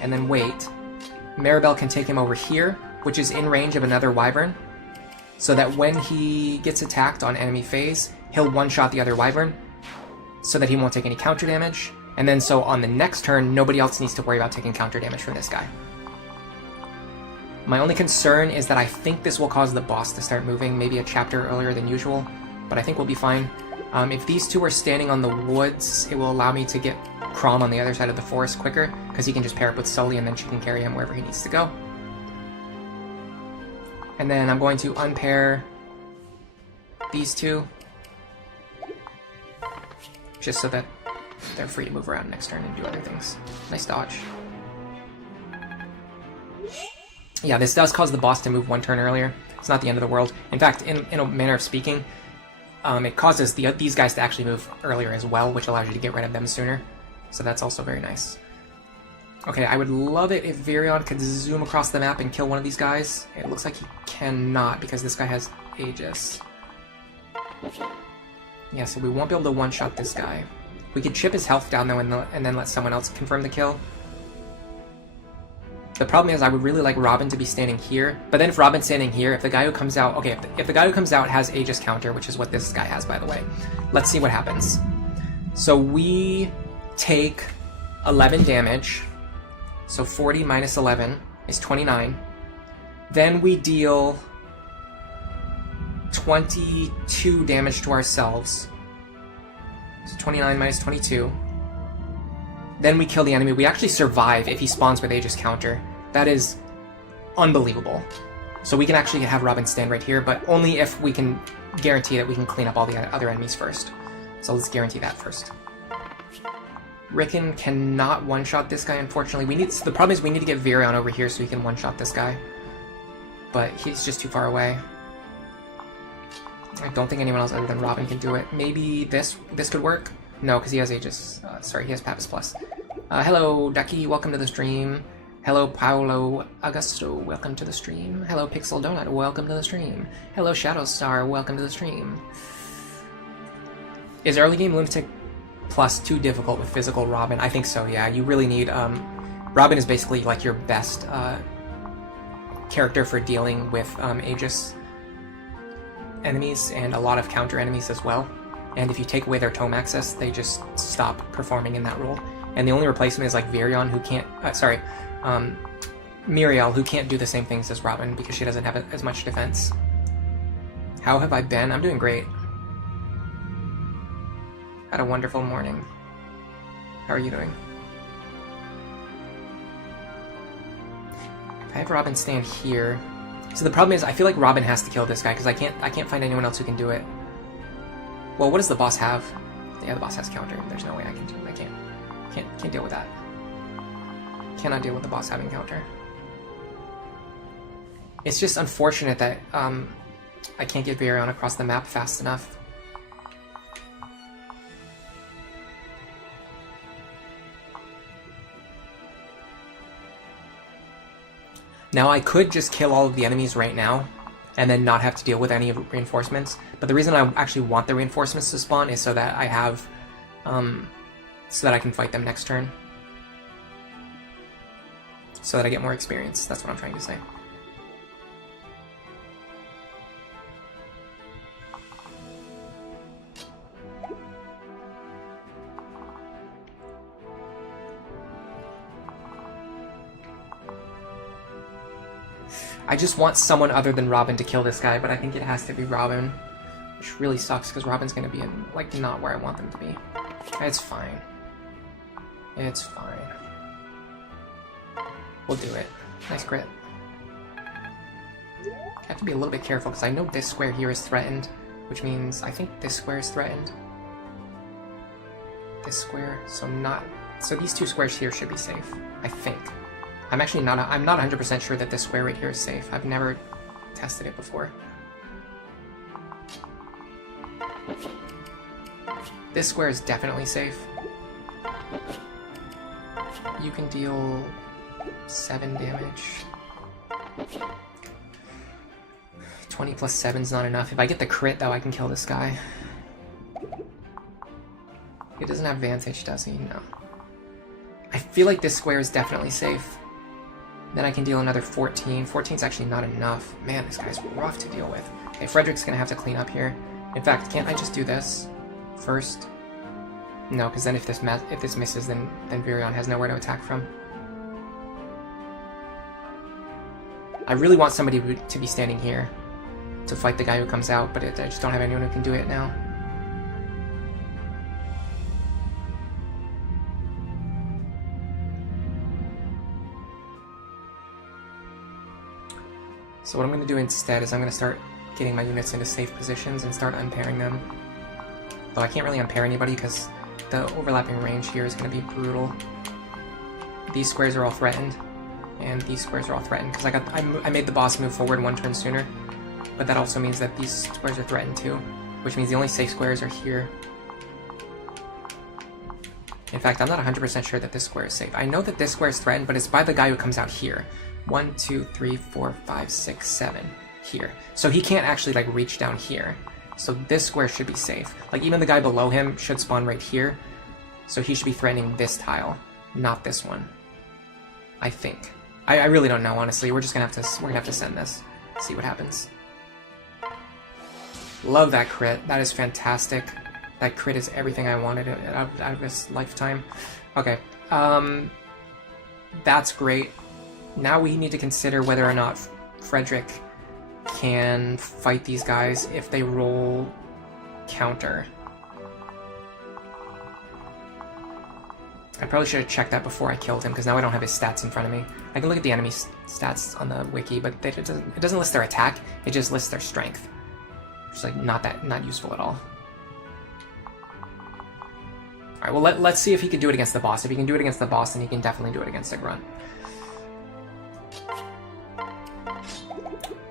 and then wait, Maribel can take him over here, which is in range of another Wyvern, so that when he gets attacked on enemy phase, he'll one-shot the other Wyvern, so that he won't take any counter damage, and then so on the next turn, nobody else needs to worry about taking counter damage from this guy. My only concern is that I think this will cause the boss to start moving, maybe a chapter earlier than usual, but I think we'll be fine. If these two are standing on the woods, it will allow me to get Crom on the other side of the forest quicker, because he can just pair up with Sully and then she can carry him wherever he needs to go. And then I'm going to unpair these two, just so that they're free to move around next turn and do other things. Nice dodge. Yeah, this does cause the boss to move one turn earlier. It's not the end of the world. In fact, in a manner of speaking, it causes these guys to actually move earlier as well, which allows you to get rid of them sooner. So that's also very nice. Okay, I would love it if Virion could zoom across the map and kill one of these guys. It looks like he cannot because this guy has Aegis. Yeah, so we won't be able to one-shot this guy. We could chip his health down though and then let someone else confirm the kill. The problem is I would really like Robin to be standing here, but then if Robin's standing here, if the guy who comes out... Okay, if the guy who comes out has Aegis counter, which is what this guy has, by the way. Let's see what happens. So we take 11 damage. So 40 minus 11 is 29. Then we deal 22 damage to ourselves. So 29 minus 22. Then we kill the enemy. We actually survive if he spawns with Aegis counter. That is unbelievable. So we can actually have Robin stand right here, but only if we can guarantee that we can clean up all the other enemies first. So let's guarantee that first. Ricken cannot one-shot this guy, unfortunately. The problem is we need to get Virion over here so he can one-shot this guy. But he's just too far away. I don't think anyone else other than Robin can do it. Maybe this could work? No, because he has Aegis. Sorry, he has Papus Plus. Hello, Ducky, welcome to the stream. Hello, Paolo Augusto, welcome to the stream. Hello, Pixel Donut, welcome to the stream. Hello, Shadow Star, welcome to the stream. Is early game Lunatic Plus too difficult with physical Robin? I think so, yeah. You really need... Robin is basically like your best character for dealing with Aegis enemies and a lot of counter enemies as well. And if you take away their tome access, they just stop performing in that role. And the only replacement is like Virion, who can't... Miriel, who can't do the same things as Robin because she doesn't have as much defense. How have I been? I'm doing great. Had a wonderful morning. How are you doing? If I have Robin stand here... So the problem is, I feel like Robin has to kill this guy because I can't find anyone else who can do it. Well, what does the boss have? Yeah, the boss has counter. There's no way I can do it. I can't deal with that. Cannot deal with the boss having counter. It's just unfortunate that I can't get Virion across the map fast enough. Now I could just kill all of the enemies right now and then not have to deal with any reinforcements. But the reason I actually want the reinforcements to spawn is so that I have, so that I can fight them next turn. So that I get more experience. That's what I'm trying to say. I just want someone other than Robin to kill this guy, but I think it has to be Robin. Which really sucks, because Robin's going to be in, like, not where I want them to be. It's fine. It's fine. We'll do it. Nice crit. I have to be a little bit careful, because I know this square here is threatened, which means I think this square is threatened. This square, so these two squares here should be safe, I think. I'm actually not, I'm not 100% sure that this square right here is safe. I've never tested it before. This square is definitely safe. You can deal 7 damage. 20 plus 7 is not enough. If I get the crit, though, I can kill this guy. He doesn't have Vantage, does he? No. I feel like this square is definitely safe. Then I can deal another 14. 14 is actually not enough. Man, this guy's rough to deal with. Okay, Frederick's gonna have to clean up here. In fact, can't I just do this first? No, because then if this misses, then Virion has nowhere to attack from. I really want somebody to be standing here to fight the guy who comes out, but I just don't have anyone who can do it now. So what I'm going to do instead is I'm going to start getting my units into safe positions and start unpairing them. Though I can't really unpair anybody because the overlapping range here is going to be brutal. These squares are all threatened, and these squares are all threatened because I made the boss move forward 1 turn sooner. But that also means that these squares are threatened too, which means the only safe squares are here. In fact, I'm not 100% sure that this square is safe. I know that this square is threatened, but it's by the guy who comes out here. 1, 2, 3, 4, 5, 6, 7 here. So he can't actually like reach down here. So this square should be safe. Like even the guy below him should spawn right here. So he should be threatening this tile, not this one. I think. I really don't know, honestly. We're gonna have to send this. See what happens. Love that crit. That is fantastic. That crit is everything I wanted out of this lifetime. Okay. That's great. Now we need to consider whether or not Frederick can fight these guys if they roll counter. I probably should have checked that before I killed him, because now I don't have his stats in front of me. I can look at the enemy stats on the wiki, but it doesn't list their attack, it just lists their strength. It's like not useful at all. Alright, well let's see if he can do it against the boss. If he can do it against the boss, then he can definitely do it against a grunt.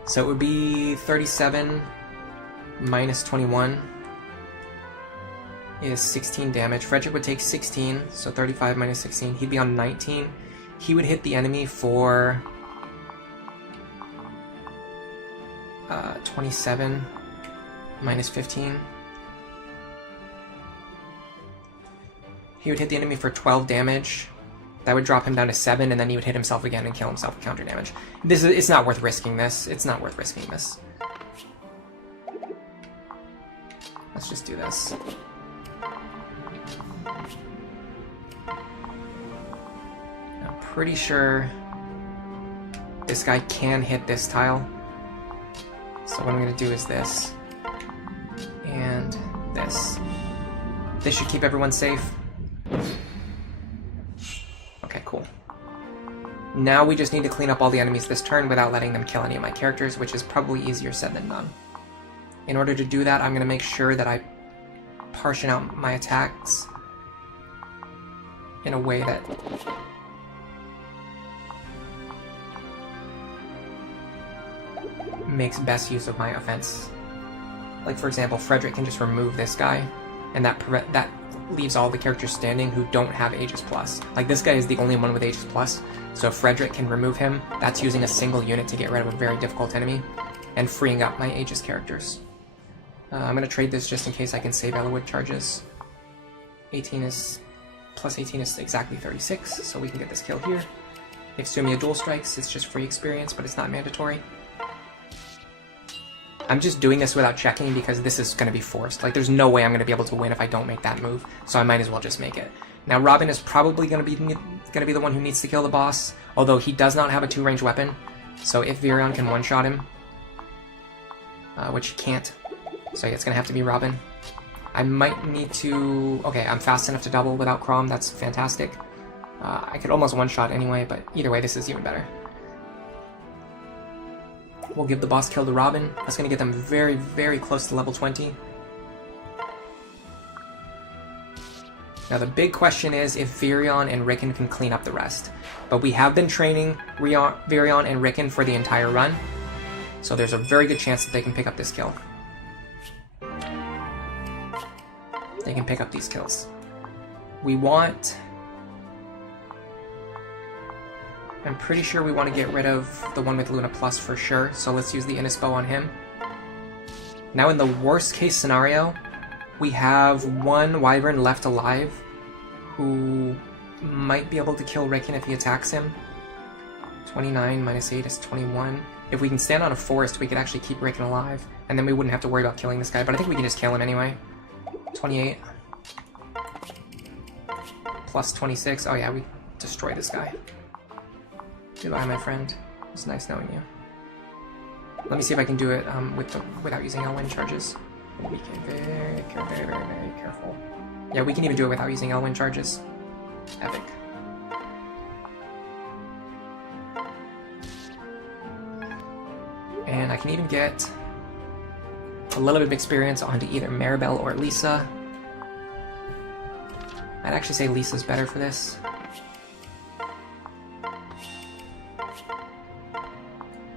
So it would be 37 minus 21 is 16 damage. Frederick would take 16, so 35 minus 16. He'd be on 19. He would hit the enemy for 27 minus 15. He would hit the enemy for 12 damage. That would drop him down to 7, and then he would hit himself again and kill himself with counter damage. It's not worth risking this. It's not worth risking this. Let's just do this. I'm pretty sure this guy can hit this tile. So what I'm going to do is this. And this. This should keep everyone safe. Okay, cool. Now we just need to clean up all the enemies this turn without letting them kill any of my characters, which is probably easier said than done. In order to do that, I'm going to make sure that I portion out my attacks in a way that makes best use of my offense. Like, for example, Frederick can just remove this guy, and that leaves all the characters standing who don't have Aegis Plus. Like, this guy is the only one with Aegis Plus, so if Frederick can remove him, that's using a single unit to get rid of a very difficult enemy, and freeing up my Aegis characters. I'm going to trade this just in case I can save Elowood charges. 18 is... plus 18 is exactly 36, so we can get this kill here. If Sumia dual strikes, it's just free experience, but it's not mandatory. I'm just doing this without checking because this is going to be forced. Like, there's no way I'm going to be able to win if I don't make that move, so I might as well just make it. Now, Robin is probably going to be the one who needs to kill the boss, although he does not have a 2-range weapon, so if Virion can one-shot him, which he can't, so yeah, it's going to have to be Robin. I might need to... Okay, I'm fast enough to double without Chrom, that's fantastic. I could almost one-shot anyway, but either way, this is even better. We'll give the boss kill to Robin. That's going to get them very, very close to level 20. Now the big question is if Virion and Ricken can clean up the rest. But we have been training Virion and Ricken for the entire run, so there's a very good chance that they can pick up this kill. They can pick up these kills. We want I'm pretty sure we want to get rid of the one with Luna Plus for sure, so let's use the Innisbow on him. Now in the worst case scenario, we have one Wyvern left alive who might be able to kill Ricken if he attacks him. 29 minus 8 is 21. If we can stand on a forest, we could actually keep Ricken alive, and then we wouldn't have to worry about killing this guy, but I think we can just kill him anyway. 28. Plus 26. Oh yeah, we destroy this guy. Goodbye, my friend. It's nice knowing you. Let me see if I can do it without using Elwind charges. We can very careful. Yeah, we can even do it without using Elwind charges. Epic. And I can even get a little bit of experience onto either Maribel or Lisa. I'd actually say Lisa's better for this.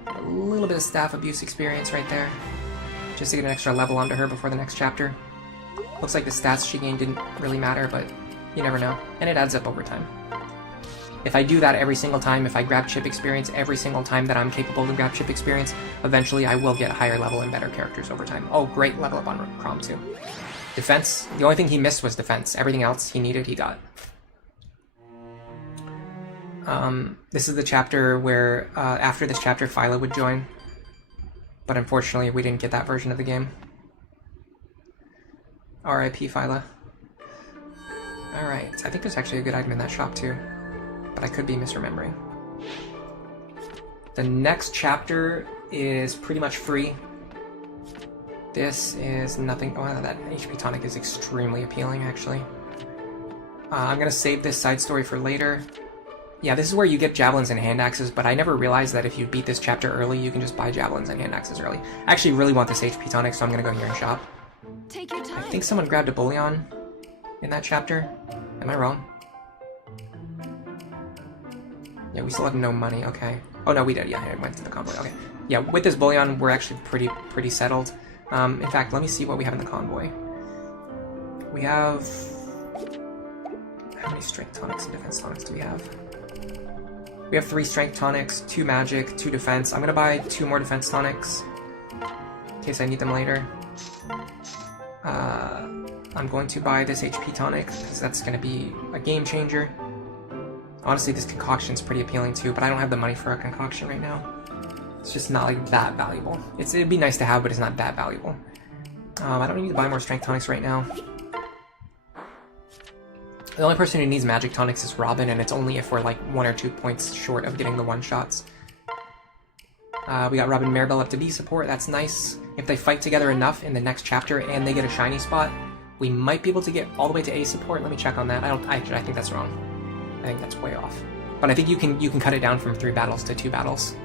A little bit of staff abuse experience right there, just to get an extra level onto her before the next chapter. Looks like the stats she gained didn't really matter, but you never know, and it adds up over time. If I do that every single time, if I grab chip experience every single time that I'm capable to grab chip experience, eventually I will get higher level and better characters over time. Oh, great level up on Crom too. Defense, the only thing he missed was defense. Everything else he needed, he got. This is the chapter where, after this chapter, Phyla would join. But unfortunately, we didn't get that version of the game. R.I.P. Phyla. Alright, I think there's actually a good item in that shop too. But I could be misremembering. The next chapter is pretty much free. This is nothing. Oh, that HP tonic is extremely appealing, actually. I'm gonna save this side story for later. Yeah, this is where you get javelins and hand axes, but I never realized that if you beat this chapter early, you can just buy javelins and hand axes early. I actually really want this HP tonic, so I'm gonna go here and shop. Take your time. I think someone grabbed a bullion in that chapter. Am I wrong? Yeah, we still have no money. Okay. Oh no, we did. Yeah, it went to the convoy. Okay. Yeah, with this bullion, we're actually pretty settled. In fact, let me see what we have in the convoy. We have... How many strength tonics and defense tonics do we have? We have 3 strength tonics, 2 magic, 2 defense. I'm gonna buy 2 more defense tonics in case I need them later. I'm going to buy this HP tonic because that's gonna be a game changer. Honestly, this concoction's pretty appealing too, but I don't have the money for a concoction right now. It's just not like that valuable. It'd be nice to have, but it's not that valuable. I don't need to buy more strength tonics right now. The only person who needs magic tonics is Robin, and it's only if we're like 1 or 2 points short of getting the one-shots. We got Robin and Maribel up to B support, that's nice. If they fight together enough in the next chapter and they get a shiny spot, we might be able to get all the way to A support. Let me check on that. I think that's wrong. I think that's way off. But I think you can cut it down from 3 battles to 2 battles.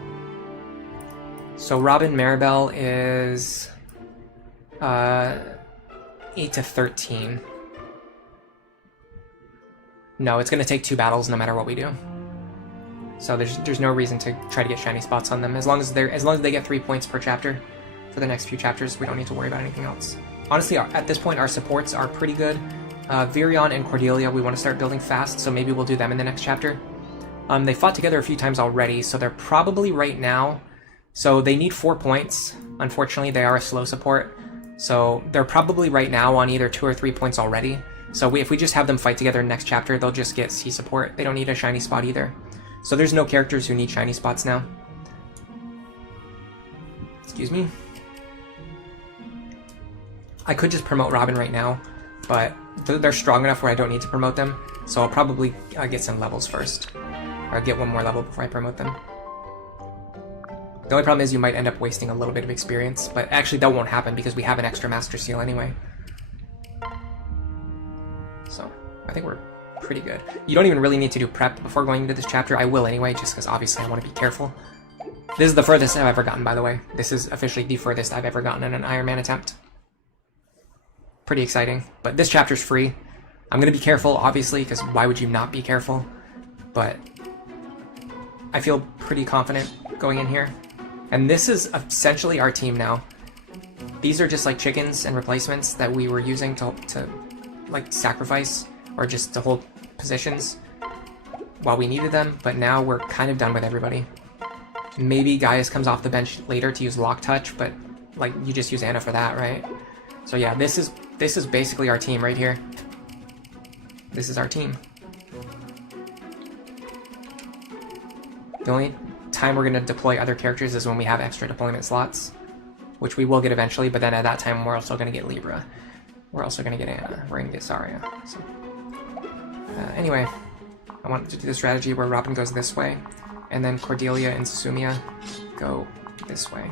So Robin Maribel is 8 to 13. No, it's going to take 2 battles no matter what we do. So there's no reason to try to get shiny spots on them. As long as they get 3 points per chapter for the next few chapters, we don't need to worry about anything else. Honestly, at this point, our supports are pretty good. Virion and Cordelia, we want to start building fast, so maybe we'll do them in the next chapter. They fought together a few times already, so they're probably right now... So they need 4 points. Unfortunately, they are a slow support. So they're probably right now on either 2 or 3 points already. So if we just have them fight together in the next chapter, they'll just get C support. They don't need a shiny spot either. So there's no characters who need shiny spots now. Excuse me. I could just promote Robin right now, but they're strong enough where I don't need to promote them. So I'll probably get some levels first. Or get 1 more level before I promote them. The only problem is you might end up wasting a little bit of experience, but actually that won't happen because we have an extra Master Seal anyway. So, I think we're pretty good. You don't even really need to do prep before going into this chapter. I will anyway, just because obviously I want to be careful. This is the furthest I've ever gotten, by the way. This is officially the furthest I've ever gotten in an Iron Man attempt. Pretty exciting. But this chapter's free. I'm going to be careful, obviously, because why would you not be careful? But I feel pretty confident going in here. And this is essentially our team now. These are just like chickens and replacements that we were using to like sacrifice or just to hold positions. while we needed them, but now we're kind of done with everybody. Maybe Gaius comes off the bench later to use Lock Touch, but like you just use Anna for that, right? So yeah, this is basically our team right here. This is our team. The only time we're going to deploy other characters is when we have extra deployment slots, which we will get eventually, but then at that time we're also going to get Libra. We're also going to get Anna. We're going to get Zarya. So, anyway, I wanted to do the strategy where Robin goes this way, and then Cordelia and Sumia go this way.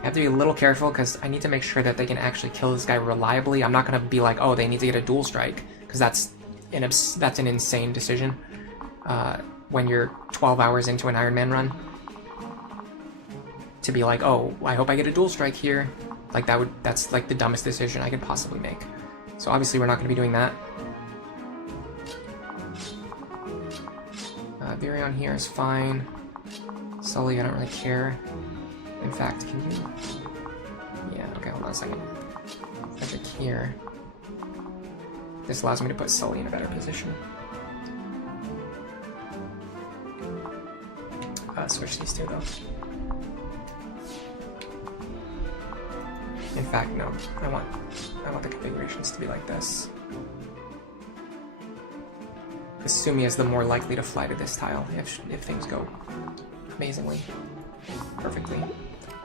I have to be a little careful because I need to make sure that they can actually kill this guy reliably. I'm not going to be like, oh, they need to get a dual strike, because that's an insane decision when you're 12 hours into an Iron Man run. To be like, oh, I hope I get a dual strike here. Like that's like the dumbest decision I could possibly make. So obviously we're not going to be doing that. Virion here is fine. Sully, I don't really care. In fact, can you... Yeah, okay, hold on a second. Frederick here. This allows me to put Sully in a better position. Switch these two, though. In fact, no. I want the configurations to be like this. Because Sumi is the more likely to fly to this tile if things go amazingly, perfectly.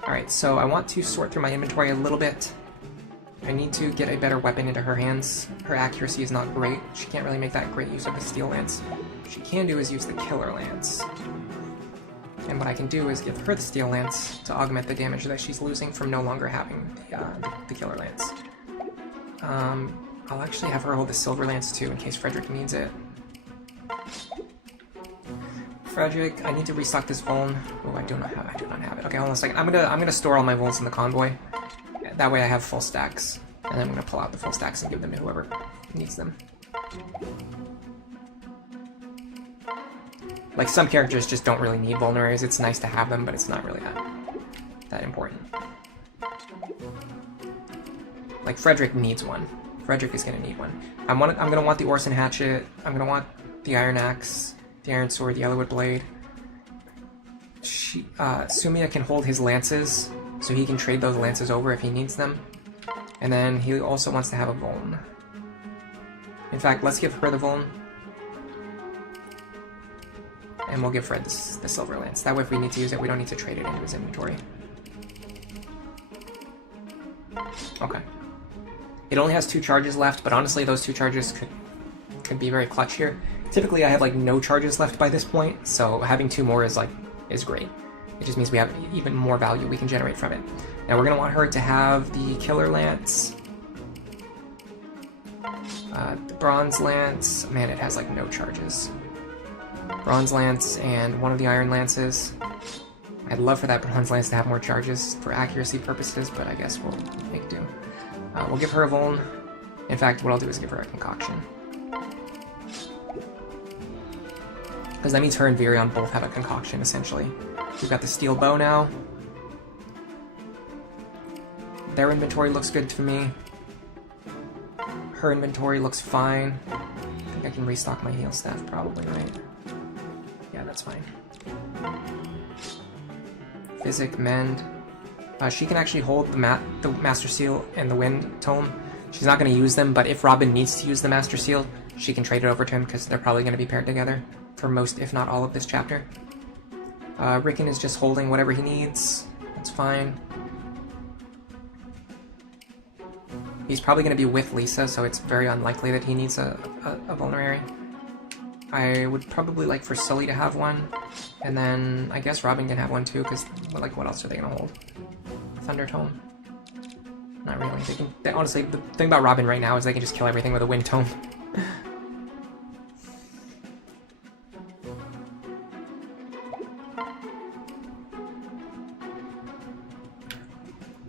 Alright, so I want to sort through my inventory a little bit. I need to get a better weapon into her hands. Her accuracy is not great. She can't really make that great use of the Steel Lance. What she can do is use the Killer Lance. And what I can do is give her the Steel Lance to augment the damage that she's losing from no longer having the Killer Lance. I'll actually have her hold the Silver Lance too in case Frederick needs it. Frederick, I need to restock this Vuln. Oh, I do not have it. Okay, hold on a second. I'm gonna store all my Vulns in the convoy. That way I have full stacks. And then I'm gonna pull out the full stacks and give them to whoever needs them. Like, some characters just don't really need vulneraries. It's nice to have them, but it's not really that important. Like, Frederick needs one. Frederick is gonna need one. I'm gonna want the Orson Hatchet. I'm gonna want the Iron Axe, the Iron Sword, the Yellowwood Blade. Sumia can hold his lances, so he can trade those lances over if he needs them. And then he also wants to have a Vuln. In fact, let's give her the Vuln. And we'll give Fred the Silver Lance. That way if we need to use it, we don't need to trade it into his inventory. Okay. It only has 2 charges left, but honestly those 2 charges could be very clutch here. Typically I have like no charges left by this point, so having 2 more is great. It just means we have even more value we can generate from it. Now we're going to want her to have the Killer Lance, the Bronze Lance. Man, it has like no charges. Bronze Lance and one of the Iron Lances. I'd love for that Bronze Lance to have more charges for accuracy purposes, but I guess we'll make do. We'll give her a Vuln. In fact, what I'll do is give her a Concoction. Because that means her and Virion both have a Concoction, essentially. We've got the Steel Bow now. Their inventory looks good to me. Her inventory looks fine. I think I can restock my heal staff probably, right? Yeah, that's fine. Physic, Mend. She can actually hold the Master Seal and the Wind Tome. She's not going to use them, but if Robin needs to use the Master Seal, she can trade it over to him because they're probably going to be paired together for most, if not all, of this chapter. Ricken is just holding whatever he needs. That's fine. He's probably going to be with Lisa, so it's very unlikely that he needs a vulnerary. I would probably like for Sully to have one, and then I guess Robin can have one too, because like what else are they going to hold? Thunder Tome? Not really. Honestly, the thing about Robin right now is they can just kill everything with a Wind Tome.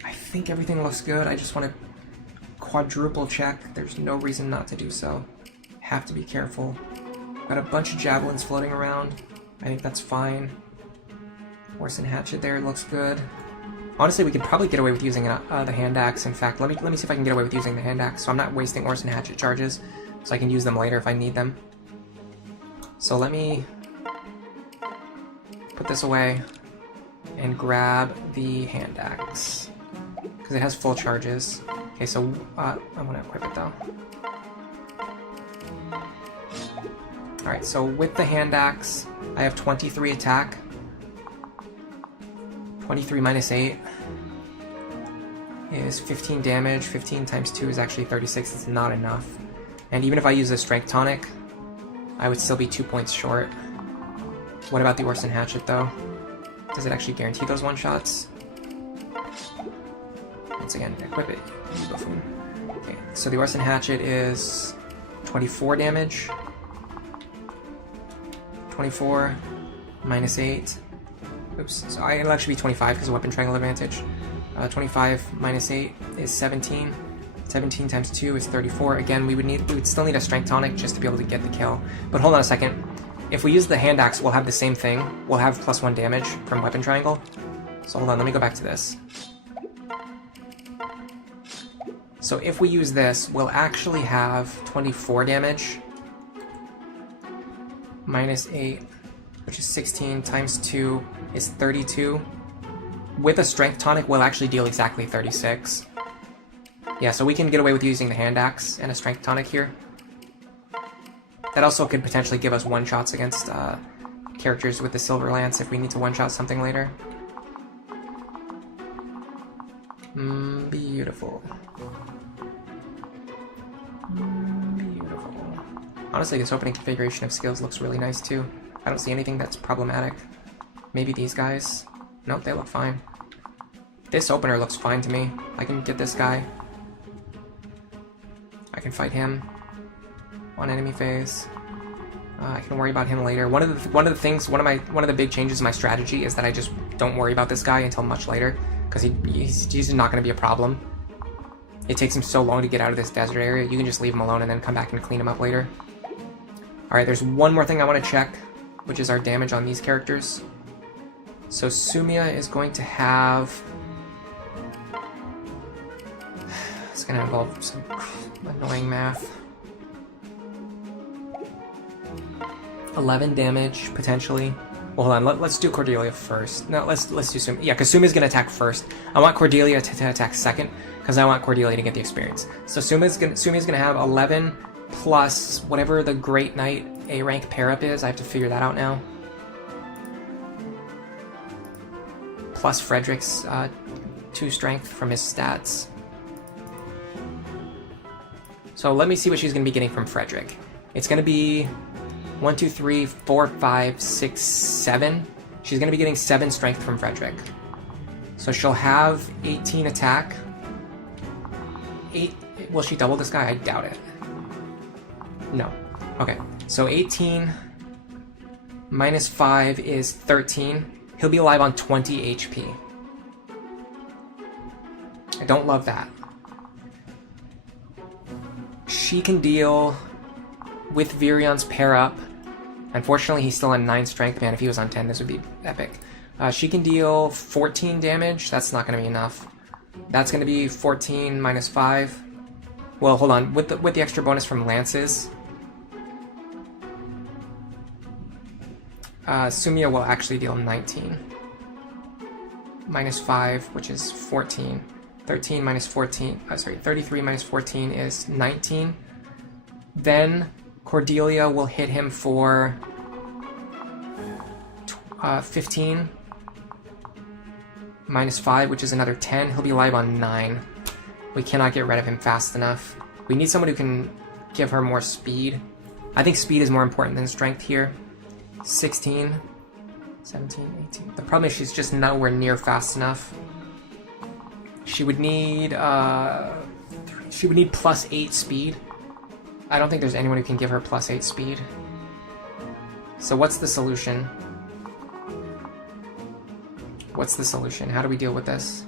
I think everything looks good. I just want to quadruple check. There's no reason not to do so. Have to be careful. Got a bunch of javelins floating around. I think that's fine. Orson Hatchet there looks good. Honestly, we could probably get away with using the hand axe. In fact, let me see if I can get away with using the hand axe, so I'm not wasting Orson Hatchet charges, so I can use them later if I need them. So let me put this away and grab the hand axe because it has full charges. Okay, so I want to equip it though. Alright, so with the hand axe, I have 23 attack. 23 minus 8 is 15 damage. 15 times 2 is actually 36. It's not enough. And even if I use a strength tonic, I would still be 2 points short. What about the Orson Hatchet though? Does it actually guarantee those one-shots? Once again, equip it. Okay, so the Orson Hatchet is 24 damage. 24 minus 8. Oops, so it'll actually be 25 because of weapon triangle advantage. 25 minus 8 is 17. 17 times 2 is 34. Again, we would still need a strength tonic just to be able to get the kill. But hold on a second. If we use the hand axe, we'll have the same thing. We'll have +1 damage from weapon triangle. So hold on, let me go back to this. So if we use this, we'll actually have 24 damage. Minus 8, which is 16, times 2 is 32. With a strength tonic, we'll actually deal exactly 36. Yeah, so we can get away with using the hand axe and a strength tonic here. That also could potentially give us one-shots against characters with the Silver Lance if we need to one-shot something later. Beautiful. Beautiful. Honestly, this opening configuration of skills looks really nice too. I don't see anything that's problematic. Maybe these guys. Nope, they look fine. This opener looks fine to me. I can get this guy. I can fight him on enemy phase. I can worry about him later. One of the big changes in my strategy is that I just don't worry about this guy until much later, because he's not going to be a problem. It takes him so long to get out of this desert area. You can just leave him alone and then come back and clean him up later. Alright, there's one more thing I want to check, which is our damage on these characters. So Sumia is going to have... It's going to involve some annoying math. 11 damage, potentially. Well, hold on, let's do Cordelia first. No, let's do Sumia. Yeah, because Sumia's going to attack first. I want Cordelia to attack second, because I want Cordelia to get the experience. So Sumia's going to have 11 plus whatever the Great Knight A rank pair-up is. I have to figure that out now. Plus Frederick's 2 strength from his stats. So let me see what she's going to be getting from Frederick. It's going to be 1, 2, 3, 4, 5, 6, 7. She's going to be getting 7 strength from Frederick. So she'll have 18 attack. 8. Will she double this guy? I doubt it. No. Okay. So 18 minus 5 is 13. He'll be alive on 20 HP. I don't love that. She can deal with Virion's pair up. Unfortunately, he's still on 9 strength. Man, if he was on 10, this would be epic. She can deal 14 damage. That's not going to be enough. That's going to be 14 minus 5. Well, hold on. With the extra bonus from Lances, Sumia will actually deal 19. Minus 5, which is 14. 13 minus 14, 33 minus 14 is 19. Then Cordelia will hit him for 15. Minus 5, which is another 10. He'll be alive on 9. We cannot get rid of him fast enough. We need someone who can give her more speed. I think speed is more important than strength here. 16, 17, 18. The problem is she's just nowhere near fast enough. She would need plus 8 speed. I don't think there's anyone who can give her plus 8 speed. So what's the solution? What's the solution? How do we deal with this?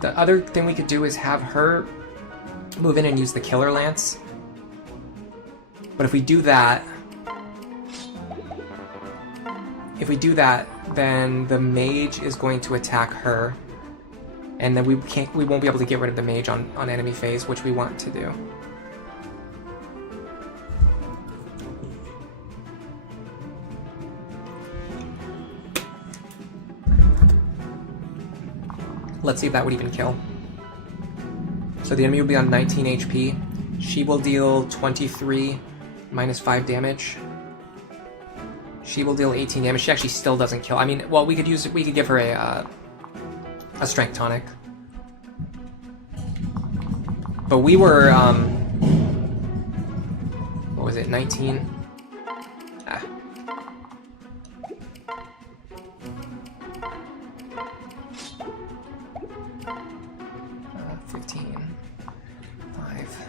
The other thing we could do is have her move in and use the Killer Lance. But if we do that, then the mage is going to attack her, and then we won't be able to get rid of the mage on enemy phase, which we want to do. Let's see if that would even kill. So the enemy will be on 19 HP. She will deal 23 minus 5 damage. She will deal 18 damage. She actually still doesn't kill. I mean, well, we could give her a strength tonic. But we were, what was it, 19? 15, 5,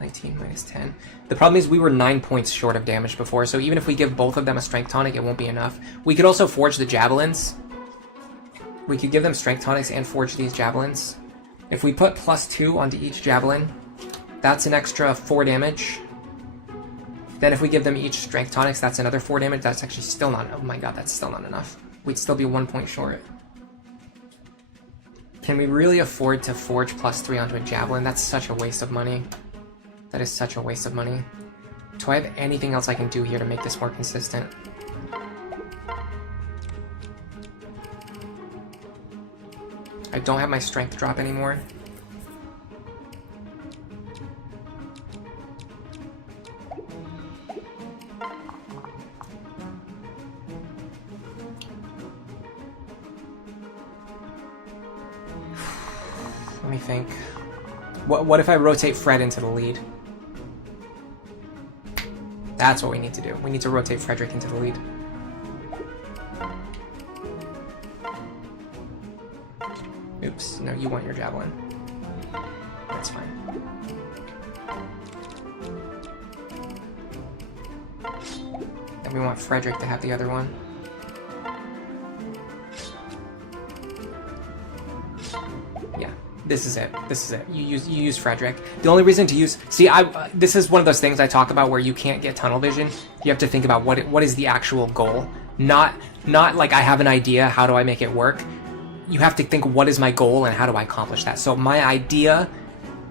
19 minus 10. The problem is we were 9 points short of damage before, so even if we give both of them a strength tonic, it won't be enough. We could also forge the javelins. We could give them strength tonics and forge these javelins. If we put +2 onto each javelin, that's an extra 4 damage. Then if we give them each strength tonics, that's another 4 damage. That's actually still not, oh my god, that's still not enough. We'd still be 1 point short. Can we really afford to forge +3 onto a javelin? That's such a waste of money. That is such a waste of money. Do I have anything else I can do here to make this more consistent? I don't have my strength drop anymore. Let me think. What if I rotate Fred into the lead? That's what we need to do. We need to rotate Frederick into the lead. Oops, no, you want your javelin. That's fine. And we want Frederick to have the other one. Yeah, this is it. This is it. You use Frederick. The only reason to use... See, this is one of those things I talk about where you can't get tunnel vision. You have to think about what is the actual goal. Not like I have an idea, how do I make it work? You have to think, what is my goal and how do I accomplish that? So my idea,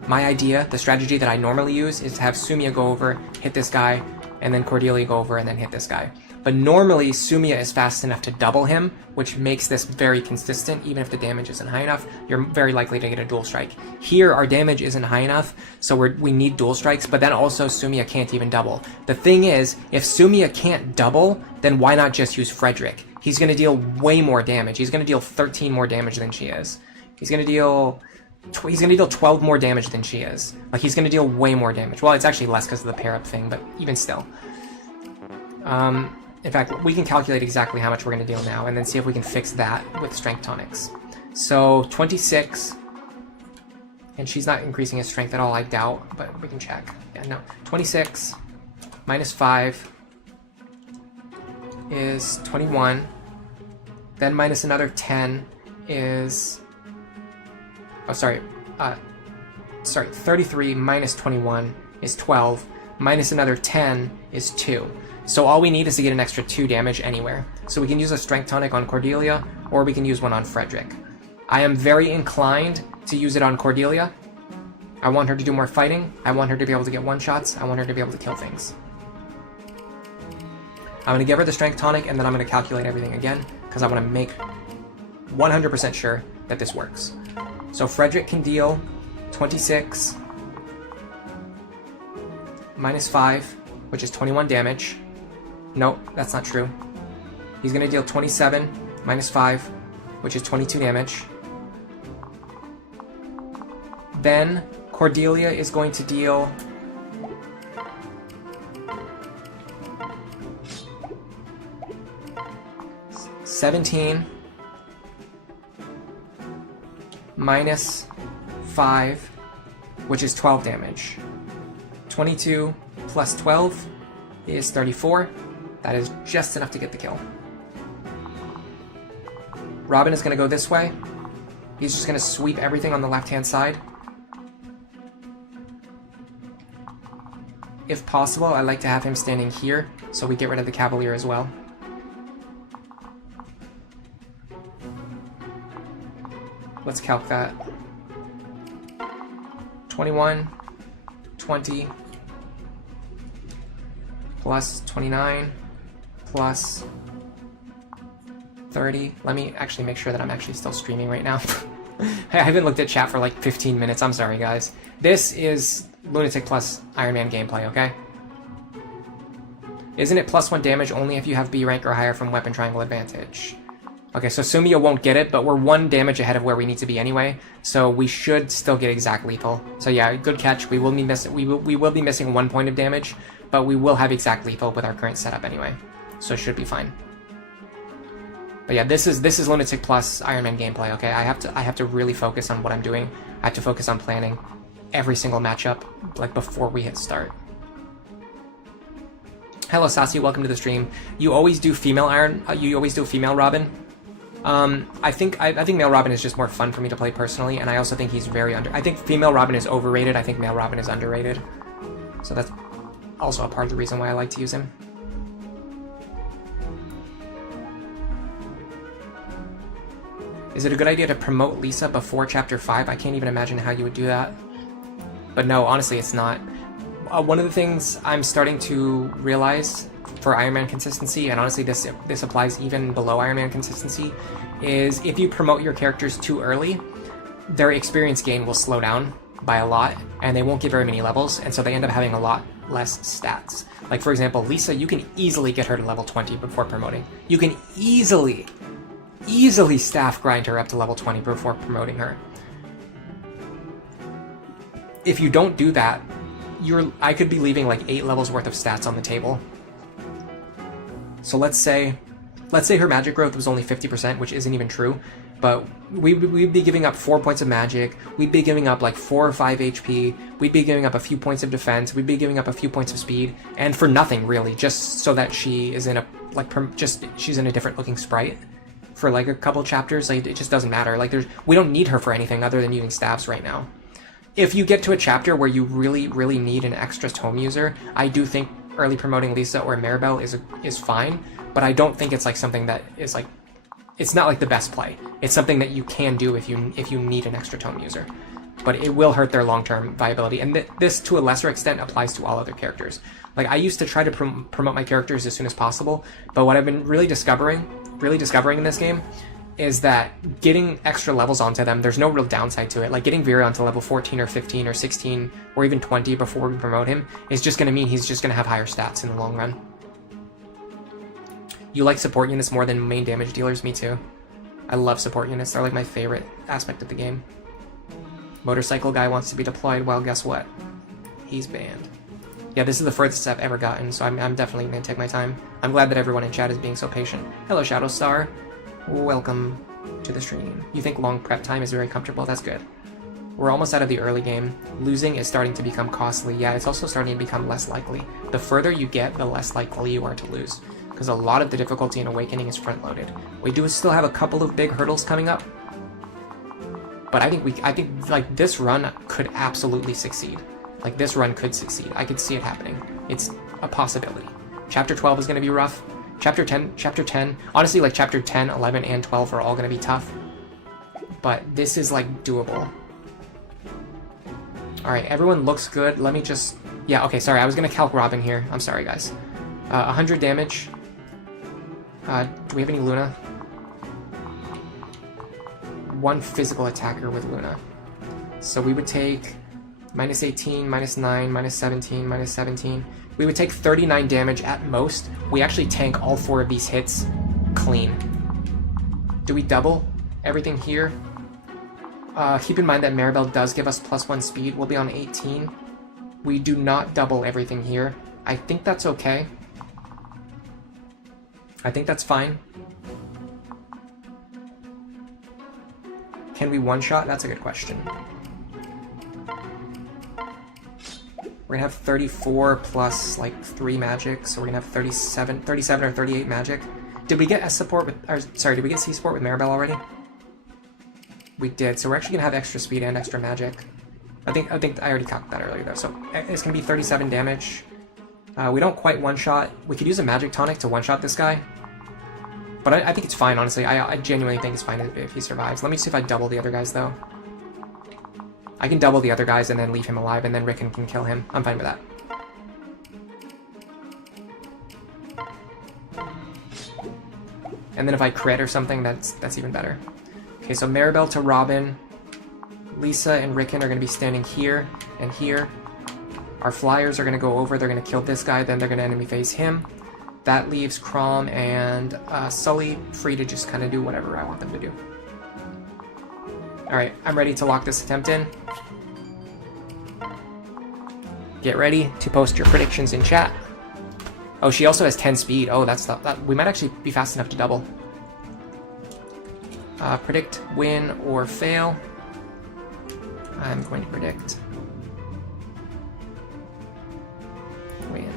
the strategy that I normally use is to have Sumia go over, hit this guy, and then Cordelia go over and then hit this guy. But normally Sumia is fast enough to double him, which makes this very consistent. Even if the damage isn't high enough, you're very likely to get a dual strike. Here, our damage isn't high enough, so we need dual strikes, but then also Sumia can't even double. The thing is, if Sumia can't double, then why not just use Frederick? He's going to deal way more damage. He's going to deal 13 more damage than she is. He's going to deal 12 more damage than she is. Like, he's going to deal way more damage. Well, it's actually less because of the pair-up thing, but even still. In fact, we can calculate exactly how much we're going to deal now, and then see if we can fix that with strength tonics. So, 26. And she's not increasing his strength at all, I doubt, but we can check. Yeah, no. 26 minus 5 is 21. Then minus another 10 is... Oh, sorry. 33 minus 21 is 12. Minus another 10 is 2. So all we need is to get an extra 2 damage anywhere. So we can use a strength tonic on Cordelia, or we can use one on Frederick. I am very inclined to use it on Cordelia. I want her to do more fighting. I want her to be able to get one-shots. I want her to be able to kill things. I'm going to give her the strength tonic, and then I'm going to calculate everything again, because I want to make 100% sure that this works. So Frederick can deal 26 minus 5, which is 21 damage. Nope, that's not true. He's going to deal 27 minus 5, which is 22 damage. Then Cordelia is going to deal 17 minus 5, which is 12 damage. 22 plus 12 is 34. That is just enough to get the kill. Robin is going to go this way. He's just going to sweep everything on the left-hand side. If possible, I like to have him standing here, so we get rid of the Cavalier as well. Let's calc that. 21, 20, plus 29, plus 30. Let me actually make sure that I'm actually still streaming right now. I haven't looked at chat for like 15 minutes. I'm sorry, guys. This is Lunatic plus Iron Man gameplay, okay? Isn't it +1 damage only if you have B rank or higher from Weapon Triangle Advantage? Okay, so Sumio won't get it, but we're 1 damage ahead of where we need to be anyway, so we should still get exact lethal. So yeah, good catch. We will be missing 1 point of damage, but we will have exact lethal with our current setup anyway, so it should be fine. But yeah, this is Lunatic plus Iron Man gameplay. Okay, I have to really focus on what I'm doing. I have to focus on planning every single matchup like before we hit start. Hello, Sassy. Welcome to the stream. You always do female Iron. You always do female Robin. I think male Robin is just more fun for me to play personally, and I also think he's very I think female Robin is overrated. I think male Robin is underrated. So that's also a part of the reason why I like to use him. Is it a good idea to promote Lisa before Chapter 5? I can't even imagine how you would do that. But no, honestly, it's not. One of the things I'm starting to realize for Iron Man consistency, and honestly this applies even below Iron Man consistency, is if you promote your characters too early, their experience gain will slow down by a lot, and they won't get very many levels, and so they end up having a lot less stats. Like, for example, Lisa, you can easily get her to level 20 before promoting. You can easily staff grind her up to level 20 before promoting her. If you don't do that, I could be leaving like 8 levels worth of stats on the table. So let's say her magic growth was only 50%, which isn't even true, but we'd be giving up 4 points of magic, we'd be giving up like 4 or 5 HP, we'd be giving up a few points of defense, we'd be giving up a few points of speed, and for nothing really, just so that she is in a, like, she's in a different looking sprite for like a couple chapters. Like, it just doesn't matter. Like, we don't need her for anything other than using stabs right now. If you get to a chapter where you really need an extra tome user, I do think early promoting Lisa or Maribel is fine, but I don't think it's like something that is like, it's not like the best play. It's something that you can do if you need an extra tome user, but it will hurt their long-term viability. And this, to a lesser extent, applies to all other characters. Like, I used to try to promote my characters as soon as possible, but what I've been really discovering in this game is that getting extra levels onto them, there's no real downside to it. Like, getting Virion to level 14 or 15 or 16 or even 20 before we promote him is just going to mean he's just going to have higher stats in the long run. You like support units more than main damage dealers? Me too. I love support units. They're like my favorite aspect of the game. Motorcycle guy wants to be deployed. Well, guess what? He's banned. Yeah, this is the furthest I've ever gotten, so I'm definitely going to take my time. I'm glad that everyone in chat is being so patient. Hello, Shadowstar. Welcome to the stream. You think long prep time is very comfortable? That's good. We're almost out of the early game. Losing is starting to become costly. Yeah, it's also starting to become less likely. The further you get, the less likely you are to lose, because a lot of the difficulty in Awakening is front-loaded. We do still have a couple of big hurdles coming up, but I think like this run could absolutely succeed. Like, this run could succeed. I could see it happening. It's a possibility. Chapter 12 is going to be rough. Chapter 10, honestly, like Chapter 10, 11, and 12 are all going to be tough. But this is, like, doable. Alright, everyone looks good. Let me just... Yeah, okay, sorry, I was going to calc Robin here. I'm sorry, guys. 100 damage. Do we have any Luna? 1 physical attacker with Luna. So we would take... minus 18, minus 9, minus 17, minus 17. We would take 39 damage at most. We actually tank all 4 of these hits clean. Do we double everything here? Keep in mind that Maribel does give us +1 speed. We'll be on 18. We do not double everything here. I think that's okay. I think that's fine. Can we one-shot? That's a good question. We're gonna have 34 plus like 3 magic, so we're gonna have 37 or 38 magic. Did we get S support with, or sorry, did we get C support with Maribel already? We did, so we're actually gonna have extra speed and extra magic. I think I already calculated that earlier though, so it's gonna be 37 damage. We don't quite one-shot. We could use a magic tonic to one-shot this guy, but I think it's fine, honestly. I genuinely think it's fine if he survives. Let me see if I double the other guys though. I can double the other guys and then leave him alive, and then Ricken can kill him. I'm fine with that. And then if I crit or something, that's even better. Okay, so Maribel to Robin. Lisa and Ricken are going to be standing here and here. Our flyers are going to go over, they're going to kill this guy, then they're going to enemy phase him. That leaves Crom and Sully free to just kind of do whatever I want them to do. Alright, I'm ready to lock this attempt in. Get ready to post your predictions in chat. Oh, she also has 10 speed. Oh, that we might actually be fast enough to double. Predict win or fail. I'm going to predict win.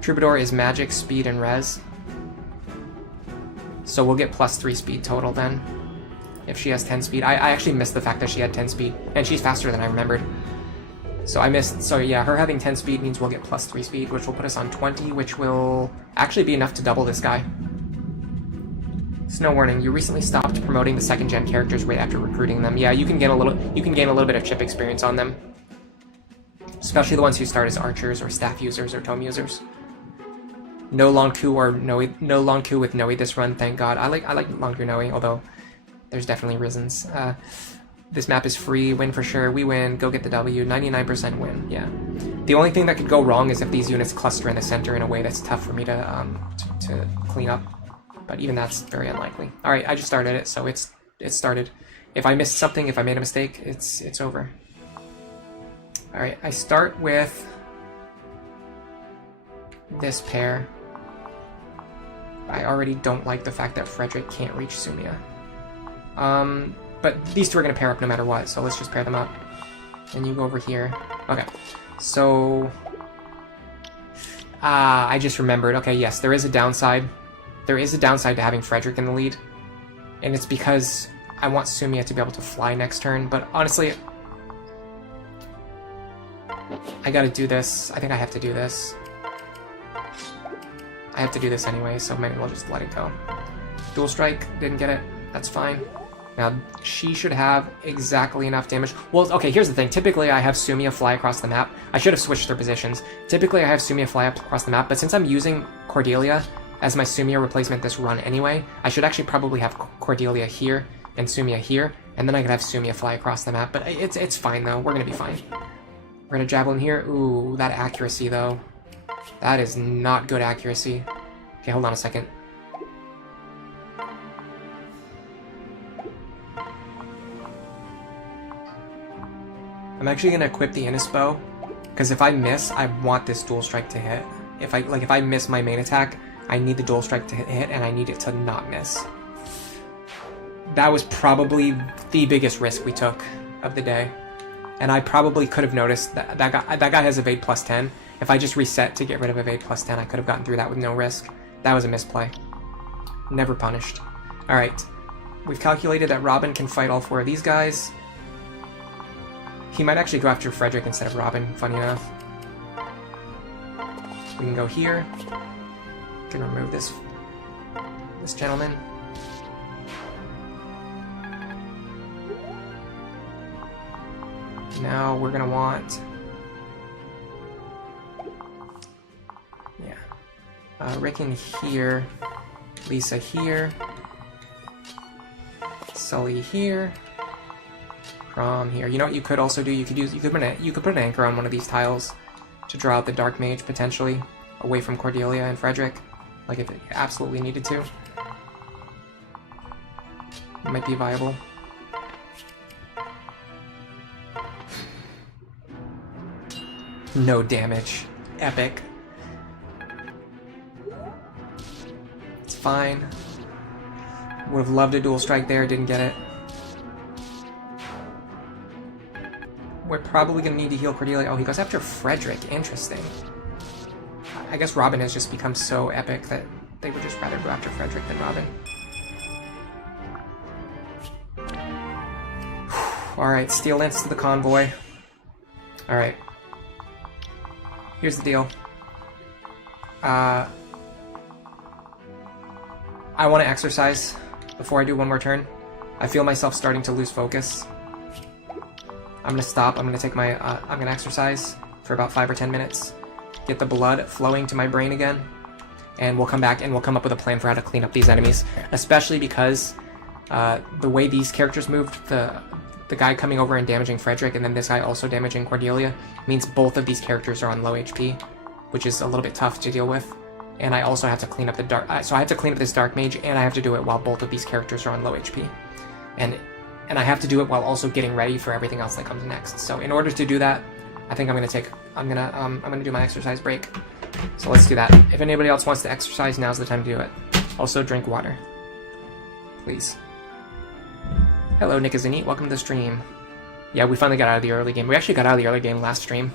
Troubadour is magic, speed, and res. So we'll get +3 speed total then. If she has 10 speed. I actually missed the fact that she had 10 speed. And she's faster than I remembered. So I missed. So yeah, her having 10 speed means we'll get +3 speed, which will put us on 20, which will actually be enough to double this guy. Snow warning, you recently stopped promoting the 2nd gen characters right after recruiting them. Yeah, you can gain a little bit of chip experience on them. Especially the ones who start as archers or staff users or tome users. No long coup or no long coup with Noe this run, thank god. I like long coup Noe, although there's definitely reasons. This map is free, win for sure, we win, go get the W, 99% win, yeah. The only thing that could go wrong is if these units cluster in the center in a way that's tough for me to clean up. But even that's very unlikely. Alright, I just started it, so it's started. If I missed something, if I made a mistake, it's over. Alright, I start with this pair. I already don't like the fact that Frederick can't reach Sumia. But these two are going to pair up no matter what, so let's just pair them up. And you go over here. Okay, so... I just remembered. Okay, yes, there is a downside. There is a downside to having Frederick in the lead. And it's because I want Sumia to be able to fly next turn, but honestly... I gotta do this. I think I have to do this. I have to do this anyway, so maybe we'll just let it go. Dual strike, didn't get it. That's fine. Now, she should have exactly enough damage. Well, okay, here's the thing. Typically, I have Sumia fly across the map. I should have switched their positions. Typically, I have Sumia fly up across the map, but since I'm using Cordelia as my Sumia replacement this run anyway, I should actually probably have Cordelia here and Sumia here, and then I could have Sumia fly across the map. But it's fine, though. We're going to be fine. We're going to Javelin here. Ooh, that accuracy, though. That is not good accuracy. Okay, hold on a second. I'm actually going to equip the Innisbow, because if I miss, I want this dual strike to hit. If I miss my main attack, I need the dual strike to hit, and I need it to not miss. That was probably the biggest risk we took of the day. And I probably could have noticed that that guy has evade +10. If I just reset to get rid of evade +10, I could have gotten through that with no risk. That was a misplay. Never punished. Alright. We've calculated that Robin can fight all 4 of these guys. He might actually go after Frederick instead of Robin, funny enough. We can go here. We can remove this gentleman. Now we're gonna want... yeah. Ricken here. Lisa here. Sully here. Crom here. You know what you could also do? You could put an anchor on one of these tiles to draw out the Dark Mage potentially away from Cordelia and Frederick, like if it absolutely needed to. It might be viable. No damage. Epic. It's fine. Would have loved a dual strike there, didn't get it. We're probably going to need to heal Cordelia. Oh, he goes after Frederick. Interesting. I guess Robin has just become so epic that they would just rather go after Frederick than Robin. Alright, Steel Lance to the convoy. Alright. Here's the deal. I want to exercise before I do one more turn. I feel myself starting to lose focus. I'm gonna stop. I'm gonna take my. I'm gonna exercise for about 5 or 10 minutes, get the blood flowing to my brain again, and we'll come back and we'll come up with a plan for how to clean up these enemies. Especially because The way these characters moved, the guy coming over and damaging Frederick, and then this guy also damaging Cordelia, means both of these characters are on low HP, which is a little bit tough to deal with. And I also have to clean up the dark. So I have to clean up this dark mage, and I have to do it while both of these characters are on low HP, and I have to do it while also getting ready for everything else that comes next. So in order to do that, I think I'm gonna do my exercise break. So let's do that. If anybody else wants to exercise, now's the time to do it. Also, drink water, please. Hello, Nick is Neat. Welcome to the stream. Yeah, we finally got out of the early game. We actually got out of the early game last stream.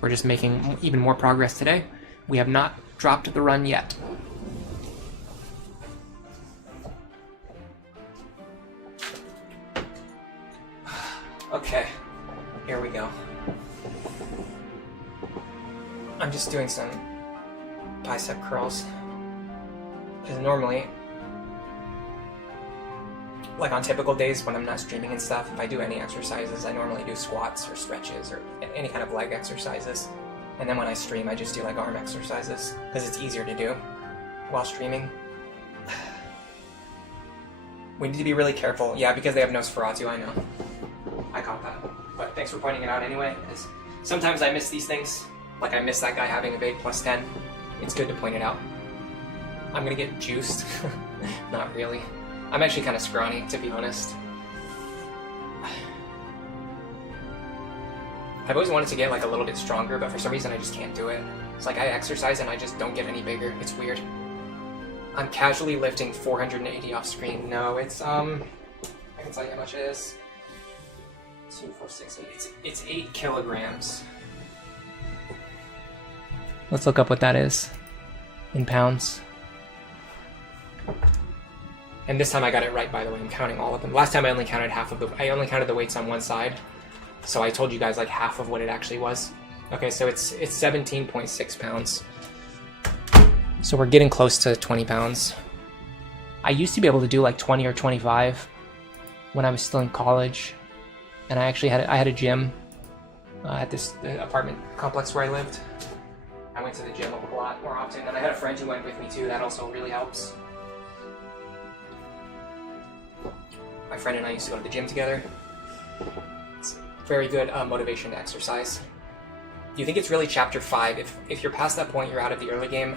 We're just making even more progress today. We have not dropped the run yet. Okay, here we go. I'm just doing some bicep curls. Because normally, like on typical days when I'm not streaming and stuff, if I do any exercises, I normally do squats or stretches or any kind of leg exercises. And then when I stream, I just do like arm exercises because it's easier to do while streaming. We need to be really careful. Yeah, because they have Nosferatu, I know. I caught that. But thanks for pointing it out anyway, because sometimes I miss these things. Like I miss that guy having a big +10. It's good to point it out. I'm gonna get juiced. Not really. I'm actually kind of scrawny, to be honest. I've always wanted to get like a little bit stronger, but for some reason I just can't do it. It's like I exercise and I just don't get any bigger. It's weird. I'm casually lifting 480 off screen. No, it's I can tell you how much it is. 2, 4, 6, 8. It's 8 kilograms. Let's look up what that is in pounds. And this time I got it right, by the way. I'm counting all of them. Last time I only counted half of I only counted the weights on one side. So I told you guys like half of what it actually was. Okay, so it's 17.6 pounds. So we're getting close to 20 pounds. I used to be able to do like 20 or 25 when I was still in college. And I actually had a gym at this apartment complex where I lived. I went to the gym a lot more often, and I had a friend who went with me too. That also really helps. My friend and I used to go to the gym together. It's very good motivation to exercise. Do you think it's really chapter 5? If you're past that point, you're out of the early game?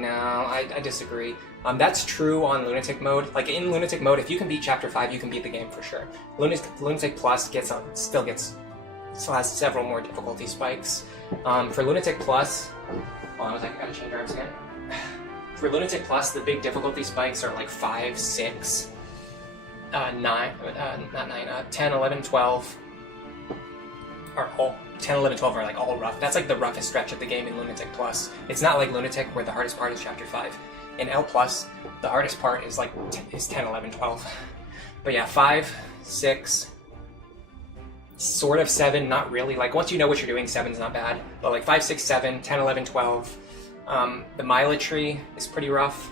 No, I disagree. That's true on Lunatic mode. Like in Lunatic mode, if you can beat chapter 5, you can beat the game for sure. Lunatic Plus still has several more difficulty spikes. For Lunatic Plus, hold on, I gotta change arms again. For Lunatic Plus, the big difficulty spikes are like 5, 6, 10, 11, 12. Are all 10, 11, 12 are like all rough. That's like the roughest stretch of the game in Lunatic Plus. It's not like Lunatic where the hardest part is chapter 5. In L Plus, the hardest part is like 10, 11, 12. But yeah, 5, 6, sort of 7, not really. Like once you know what you're doing, 7's not bad. But like 5, 6, 7, 10, 11, 12. The Mila tree is pretty rough.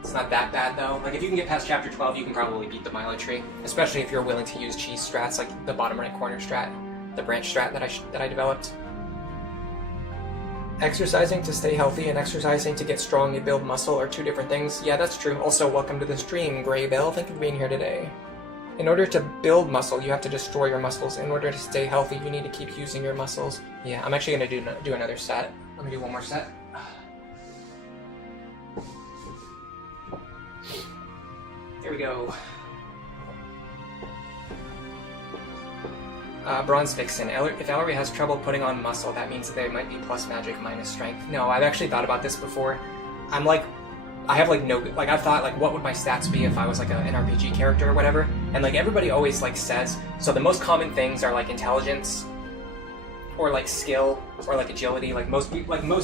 It's not that bad though. Like if you can get past chapter 12, you can probably beat the Mila tree. Especially if you're willing to use cheese strats, like the bottom right corner strat. The branch strat that I developed. Exercising to stay healthy and exercising to get strong and build muscle are two different things. Yeah, that's true. Also, welcome to the stream, Grey Bell. Thank you for being here today. In order to build muscle, you have to destroy your muscles. In order to stay healthy, you need to keep using your muscles. Yeah, I'm actually going to do another set. Let me do one more set. Here we go. Bronze Vixen. If Ellery has trouble putting on muscle, that means they might be plus magic minus strength. No, I've actually thought about this before. I have like no, like I've thought like what would my stats be if I was like an RPG character or whatever, and like everybody always like says, so the most common things are like intelligence, or like skill, or like agility. Like most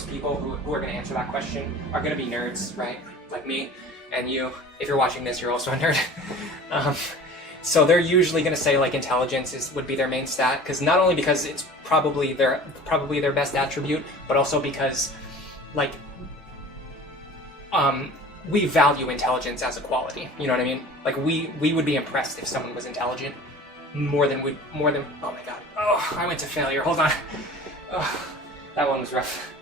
people who are going to answer that question are going to be nerds, right? Like me and you. If you're watching this, you're also a nerd. So they're usually going to say like intelligence would be their main stat, because not only because it's probably their best attribute, but also because like we value intelligence as a quality. You know what I mean? Like we would be impressed if someone was intelligent more than oh my god. Oh, I went to failure. Hold on. Oh, that one was rough.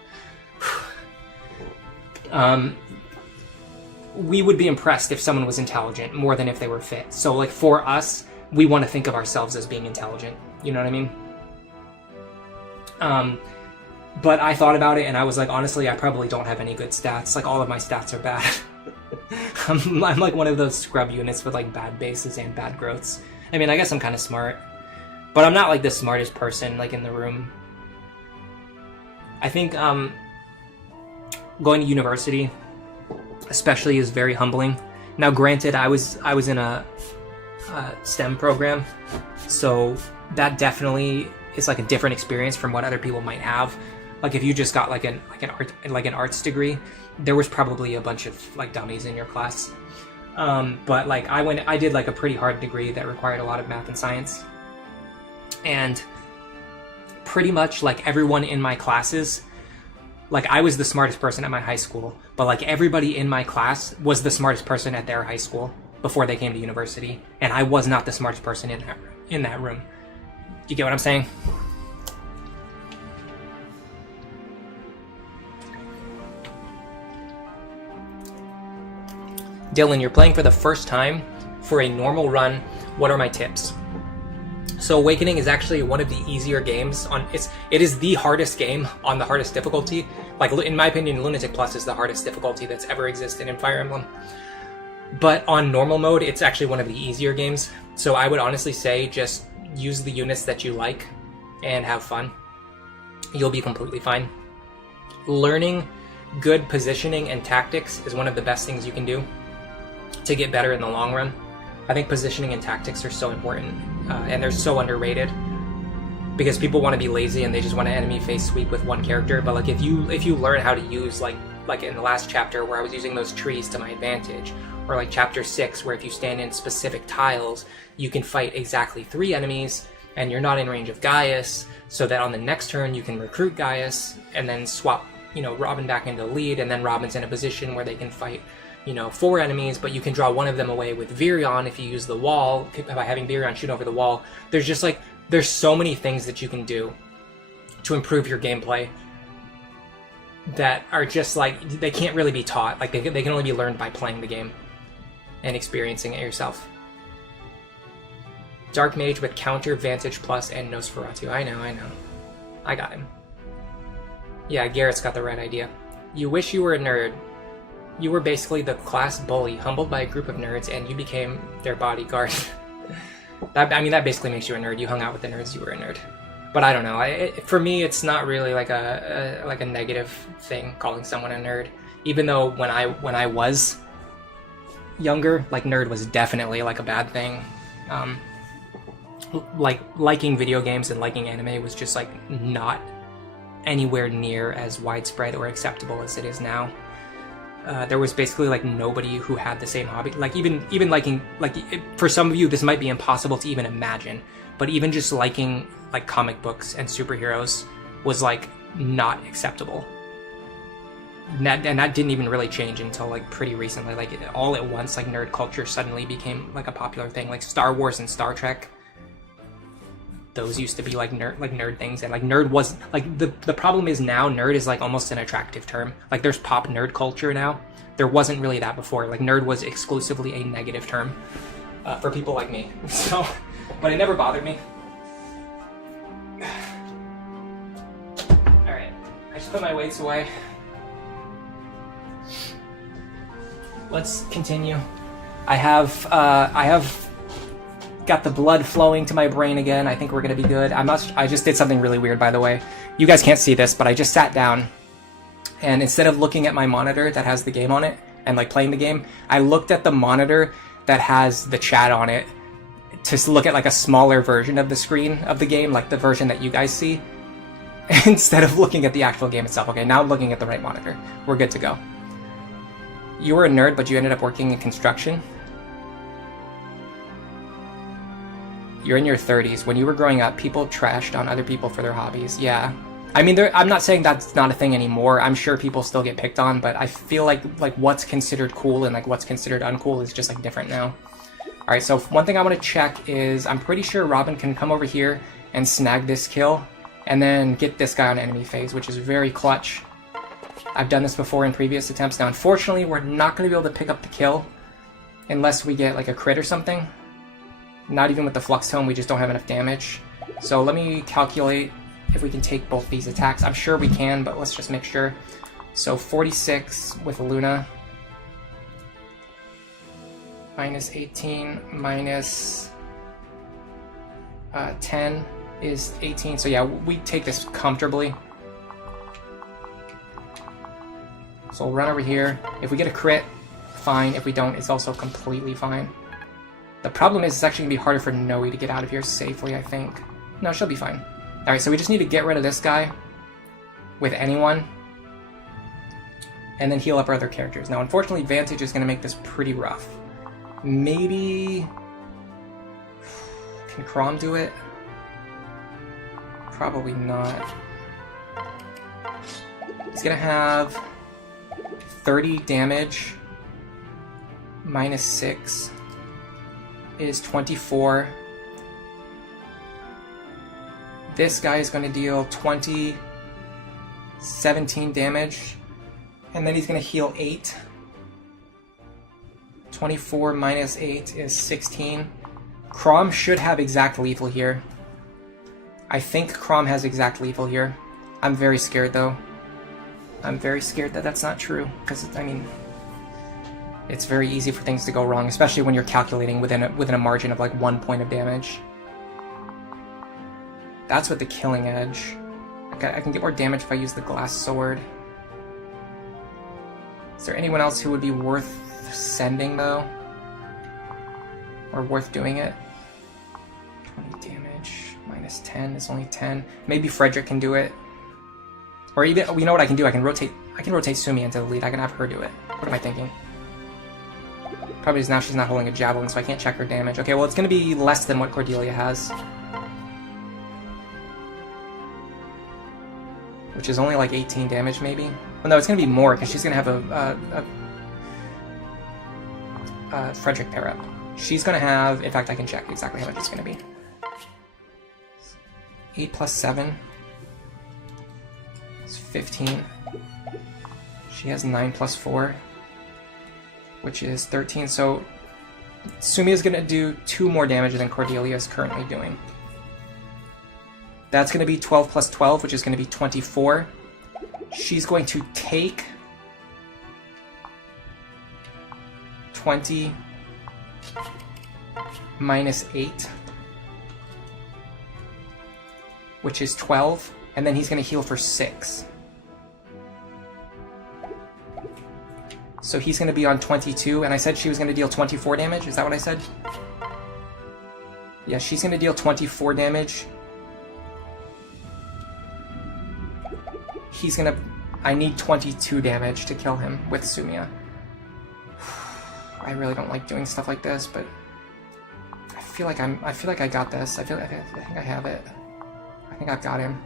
we would be impressed if someone was intelligent more than if they were fit. So like for us, we want to think of ourselves as being intelligent. You know what I mean? But I thought about it and I was like, honestly, I probably don't have any good stats. Like all of my stats are bad. I'm like one of those scrub units with like bad bases and bad growths. I mean, I guess I'm kind of smart, but I'm not like the smartest person like in the room. I think going to university especially is very humbling. Now granted, I was in a STEM program, so that definitely is like a different experience from what other people might have. Like if you just got like an arts degree, there was probably a bunch of like dummies in your class. But like I did like a pretty hard degree that required a lot of math and science, and pretty much like everyone in my classes, like I was the smartest person at my high school, but like everybody in my class was the smartest person at their high school before they came to university, and I was not the smartest person in that room. You get what I'm saying? Dylan, you're playing for the first time. For a normal run, what are my tips? So Awakening is actually one of the easier games on it is the hardest game on the hardest difficulty. Like in my opinion, Lunatic Plus is the hardest difficulty that's ever existed in Fire Emblem. But on normal mode, it's actually one of the easier games. So I would honestly say just use the units that you like and have fun. You'll be completely fine. Learning good positioning and tactics is one of the best things you can do to get better in the long run. I think positioning and tactics are so important, and they're so underrated because people want to be lazy and they just want to enemy face sweep with one character. But like if you learn how to use like in the last chapter where I was using those trees to my advantage, or like chapter 6 where if you stand in specific tiles you can fight exactly 3 enemies and you're not in range of Gaius, so that on the next turn you can recruit Gaius and then swap, you know, Robin back into the lead, and then Robin's in a position where they can fight, you know, 4 enemies, but you can draw one of them away with Virion if you use the wall, by having Virion shoot over the wall. There's just like, there's so many things that you can do to improve your gameplay that are just like, they can't really be taught. Like they can only be learned by playing the game and experiencing it yourself. Dark Mage with counter, Vantage Plus, and Nosferatu. I know. I got him. Yeah, Garrett's got the right idea. You wish you were a nerd. You were basically the class bully, humbled by a group of nerds, and you became their bodyguard. That basically makes you a nerd. You hung out with the nerds, you were a nerd. But I don't know. For me, it's not really like a negative thing calling someone a nerd. Even though when I was younger, like nerd was definitely like a bad thing. Like liking video games and liking anime was just like not anywhere near as widespread or acceptable as it is now. There was basically like nobody who had the same hobby. Like even liking, like for some of you this might be impossible to even imagine, but even just liking like comic books and superheroes was like not acceptable. And that didn't even really change until like pretty recently. Like all at once, like nerd culture suddenly became like a popular thing. Like Star Wars and Star Trek, those used to be like nerd things, and like nerd was like the problem is now nerd is like almost an attractive term. Like there's pop nerd culture now. There wasn't really that before. Like nerd was exclusively a negative term for people like me. So, but it never bothered me. All right, I just put my weights away. Let's continue. I have got the blood flowing to my brain again. I think we're gonna be good. I just did something really weird, by the way. You guys can't see this, but I just sat down, and instead of looking at my monitor that has the game on it and like playing the game, I looked at the monitor that has the chat on it to look at like a smaller version of the screen of the game, like the version that you guys see, instead of looking at the actual game itself. Okay, now I'm looking at the right monitor. We're good to go. You were a nerd, but you ended up working in construction. You're in your 30s. When you were growing up, people trashed on other people for their hobbies. Yeah. I mean, I'm not saying that's not a thing anymore. I'm sure people still get picked on, but I feel like what's considered cool and like what's considered uncool is just like different now. All right, so one thing I want to check is I'm pretty sure Robin can come over here and snag this kill and then get this guy on enemy phase, which is very clutch. I've done this before in previous attempts. Now, unfortunately, we're not going to be able to pick up the kill unless we get like a crit or something. Not even with the Flux Tome, we just don't have enough damage. So let me calculate if we can take both these attacks. I'm sure we can, but let's just make sure. So 46 with Luna. Minus 18 minus 10 is 18. So yeah, we take this comfortably. So we'll run over here. If we get a crit, fine. If we don't, it's also completely fine. The problem is it's actually going to be harder for Noe to get out of here safely, I think. No, she'll be fine. Alright, so we just need to get rid of this guy with anyone and then heal up our other characters. Now, unfortunately, Vantage is going to make this pretty rough. Maybe... Can Crom do it? Probably not. He's going to have 30 damage minus 6 is 24. This guy is going to deal 17 damage, and then he's going to heal 8. 24 minus 8 is 16. Crom should have exact lethal here. I think Crom has exact lethal here. I'm very scared, though. I'm very scared that that's not true, because, I mean, it's very easy for things to go wrong, especially when you're calculating within a margin of like 1 point of damage. That's with the Killing Edge. Okay, I can get more damage if I use the Glass Sword. Is there anyone else who would be worth sending, though? Or worth doing it? 20 damage, minus 10 is only 10. Maybe Frederick can do it. Or even, you know what I can do? I can rotate Sumi into the lead. I can have her do it. What am I thinking? Probably because now she's not holding a javelin, so I can't check her damage. Okay, well, it's going to be less than what Cordelia has. Which is only like 18 damage, maybe? Well, no, it's going to be more, because she's going to have a Frederick pair up. She's going to have... In fact, I can check exactly how much it's going to be. 8 plus 7 is 15. She has 9 plus 4, which is 13. So Sumi is going to do 2 more damage than Cordelia is currently doing. That's going to be 12 plus 12, which is going to be 24. She's going to take 20 minus 8, which is 12, and then he's going to heal for 6. So he's going to be on 22, and I said she was going to deal 24 damage? Is that what I said? Yeah, she's going to deal 24 damage. He's going to... I need 22 damage to kill him with Sumia. I really don't like doing stuff like this, but I feel like I got this. I think I have it. I think I've got him.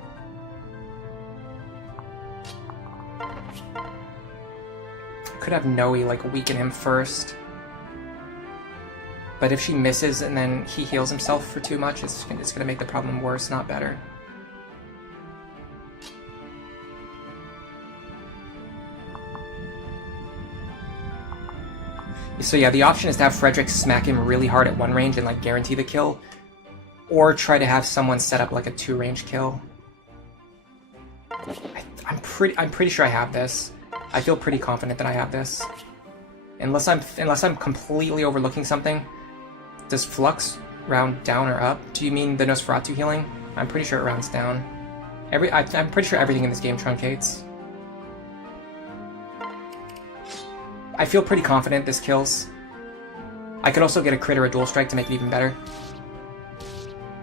Could have Noe like weaken him first, but if she misses and then he heals himself for too much, it's gonna make the problem worse, not better. So yeah, the option is to have Frederick smack him really hard at 1 range and like guarantee the kill, or try to have someone set up like a 2-range kill. I'm pretty sure I have this. I feel pretty confident that I have this. Unless I'm completely overlooking something. Does Flux round down or up? Do you mean the Nosferatu healing? I'm pretty sure it rounds down. I'm pretty sure everything in this game truncates. I feel pretty confident this kills. I could also get a crit or a dual strike to make it even better.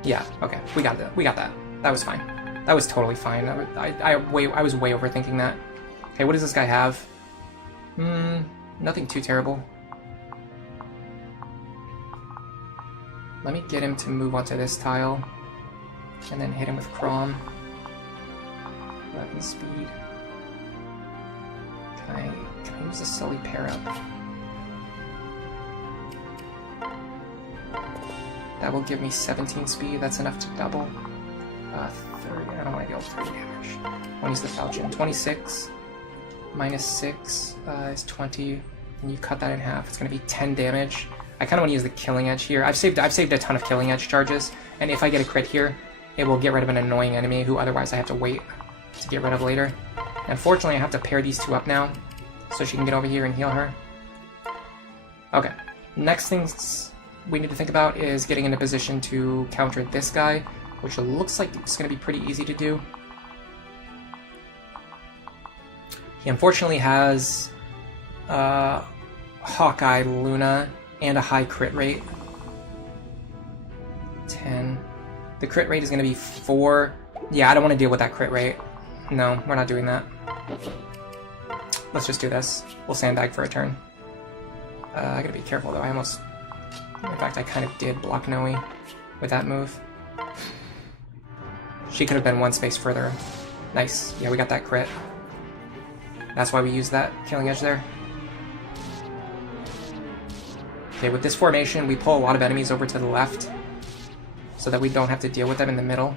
Yeah, okay, we got that. We got that. That was fine. That was totally fine. I was way overthinking that. Okay, what does this guy have? Nothing too terrible. Let me get him to move onto this tile, and then hit him with Crom. 11 speed. Can I use the Sully pair up? That will give me 17 speed. That's enough to double. 30. I don't want to deal 30 damage. I want to use the Falchion. 26. -6 is 20, and you cut that in half. It's going to be 10 damage. I kind of want to use the killing edge here. I've saved a ton of killing edge charges, and if I get a crit here, it will get rid of an annoying enemy who otherwise I have to wait to get rid of later. Unfortunately, I have to pair these two up now, so she can get over here and heal her. Okay, next things we need to think about is getting into position to counter this guy, which looks like it's going to be pretty easy to do. He unfortunately has Hawkeye Luna and a high crit rate. 10. The crit rate is going to be 4. Yeah, I don't want to deal with that crit rate. No, we're not doing that. Let's just do this. We'll sandbag for a turn. I gotta be careful though. In fact, I kind of did block Noe with that move. She could have been one space further. Nice. Yeah, we got that crit. That's why we used that killing edge there. Okay, with this formation, we pull a lot of enemies over to the left so that we don't have to deal with them in the middle.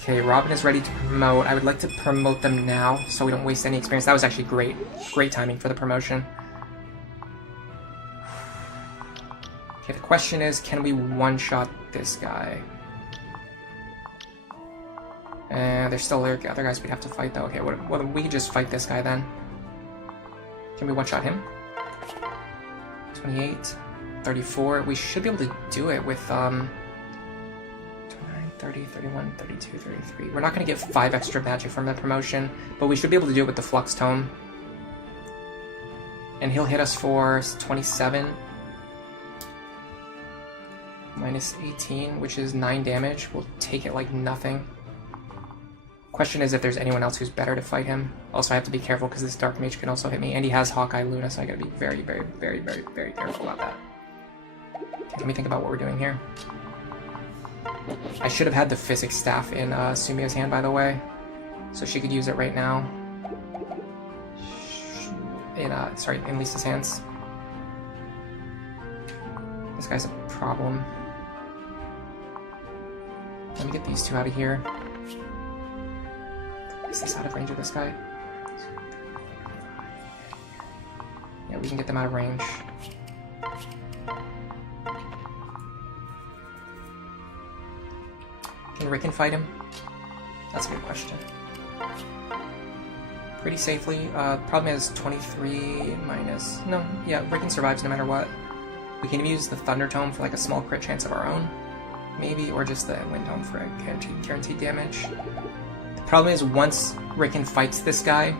Okay, Robin is ready to promote. I would like to promote them now so we don't waste any experience. That was actually great. Great timing for the promotion. Okay, the question is, can we one-shot this guy? There's still other guys we'd have to fight, though. Okay, well, we could just fight this guy, then. Can we one-shot him? 28, 34. We should be able to do it with, 29, 30, 31, 32, 33. We're not going to get 5 extra magic from the promotion, but we should be able to do it with the Flux Tome. And he'll hit us for 27. Minus 18, which is 9 damage. We'll take it like nothing. Question is if there's anyone else who's better to fight him. Also, I have to be careful because this Dark Mage can also hit me, and he has Hawkeye Luna, so I gotta be very, very, very, very, very careful about that. Okay, let me think about what we're doing here. I should have had the Physics Staff in Sumia's hand, by the way, so she could use it right now. In Lisa's hands. This guy's a problem. Let me get these two out of here. Is this out of range of this guy? Yeah, we can get them out of range. Can Ricken fight him? That's a good question. Pretty safely. Problem is 23 minus... No, yeah, Ricken survives no matter what. We can use the Thunder Tome for like a small crit chance of our own. Maybe, or just the Wind Tome for a guaranteed damage. The problem is, once Ricken fights this guy,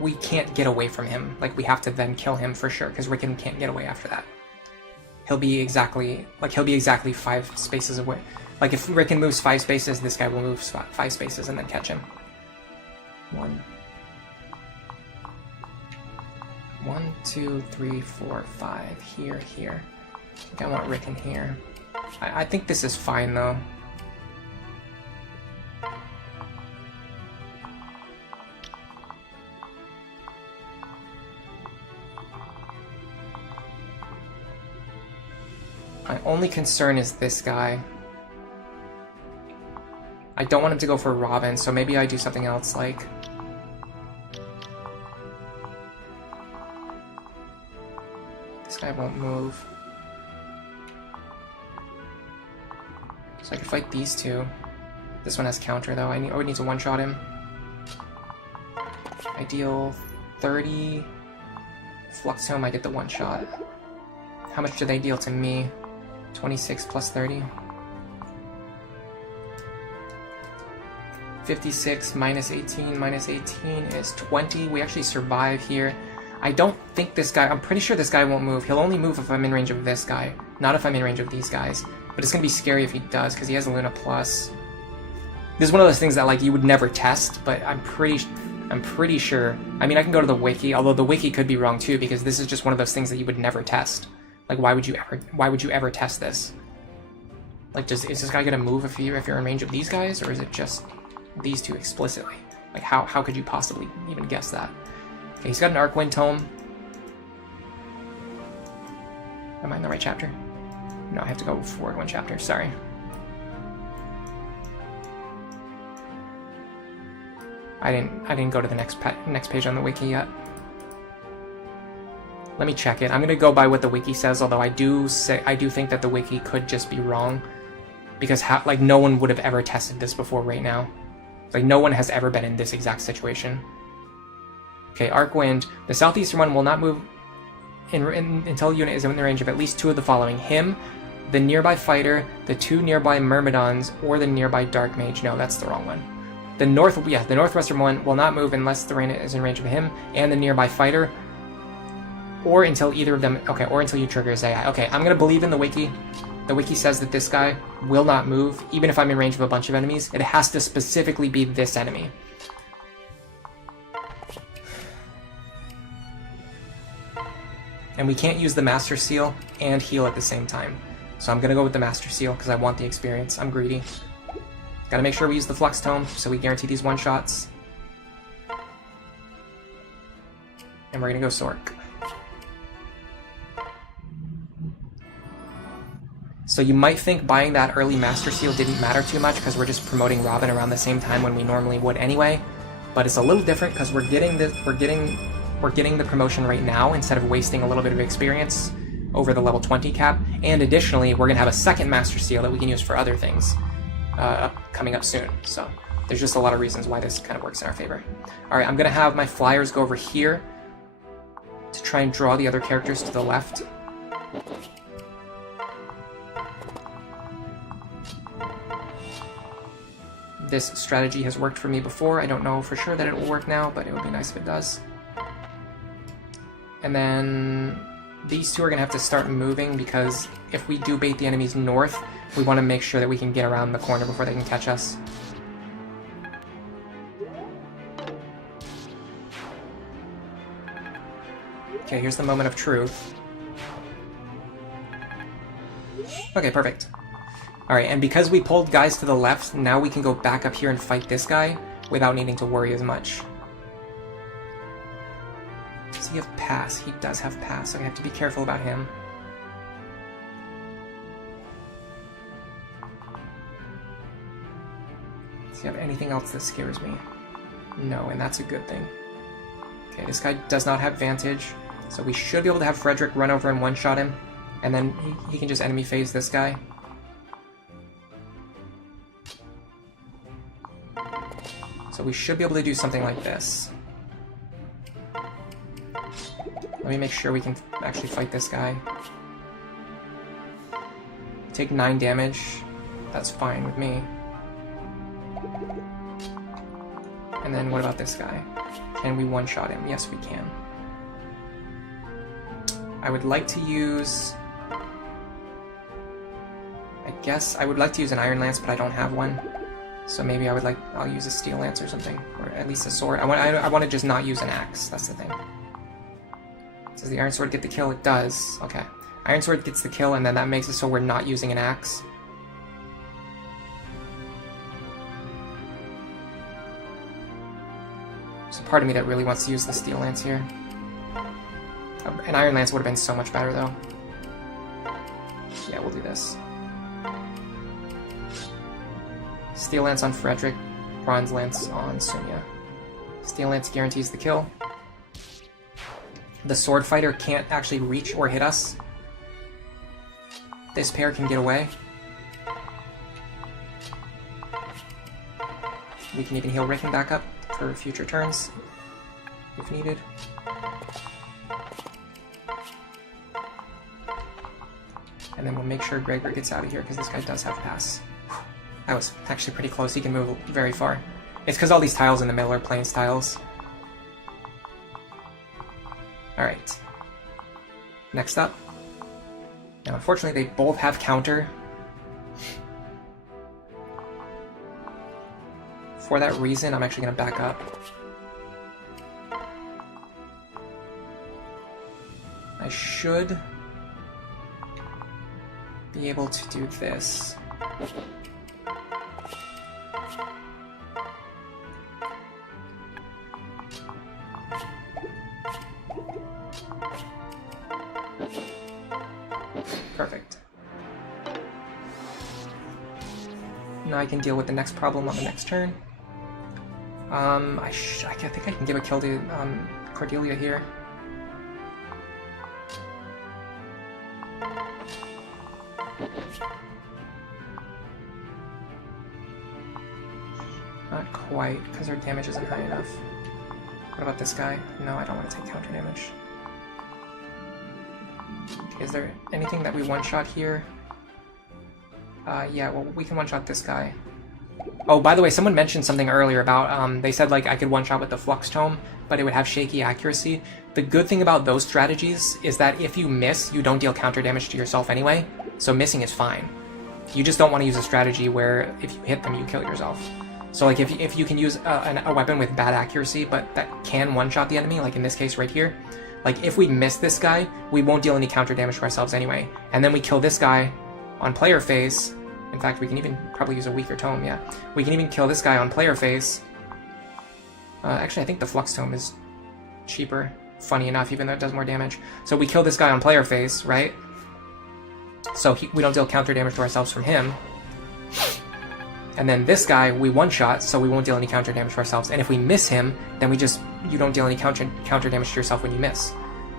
we can't get away from him. Like, we have to then kill him for sure, because Ricken can't get away after that. He'll be exactly 5 spaces away. Like, if Ricken moves 5 spaces, this guy will move 5 spaces and then catch him. 1, 2, 3, 4, 5. Here. I think I want Ricken here. I think this is fine, though. My only concern is this guy. I don't want him to go for Robin, so maybe I do something else, like... This guy won't move. So I could fight these two. This one has counter, though. I would need to one-shot him. I deal 30... Flux Tome, I get the one-shot. How much do they deal to me? 26 plus 30. 56 minus 18 is 20. We actually survive here. I don't think this guy... I'm pretty sure this guy won't move. He'll only move if I'm in range of this guy, not if I'm in range of these guys. But it's going to be scary if he does, because he has a Luna Plus. This is one of those things that, like, you would never test, but I'm pretty sure... I mean, I can go to the wiki, although the wiki could be wrong too, because this is just one of those things that you would never test. Like, why would you ever test this? Like, is this guy gonna move if you're in range of these guys, or is it just these two explicitly? Like, how could you possibly even guess that? Okay, he's got an Arcwind Tome. Am I in the right chapter? No, I have to go forward 1 chapter, sorry. I didn't go to the next page on the wiki yet. Let me check it. I'm gonna go by what the wiki says, although I do think that the wiki could just be wrong, because like no one would have ever tested this before right now. Like no one has ever been in this exact situation. Okay, Arc Wind. The southeastern one will not move until a unit is in the range of at least 2 of the following: him, the nearby fighter, the 2 nearby Myrmidons, or the nearby Dark Mage. No, that's the wrong one. The northwestern one will not move unless the unit is in range of him and the nearby fighter, or until either of them. Okay, or until you trigger his AI. Okay, I'm gonna believe in the wiki. The wiki says that this guy will not move, even if I'm in range of a bunch of enemies. It has to specifically be this enemy. And we can't use the Master Seal and heal at the same time. So I'm gonna go with the Master Seal because I want the experience. I'm greedy. Gotta make sure we use the Flux Tome so we guarantee these one-shots. And we're gonna go Sork. So you might think buying that early Master Seal didn't matter too much because we're just promoting Robin around the same time when we normally would anyway. But it's a little different because we're getting the promotion right now instead of wasting a little bit of experience over the level 20 cap. And additionally, we're gonna have a second Master Seal that we can use for other things coming up soon. So there's just a lot of reasons why this kind of works in our favor. All right, I'm gonna have my flyers go over here to try and draw the other characters to the left. This strategy has worked for me before. I don't know for sure that it will work now, but it would be nice if it does. And then these two are going to have to start moving because if we do bait the enemies north, we want to make sure that we can get around the corner before they can catch us. Okay, here's the moment of truth. Okay, perfect. Alright, and because we pulled guys to the left, now we can go back up here and fight this guy without needing to worry as much. Does he have pass? He does have pass, so I have to be careful about him. Does he have anything else that scares me? No, and that's a good thing. Okay, this guy does not have Vantage, so we should be able to have Frederick run over and one-shot him, and then he can just enemy phase this guy. So we should be able to do something like this. Let me make sure we can actually fight this guy. Take 9 damage. That's fine with me. And then what about this guy? Can we one-shot him? Yes, we can. I would like to use... I guess I would like to use an Iron Lance, but I don't have one. So maybe I'll use a Steel Lance or something, or at least a sword. I want to just not use an axe. That's the thing. Does the Iron Sword get the kill? It does. Okay. Iron Sword gets the kill, and then that makes it so we're not using an axe. There's a part of me that really wants to use the Steel Lance here. An Iron Lance would have been so much better, though. Yeah, we'll do this. Steel Lance on Frederick, Bronze Lance on Sunya. Steel Lance guarantees the kill. The Sword Fighter can't actually reach or hit us. This pair can get away. We can even heal Ricken back up for future turns, if needed. And then we'll make sure Gregor gets out of here, because this guy does have pass. That was actually pretty close. He can move very far. It's because all these tiles in the middle are plains tiles. Alright. Next up. Now, unfortunately, they both have counter. For that reason, I'm actually going to back up. I should be able to do this. Perfect. Now I can deal with the next problem on the next turn. I think I can give a kill to Cordelia here. Not quite, because her damage isn't high enough. What about this guy? No, I don't want to take counter damage. Is there anything that we one-shot here? Yeah, well, we can one-shot this guy. Oh, by the way, someone mentioned something earlier about, they said, like, I could one-shot with the Flux Tome, but it would have shaky accuracy. The good thing about those strategies is that if you miss, you don't deal counter damage to yourself anyway, so missing is fine. You just don't want to use a strategy where if you hit them, you kill yourself. So, like, if you can use a weapon with bad accuracy, but that can one-shot the enemy, like in this case right here, like, if we miss this guy, we won't deal any counter damage to ourselves anyway. And then we kill this guy on player phase. In fact, we can even probably use a weaker tome, yeah. We can even kill this guy on player phase. Actually, I think the Flux Tome is cheaper, funny enough, even though it does more damage. So we kill this guy on player phase, right? So we don't deal counter damage to ourselves from him. And then this guy, we one-shot, so we won't deal any counter damage to ourselves. And if we miss him, then you don't deal any counter damage to yourself when you miss.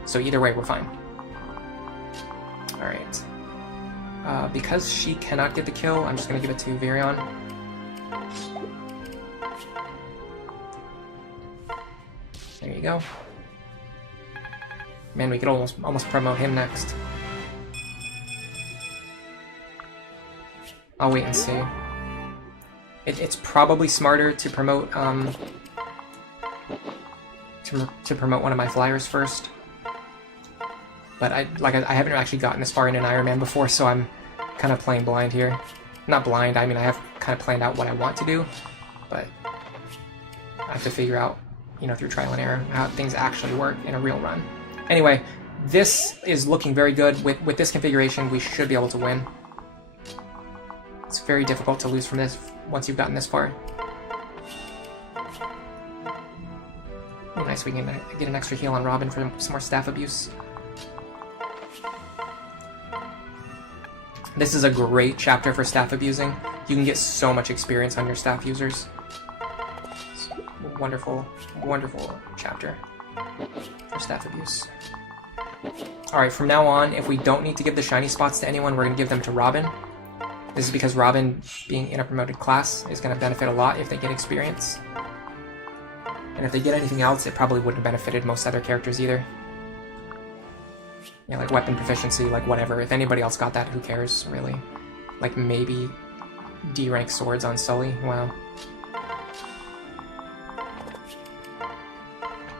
So either way, we're fine. Alright. Because she cannot get the kill, I'm just going to give it to Virion. There you go. Man, we could almost promote him next. I'll wait and see. It's probably smarter to promote to promote one of my flyers first. But I haven't actually gotten this far in an Iron Man before, so I'm kind of playing blind here. Not blind, I mean I have kind of planned out what I want to do, but I have to figure out, you know, through trial and error, how things actually work in a real run. Anyway, this is looking very good. With this configuration, we should be able to win. It's very difficult to lose from this once you've gotten this far. Oh, nice, we can get an extra heal on Robin for some more staff abuse. This is a great chapter for staff abusing. You can get so much experience on your staff users. It's a wonderful, wonderful chapter for staff abuse. Alright, from now on, if we don't need to give the shiny spots to anyone, we're going to give them to Robin. This is because Robin, being in a promoted class, is going to benefit a lot if they get experience. And if they get anything else, it probably wouldn't have benefited most other characters either. Yeah, like weapon proficiency, like whatever. If anybody else got that, who cares, really? Like maybe D-rank swords on Sully? Wow.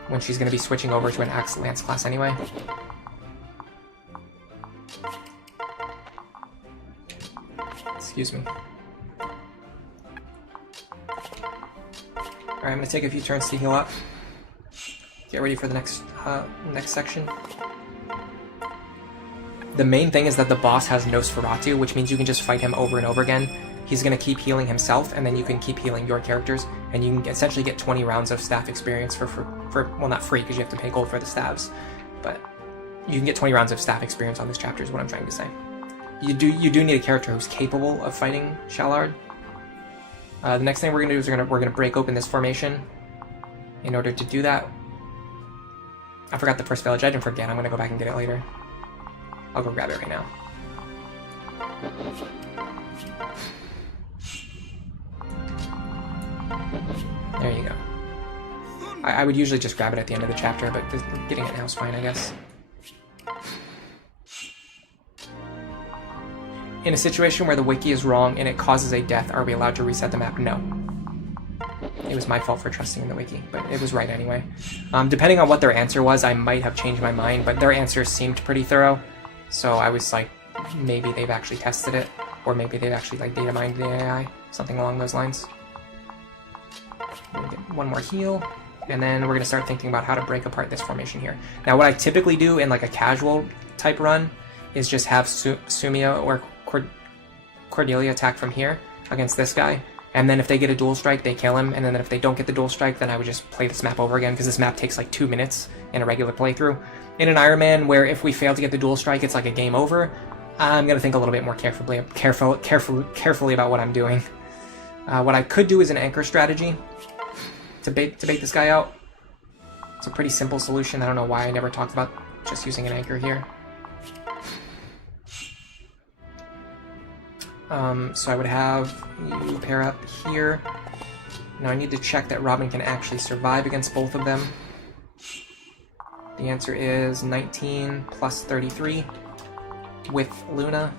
When she's going to be switching over to an Axe Lance class anyway. Excuse me. Alright, I'm going to take a few turns to heal up. Get ready for the next section. The main thing is that the boss has Nosferatu, which means you can just fight him over and over again. He's going to keep healing himself, and then you can keep healing your characters, and you can essentially get 20 rounds of staff experience for well, not free, because you have to pay gold for the staves, but you can get 20 rounds of staff experience on this chapter is what I'm trying to say. You do need a character who's capable of fighting Shallard. The next thing we're going to do is we're going to break open this formation. In order to do that, I forgot the first village. I didn't forget. I'm going to go back and get it later. I'll go grab it right now. There you go. I would usually just grab it at the end of the chapter, but getting it now is fine, I guess. In a situation where the wiki is wrong and it causes a death, are we allowed to reset the map? No. It was my fault for trusting in the wiki, but it was right anyway. Depending on what their answer was, I might have changed my mind, but their answers seemed pretty thorough. So I was like, maybe they've actually tested it, or maybe they've actually like data mined the AI, something along those lines. I'm gonna get one more heal, and then we're gonna start thinking about how to break apart this formation here. Now, what I typically do in like a casual type run is just have Sumia or Cordelia attack from here against this guy, and then if they get a dual strike, they kill him, and then if they don't get the dual strike, then I would just play this map over again, because this map takes like 2 minutes in a regular playthrough. In an Iron Man, where if we fail to get the dual strike, it's like a game over, I'm going to think a little bit more carefully about what I'm doing. What I could do is an anchor strategy, to bait this guy out. It's a pretty simple solution. I don't know why I never talked about just using an anchor here. So I would have you pair up here. Now I need to check that Robin can actually survive against both of them. The answer is 19 plus 33 with Luna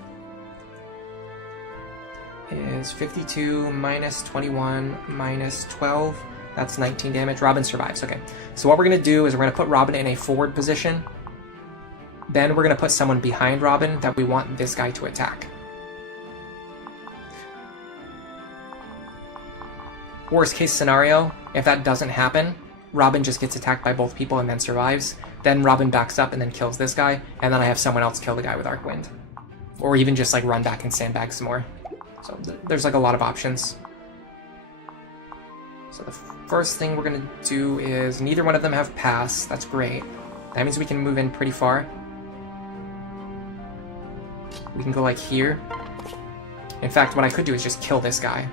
is 52 minus 21 minus 12. That's 19 damage. Robin survives. Okay. So what we're going to do is we're going to put Robin in a forward position. Then we're going to put someone behind Robin that we want this guy to attack. Worst case scenario, if that doesn't happen, Robin just gets attacked by both people and then survives. Then Robin backs up and then kills this guy, and then I have someone else kill the guy with Arc Wind. Or even just like run back and sandbag some more. So there's like a lot of options. So the first thing we're going to do is neither one of them have pass. That's great. That means we can move in pretty far. We can go like here. In fact, what I could do is just kill this guy.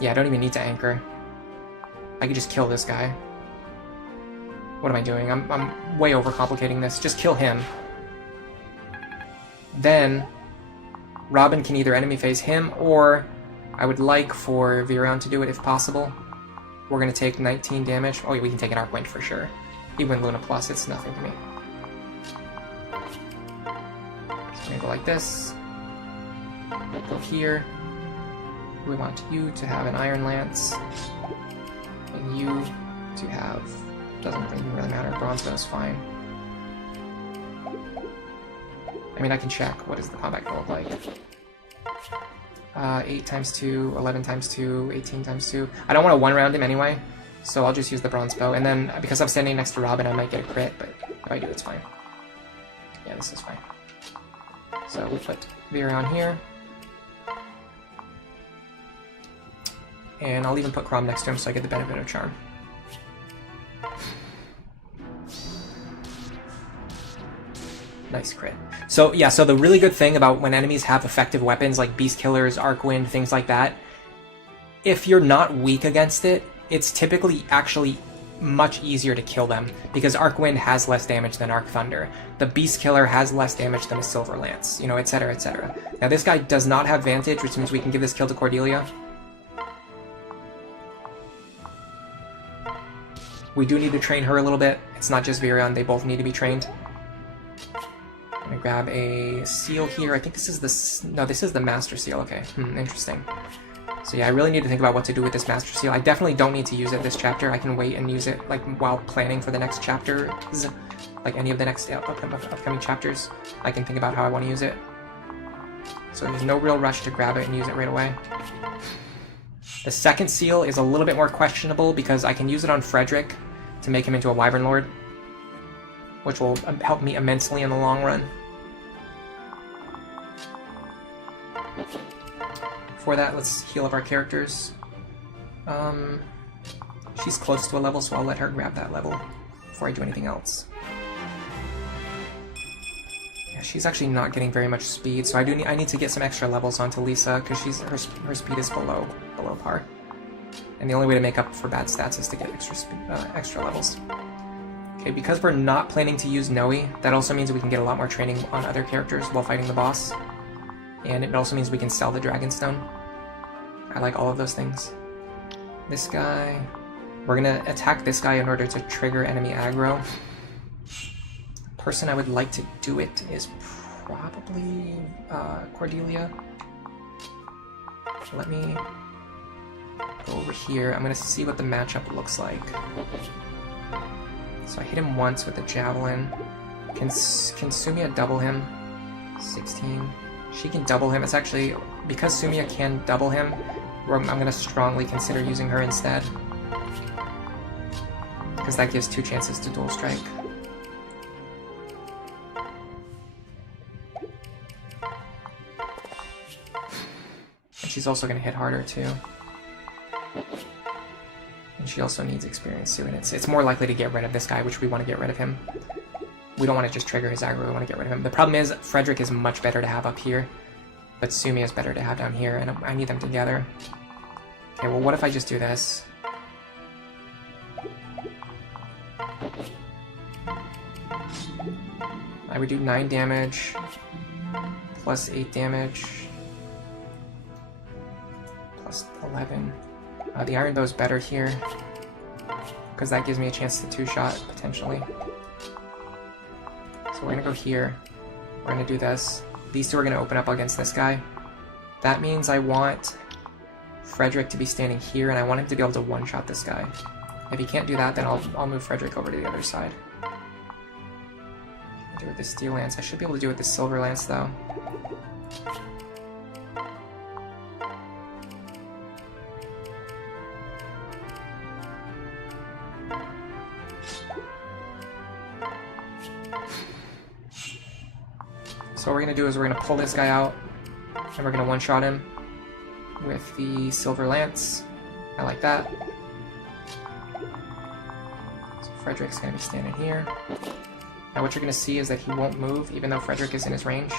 Yeah, I don't even need to anchor. I could just kill this guy. What am I doing? I'm way overcomplicating this. Just kill him. Then Robin can either enemy phase him, or I would like for Virion to do it if possible. We're going to take 19 damage. Oh, we can take an Arc Wind for sure. Even Luna Plus, it's nothing to me. So I'm going to go like this. We'll go here. We want you to have an Iron Lance. And you to have... doesn't even really matter. Bronze Bow is fine. I mean, I can check. What does the combat goal look like? 8 times 2, 11 times 2, 18 times 2. I don't want to one-round him anyway, so I'll just use the Bronze Bow. And then, because I'm standing next to Robin, I might get a crit, but if I do, it's fine. Yeah, this is fine. So we put Virion here. And I'll even put Crom next to him so I get the benefit of Charm. Nice crit. So yeah, so the really good thing about when enemies have effective weapons like Beast Killers, Arc Wind, things like that, if you're not weak against it, it's typically actually much easier to kill them, because Arc Wind has less damage than Arc Thunder. The Beast Killer has less damage than a Silver Lance, you know, etc, etc. Now this guy does not have Vantage, which means we can give this kill to Cordelia. We do need to train her a little bit. It's not just Virion, they both need to be trained. I'm gonna grab a seal here. I think this is the... no, this is the Master Seal. Okay, interesting. So yeah, I really need to think about what to do with this Master Seal. I definitely don't need to use it this chapter. I can wait and use it like while planning for the next chapters. Like any of the next upcoming chapters. I can think about how I want to use it. So there's no real rush to grab it and use it right away. The second seal is a little bit more questionable because I can use it on Frederick to make him into a Wyvern Lord, which will help me immensely in the long run. Before that, let's heal up our characters. She's close to a level, so I'll let her grab that level before I do anything else. Yeah, she's actually not getting very much speed, so I need to get some extra levels onto Lisa because her speed is below par. And the only way to make up for bad stats is to get extra levels. Okay, because we're not planning to use Noe, that also means we can get a lot more training on other characters while fighting the boss. And it also means we can sell the Dragonstone. I like all of those things. This guy... we're gonna attack this guy in order to trigger enemy aggro. The person I would like to do it is probably Cordelia. Let me go over here. I'm gonna see what the matchup looks like. So I hit him once with a Javelin. Can Sumia double him? 16. She can double him. It's actually, because Sumia can double him, I'm going to strongly consider using her instead. Because that gives 2 chances to dual strike. And she's also going to hit harder too. And she also needs experience too, and it's more likely to get rid of this guy, which we want to get rid of him. We don't want to just trigger his aggro, we want to get rid of him. The problem is, Frederick is much better to have up here, but Sumia is better to have down here, and I need them together. Okay, well, what if I just do this? I would do 9 damage, plus 8 damage, plus 11. The Iron Bow's better here, because that gives me a chance to 2-shot, potentially. So we're gonna go here, we're gonna do this. These two are gonna open up against this guy. That means I want Frederick to be standing here, and I want him to be able to one-shot this guy. If he can't do that, then I'll move Frederick over to the other side. Do it with the Steel Lance. I should be able to do it with the Silver Lance, though. So what we're going to do is we're going to pull this guy out, and we're going to one-shot him with the Silver Lance. I like that. So Frederick's going to be standing here. Now what you're going to see is that he won't move, even though Frederick is in his range.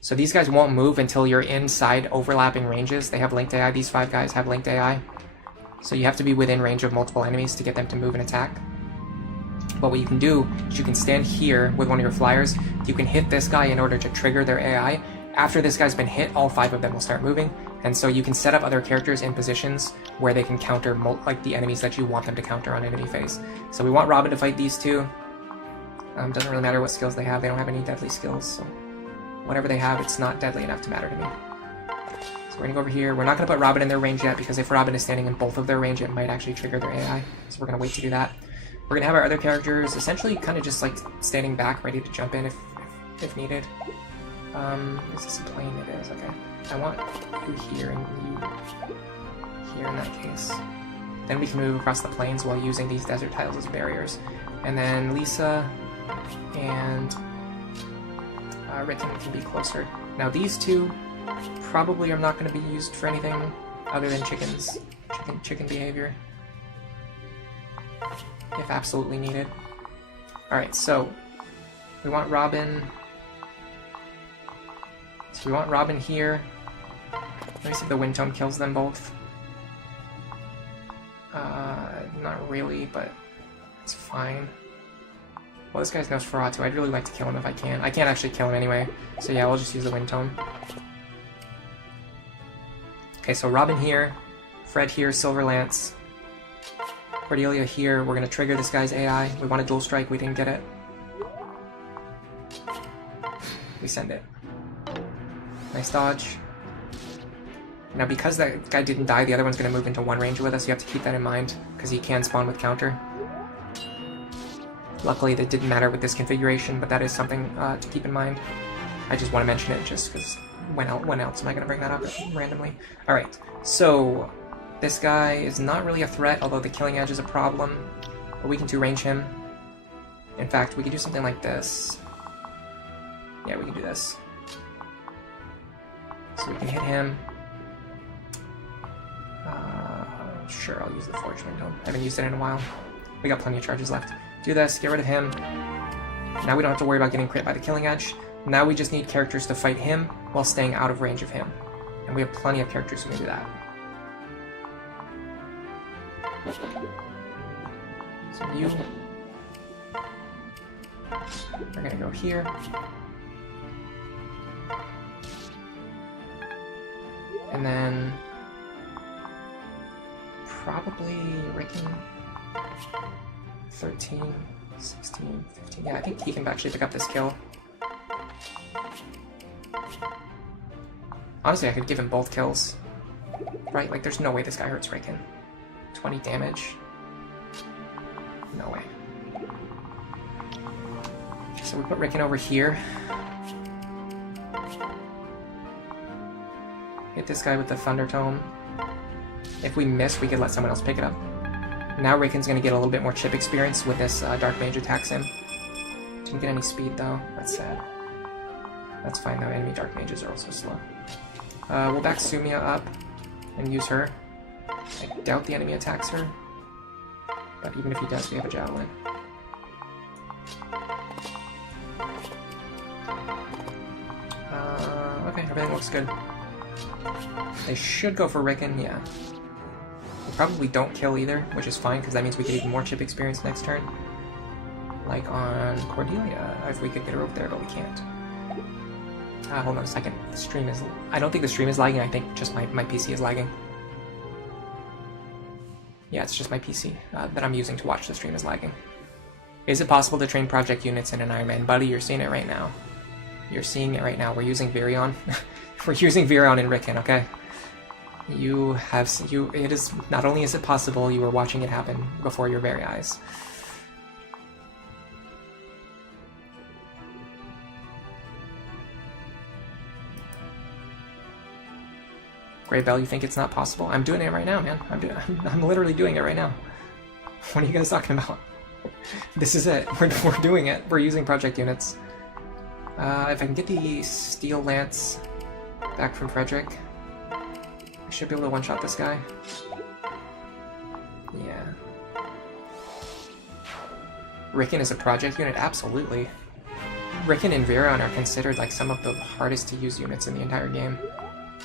So these guys won't move until you're inside overlapping ranges. They have linked AI. These 5 guys have linked AI. So you have to be within range of multiple enemies to get them to move and attack. But what you can do is you can stand here with one of your flyers. You can hit this guy in order to trigger their AI. After this guy's been hit, all 5 of them will start moving. And so you can set up other characters in positions where they can counter like the enemies that you want them to counter on enemy phase. So we want Robin to fight these two. Doesn't really matter what skills they have. They don't have any deadly skills. So whatever they have, it's not deadly enough to matter to me. So we're going to go over here. We're not going to put Robin in their range yet, because if Robin is standing in both of their range, it might actually trigger their AI. So we're going to wait to do that. We're going to have our other characters essentially kind of just like standing back, ready to jump in if needed. Is this a plane? It is, okay. I want you here and you here in that case. Then we can move across the plains while using these desert tiles as barriers. And then Lisa and Ricken can be closer. Now these two probably are not going to be used for anything other than chicken behavior. If absolutely needed. Alright, so we want Robin. So we want Robin here. Let me see if the Wind Tome kills them both. Not really, but it's fine. Well, this guy's Nosferatu. I'd really like to kill him if I can. I can't actually kill him anyway, so yeah, we'll just use the Wind Tome. Okay, so Robin here, Fred here, Silver Lance. Cordelia here. We're going to trigger this guy's AI. We want a dual strike. We didn't get it. We send it. Nice dodge. Now because that guy didn't die, the other one's going to move into one range with us. You have to keep that in mind, because he can spawn with counter. Luckily that didn't matter with this configuration, but that is something to keep in mind. I just want to mention it just because when else am I going to bring that up randomly? Alright, so this guy is not really a threat, although the Killing Edge is a problem. But we can 2-range him. In fact, we could do something like this. Yeah, we can do this. So we can hit him. Sure, I'll use the Forge Window. I haven't used it in a while. We got plenty of charges left. Do this, get rid of him. Now we don't have to worry about getting crit by the Killing Edge. Now we just need characters to fight him while staying out of range of him. And we have plenty of characters who can do that. So you are going to go here. And then probably Ricken 13, 16, 15. Yeah, I think he can actually pick up this kill. Honestly, I could give him both kills. Right? Like, there's no way this guy hurts Ricken. 20 damage. No way. So we put Ricken over here. Hit this guy with the Thunder Tome. If we miss, we could let someone else pick it up. Now Ricken's going to get a little bit more chip experience with this Dark Mage attacks him. Didn't get any speed though. That's sad. That's fine though. Enemy Dark Mages are also slow. We'll back Sumia up and use her. I doubt the enemy attacks her. But even if he does, we have a Javelin. Okay, everything looks good. They should go for Ricken, yeah. They probably don't kill either, which is fine, because that means we get even more chip experience next turn. Like on Cordelia, if we could get her over there, but we can't. Hold on a second. The stream is... I don't think the stream is lagging, I think just my PC is lagging. Yeah, it's just my PC that I'm using to watch the stream is lagging. Is it possible to train project units in an Iron Man? Buddy, you're seeing it right now. You're seeing it right now. We're using Virion. We're using Virion and Ricken, okay? It is, not only is it possible, you are watching it happen before your very eyes. Grey Bell, you think it's not possible? I'm doing it right now, man. I'm literally doing it right now. What are you guys talking about? This is it. We're doing it. We're using project units. If I can get the Steel Lance back from Frederick, I should be able to one-shot this guy. Yeah. Ricken is a project unit? Absolutely. Ricken and Virion are considered like some of the hardest to use units in the entire game.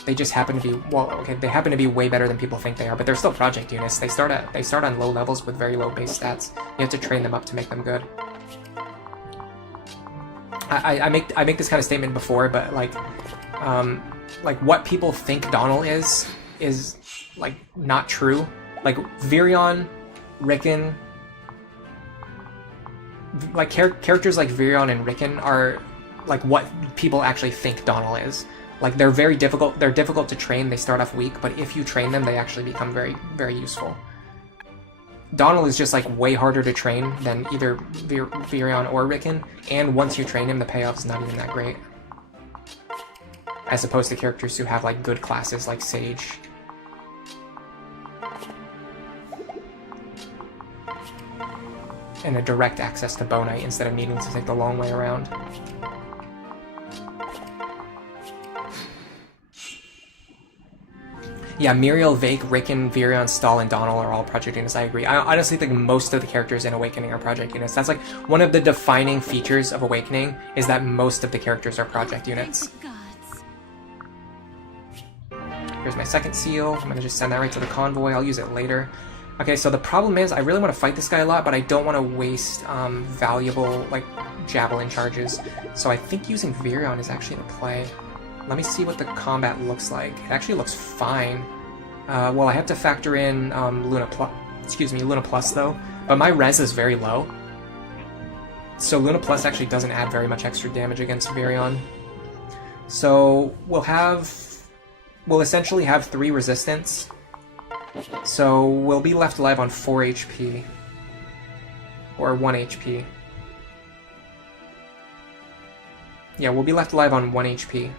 They just happen to be, well, okay, they happen to be way better than people think they are, but they're still project units. They start on low levels with very low base stats. You have to train them up to make them good. I make this kind of statement before, but like what people think Donald is like not true. Like Virion, Ricken, like characters like Virion and Ricken are like what people actually think Donald is. Like they're very difficult. They're difficult to train. They start off weak, but if you train them, they actually become very, very useful. Donald is just like way harder to train than either Virion or Ricken, and once you train him, the payoff is not even that great. As opposed to characters who have like good classes like Sage. And a direct access to Bonite instead of needing to take the long way around. Yeah, Muriel, Vake, Ricken, Virion, Stahl, and Donald are all project units, I agree. I honestly think most of the characters in Awakening are project units. That's like one of the defining features of Awakening, is that most of the characters are project units. Here's my second seal. I'm gonna just send that right to the convoy. I'll use it later. Okay, so the problem is I really want to fight this guy a lot, but I don't want to waste valuable like javelin charges. So I think using Virion is actually the play. Let me see what the combat looks like. It actually looks fine. Well, I have to factor in Luna Plus though, but my res is very low. So Luna Plus actually doesn't add very much extra damage against Virion. So we'll essentially have 3 resistance. So we'll be left alive on 4 HP. Or 1 HP. Yeah, we'll be left alive on 1 HP.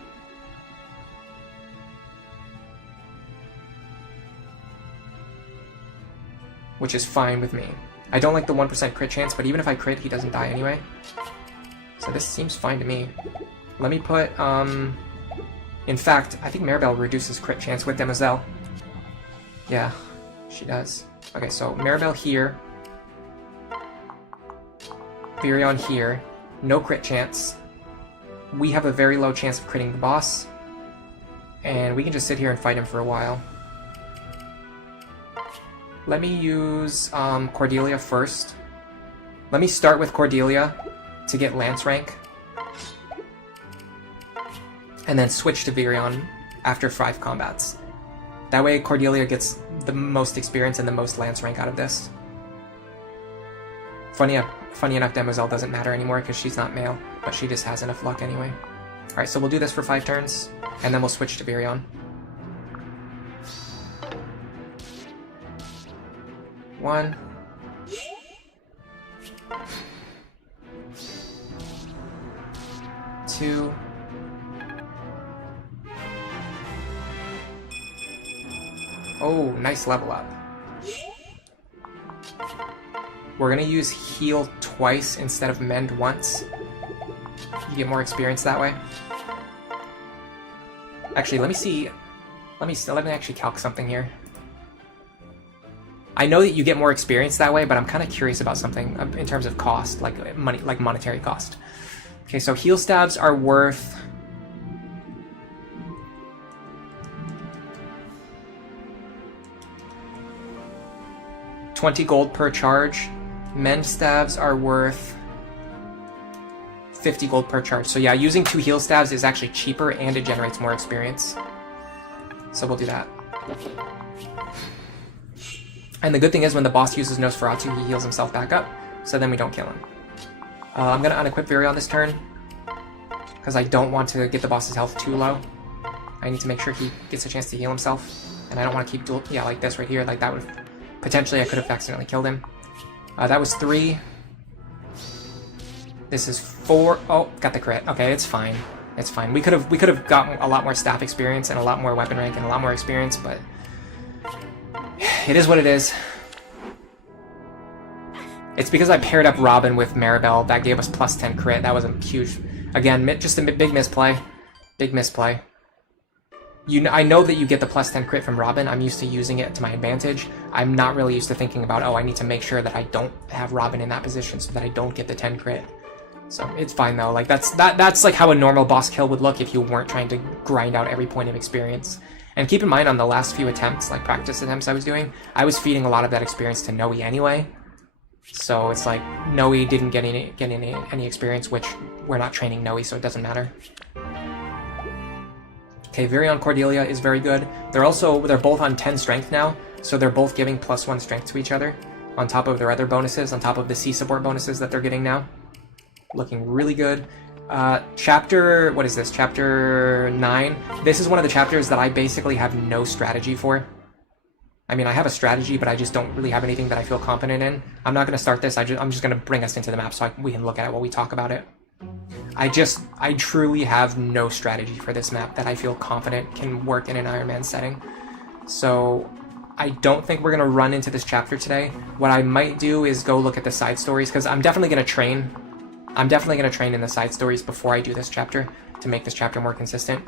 Which is fine with me. I don't like the 1% crit chance, but even if I crit, he doesn't die anyway. So this seems fine to me. Let me put, in fact, I think Maribel reduces crit chance with Demoiselle. Yeah, she does. Okay, so Maribel here. Virion here. No crit chance. We have a very low chance of critting the boss. And we can just sit here and fight him for a while. Let me use Cordelia first. Let me start with Cordelia to get Lance rank. And then switch to Virion after 5 combats. That way Cordelia gets the most experience and the most Lance rank out of this. Funny enough, Demoiselle doesn't matter anymore because she's not male, but she just has enough luck anyway. Alright, so we'll do this for 5 turns, and then we'll switch to Virion. 1. 2. Oh, nice level up. We're gonna use heal twice instead of mend once. You get more experience that way. Actually, let me actually calc something here. I know that you get more experience that way, but I'm kind of curious about something in terms of cost, like money, like monetary cost. Okay, so heal stabs are worth 20 gold per charge. Mend staves are worth 50 gold per charge. So yeah, using 2 heal staves is actually cheaper and it generates more experience. So we'll do that. And the good thing is when the boss uses Nosferatu, he heals himself back up, so then we don't kill him. I'm going to unequip Virion this turn, because I don't want to get the boss's health too low. I need to make sure he gets a chance to heal himself, and I don't want to keep dual... Yeah, like this right here, like that would... Potentially I could have accidentally killed him. That was 3. This is 4. Oh, got the crit. Okay, it's fine. It's fine. We could have gotten a lot more staff experience and a lot more weapon rank and a lot more experience, but it is what it is. It's because I paired up Robin with Maribel that gave us plus 10 crit. That was a huge... Again, just a big misplay. Big misplay. I know that you get the plus 10 crit from Robin. I'm used to using it to my advantage. I'm not really used to thinking about, oh, I need to make sure that I don't have Robin in that position so that I don't get the 10 crit. So it's fine though. Like that's like how a normal boss kill would look if you weren't trying to grind out every point of experience. And keep in mind on the last few attempts, like practice attempts I was doing, I was feeding a lot of that experience to Noe anyway. So it's like Noe didn't get any experience, which we're not training Noe, so it doesn't matter. Okay, Virion Cordelia is very good. They're both on 10 strength now, so they're both giving +1 strength to each other, on top of their other bonuses, on top of the C support bonuses that they're getting now. Looking really good. Chapter, what is this? Chapter 9. This is one of the chapters that I basically have no strategy for. I mean, I have a strategy, but I just don't really have anything that I feel confident in. I'm not going to start this. I'm just going to bring us into the map so we can look at it while we talk about it. I truly have no strategy for this map that I feel confident can work in an Iron Man setting. So I don't think we're going to run into this chapter today. What I might do is go look at the side stories, because I'm definitely going to train. I'm definitely going to train in the side stories before I do this chapter to make this chapter more consistent.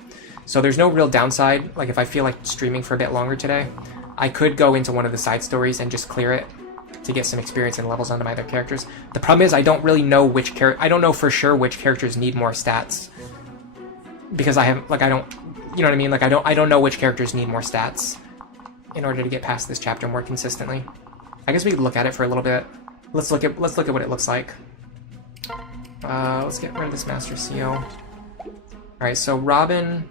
So there's no real downside. Like if I feel like streaming for a bit longer today, I could go into one of the side stories and just clear it to get some experience and levels onto my other characters. The problem is I don't really know which I don't know for sure which characters need more stats, because I don't, you know what I mean? Like I don't know which characters need more stats in order to get past this chapter more consistently. I guess we could look at it for a little bit. Let's look at what it looks like. Let's get rid of this Master Seal. Alright, so Robin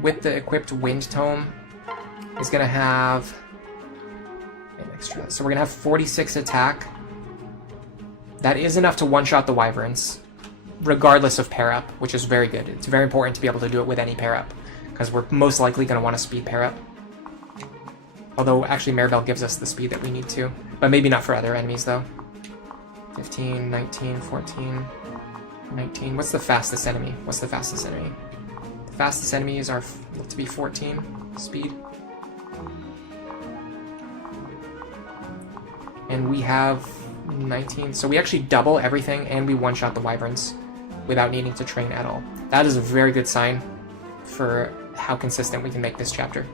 with the equipped Wind Tome is gonna have an extra. So we're gonna have 46 attack. That is enough to one-shot the Wyverns, regardless of pair up, which is very good. It's very important to be able to do it with any pair up, because we're most likely gonna want to speed pair up. Although actually Maribel gives us the speed that we need to, but maybe not for other enemies though. 15, 19, 14, 19. What's the fastest enemy? What's the fastest enemy? The fastest enemies are to be 14 speed. And we have 19. So we actually double everything and we one-shot the Wyverns without needing to train at all. That is a very good sign for how consistent we can make this chapter.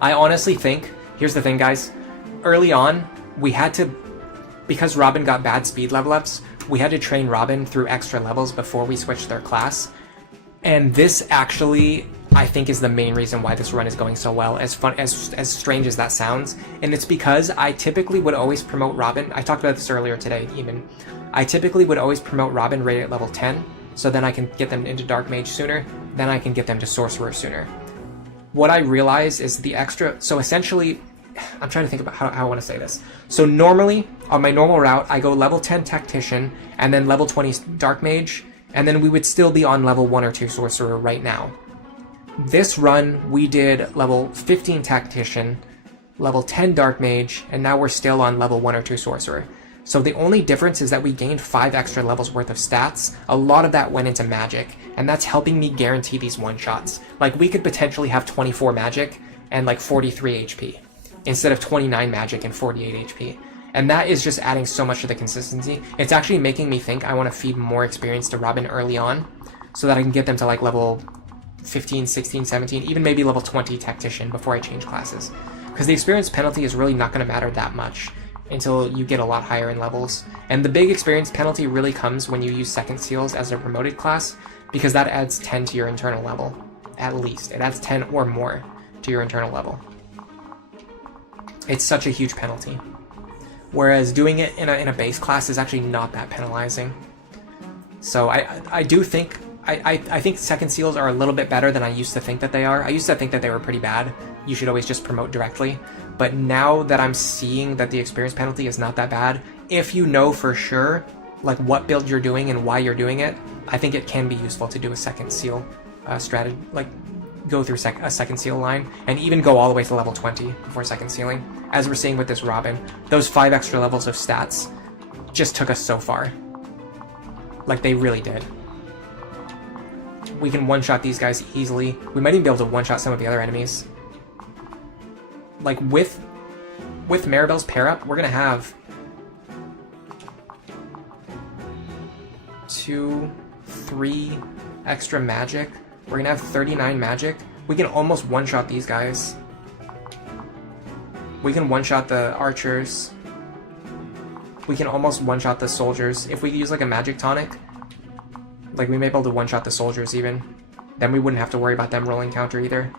I honestly think, here's the thing guys, early on we had to, because Robin got bad speed level ups, we had to train Robin through extra levels before we switched their class. And this actually, I think, is the main reason why this run is going so well, as strange as that sounds. And it's because I typically would always promote Robin. I talked about this earlier today even. I typically would always promote Robin right at level 10, so then I can get them into Dark Mage sooner, then I can get them to Sorcerer sooner. What I realize is the extra, so essentially, I'm trying to think about how I want to say this. So normally, on my normal route, I go level 10 Tactician, and then level 20 Dark Mage, and then we would still be on level 1 or 2 Sorcerer right now. This run, we did level 15 Tactician, level 10 Dark Mage, and now we're still on level 1 or 2 Sorcerer. So the only difference is that we gained 5 extra levels worth of stats. A lot of that went into magic, and that's helping me guarantee these one-shots. Like, we could potentially have 24 magic and like 43 HP, instead of 29 magic and 48 HP. And that is just adding so much to the consistency. It's actually making me think I want to feed more experience to Robin early on, so that I can get them to like level 15, 16, 17, even maybe level 20 Tactician before I change classes. Because the experience penalty is really not going to matter that much until you get a lot higher in levels. And the big experience penalty really comes when you use second seals as a promoted class, because that adds 10 to your internal level, at least. It adds 10 or more to your internal level. it's such a huge penalty. Whereas doing it in a base class is actually not that penalizing. So I do think, I think second seals are a little bit better than I used to think that they are. I used to think that they were pretty bad. You should always just promote directly. But now that I'm seeing that the experience penalty is not that bad, if you know for sure like what build you're doing and why you're doing it, I think it can be useful to do a second seal strategy, like go through a second seal line, and even go all the way to level 20 before second sealing. As we're seeing with this Robin, those 5 extra levels of stats just took us so far. Like, they really did. We can one-shot these guys easily. We might even be able to one-shot some of the other enemies. Like, with Maribel's pair-up, we're gonna have 2, 3 extra magic. We're gonna have 39 magic. We can almost one-shot these guys. We can one-shot the archers. We can almost one-shot the soldiers. If we use like a magic tonic, like we may be able to one-shot the soldiers even. Then we wouldn't have to worry about them rolling counter either.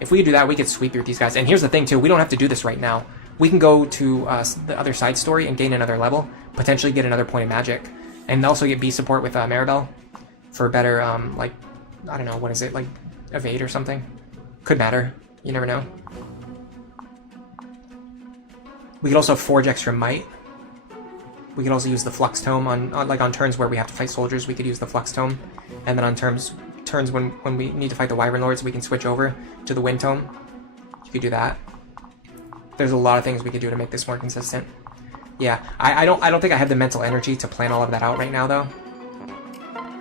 If we could do that, we could sweep these guys. And here's the thing too, we don't have to do this right now. We can go to the other side story and gain another level, potentially get another point of magic, and also get B support with Maribel for better, like, I don't know, what is it, like evade or something? Could matter, you never know. We could also forge extra might. We could also use the Flux Tome on turns where we have to fight soldiers, we could use the Flux Tome. And then on turns when we need to fight the Wyvern Lords, we can switch over to the Wind Tome. You could do that. There's a lot of things we could do to make this more consistent. Yeah, I don't think I have the mental energy to plan all of that out right now though.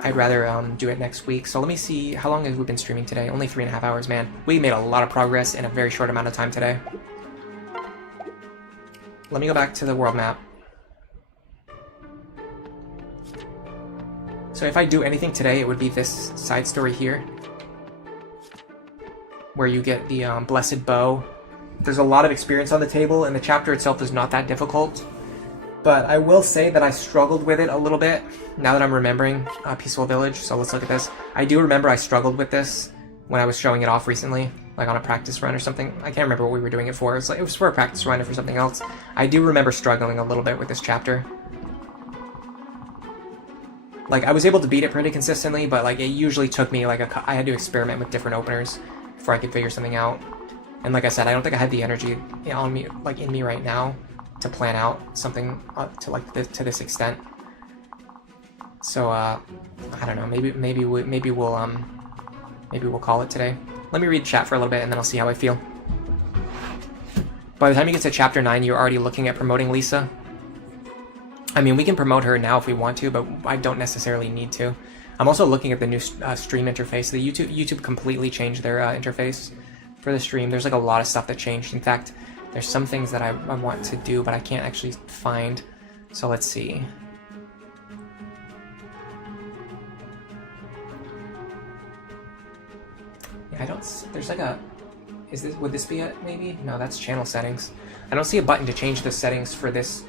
I'd rather do it next week. So let me see, how long have we been streaming today? Only 3.5 hours, man. We made a lot of progress in a very short amount of time today. Let me go back to the world map. So if I do anything today, it would be this side story here, where you get the Blessed Bow. There's a lot of experience on the table, and the chapter itself is not that difficult. But I will say that I struggled with it a little bit, now that I'm remembering Peaceful Village, so let's look at this. I do remember I struggled with this when I was showing it off recently, like on a practice run or something. I can't remember what we were doing it for. It was for a practice run or for something else. I do remember struggling a little bit with this chapter. Like, I was able to beat it pretty consistently, but like it usually took me like I had to experiment with different openers before I could figure something out. And like I said, I don't think I have the energy on me, like in me right now, to plan out something to this extent. So I don't know. Maybe we'll call it today. Let me read chat for a little bit, and then I'll see how I feel. By the time you get to chapter 9, you're already looking at promoting Lisa. I mean, we can promote her now if we want to, but I don't necessarily need to. I'm also looking at the new stream interface. The YouTube completely changed their interface for the stream. There's like a lot of stuff that changed. In fact, there's some things that I want to do, but I can't actually find. So let's see. Yeah, I don't. There's like a. Would this be it? Maybe? No, that's channel settings. I don't see a button to change the settings for this.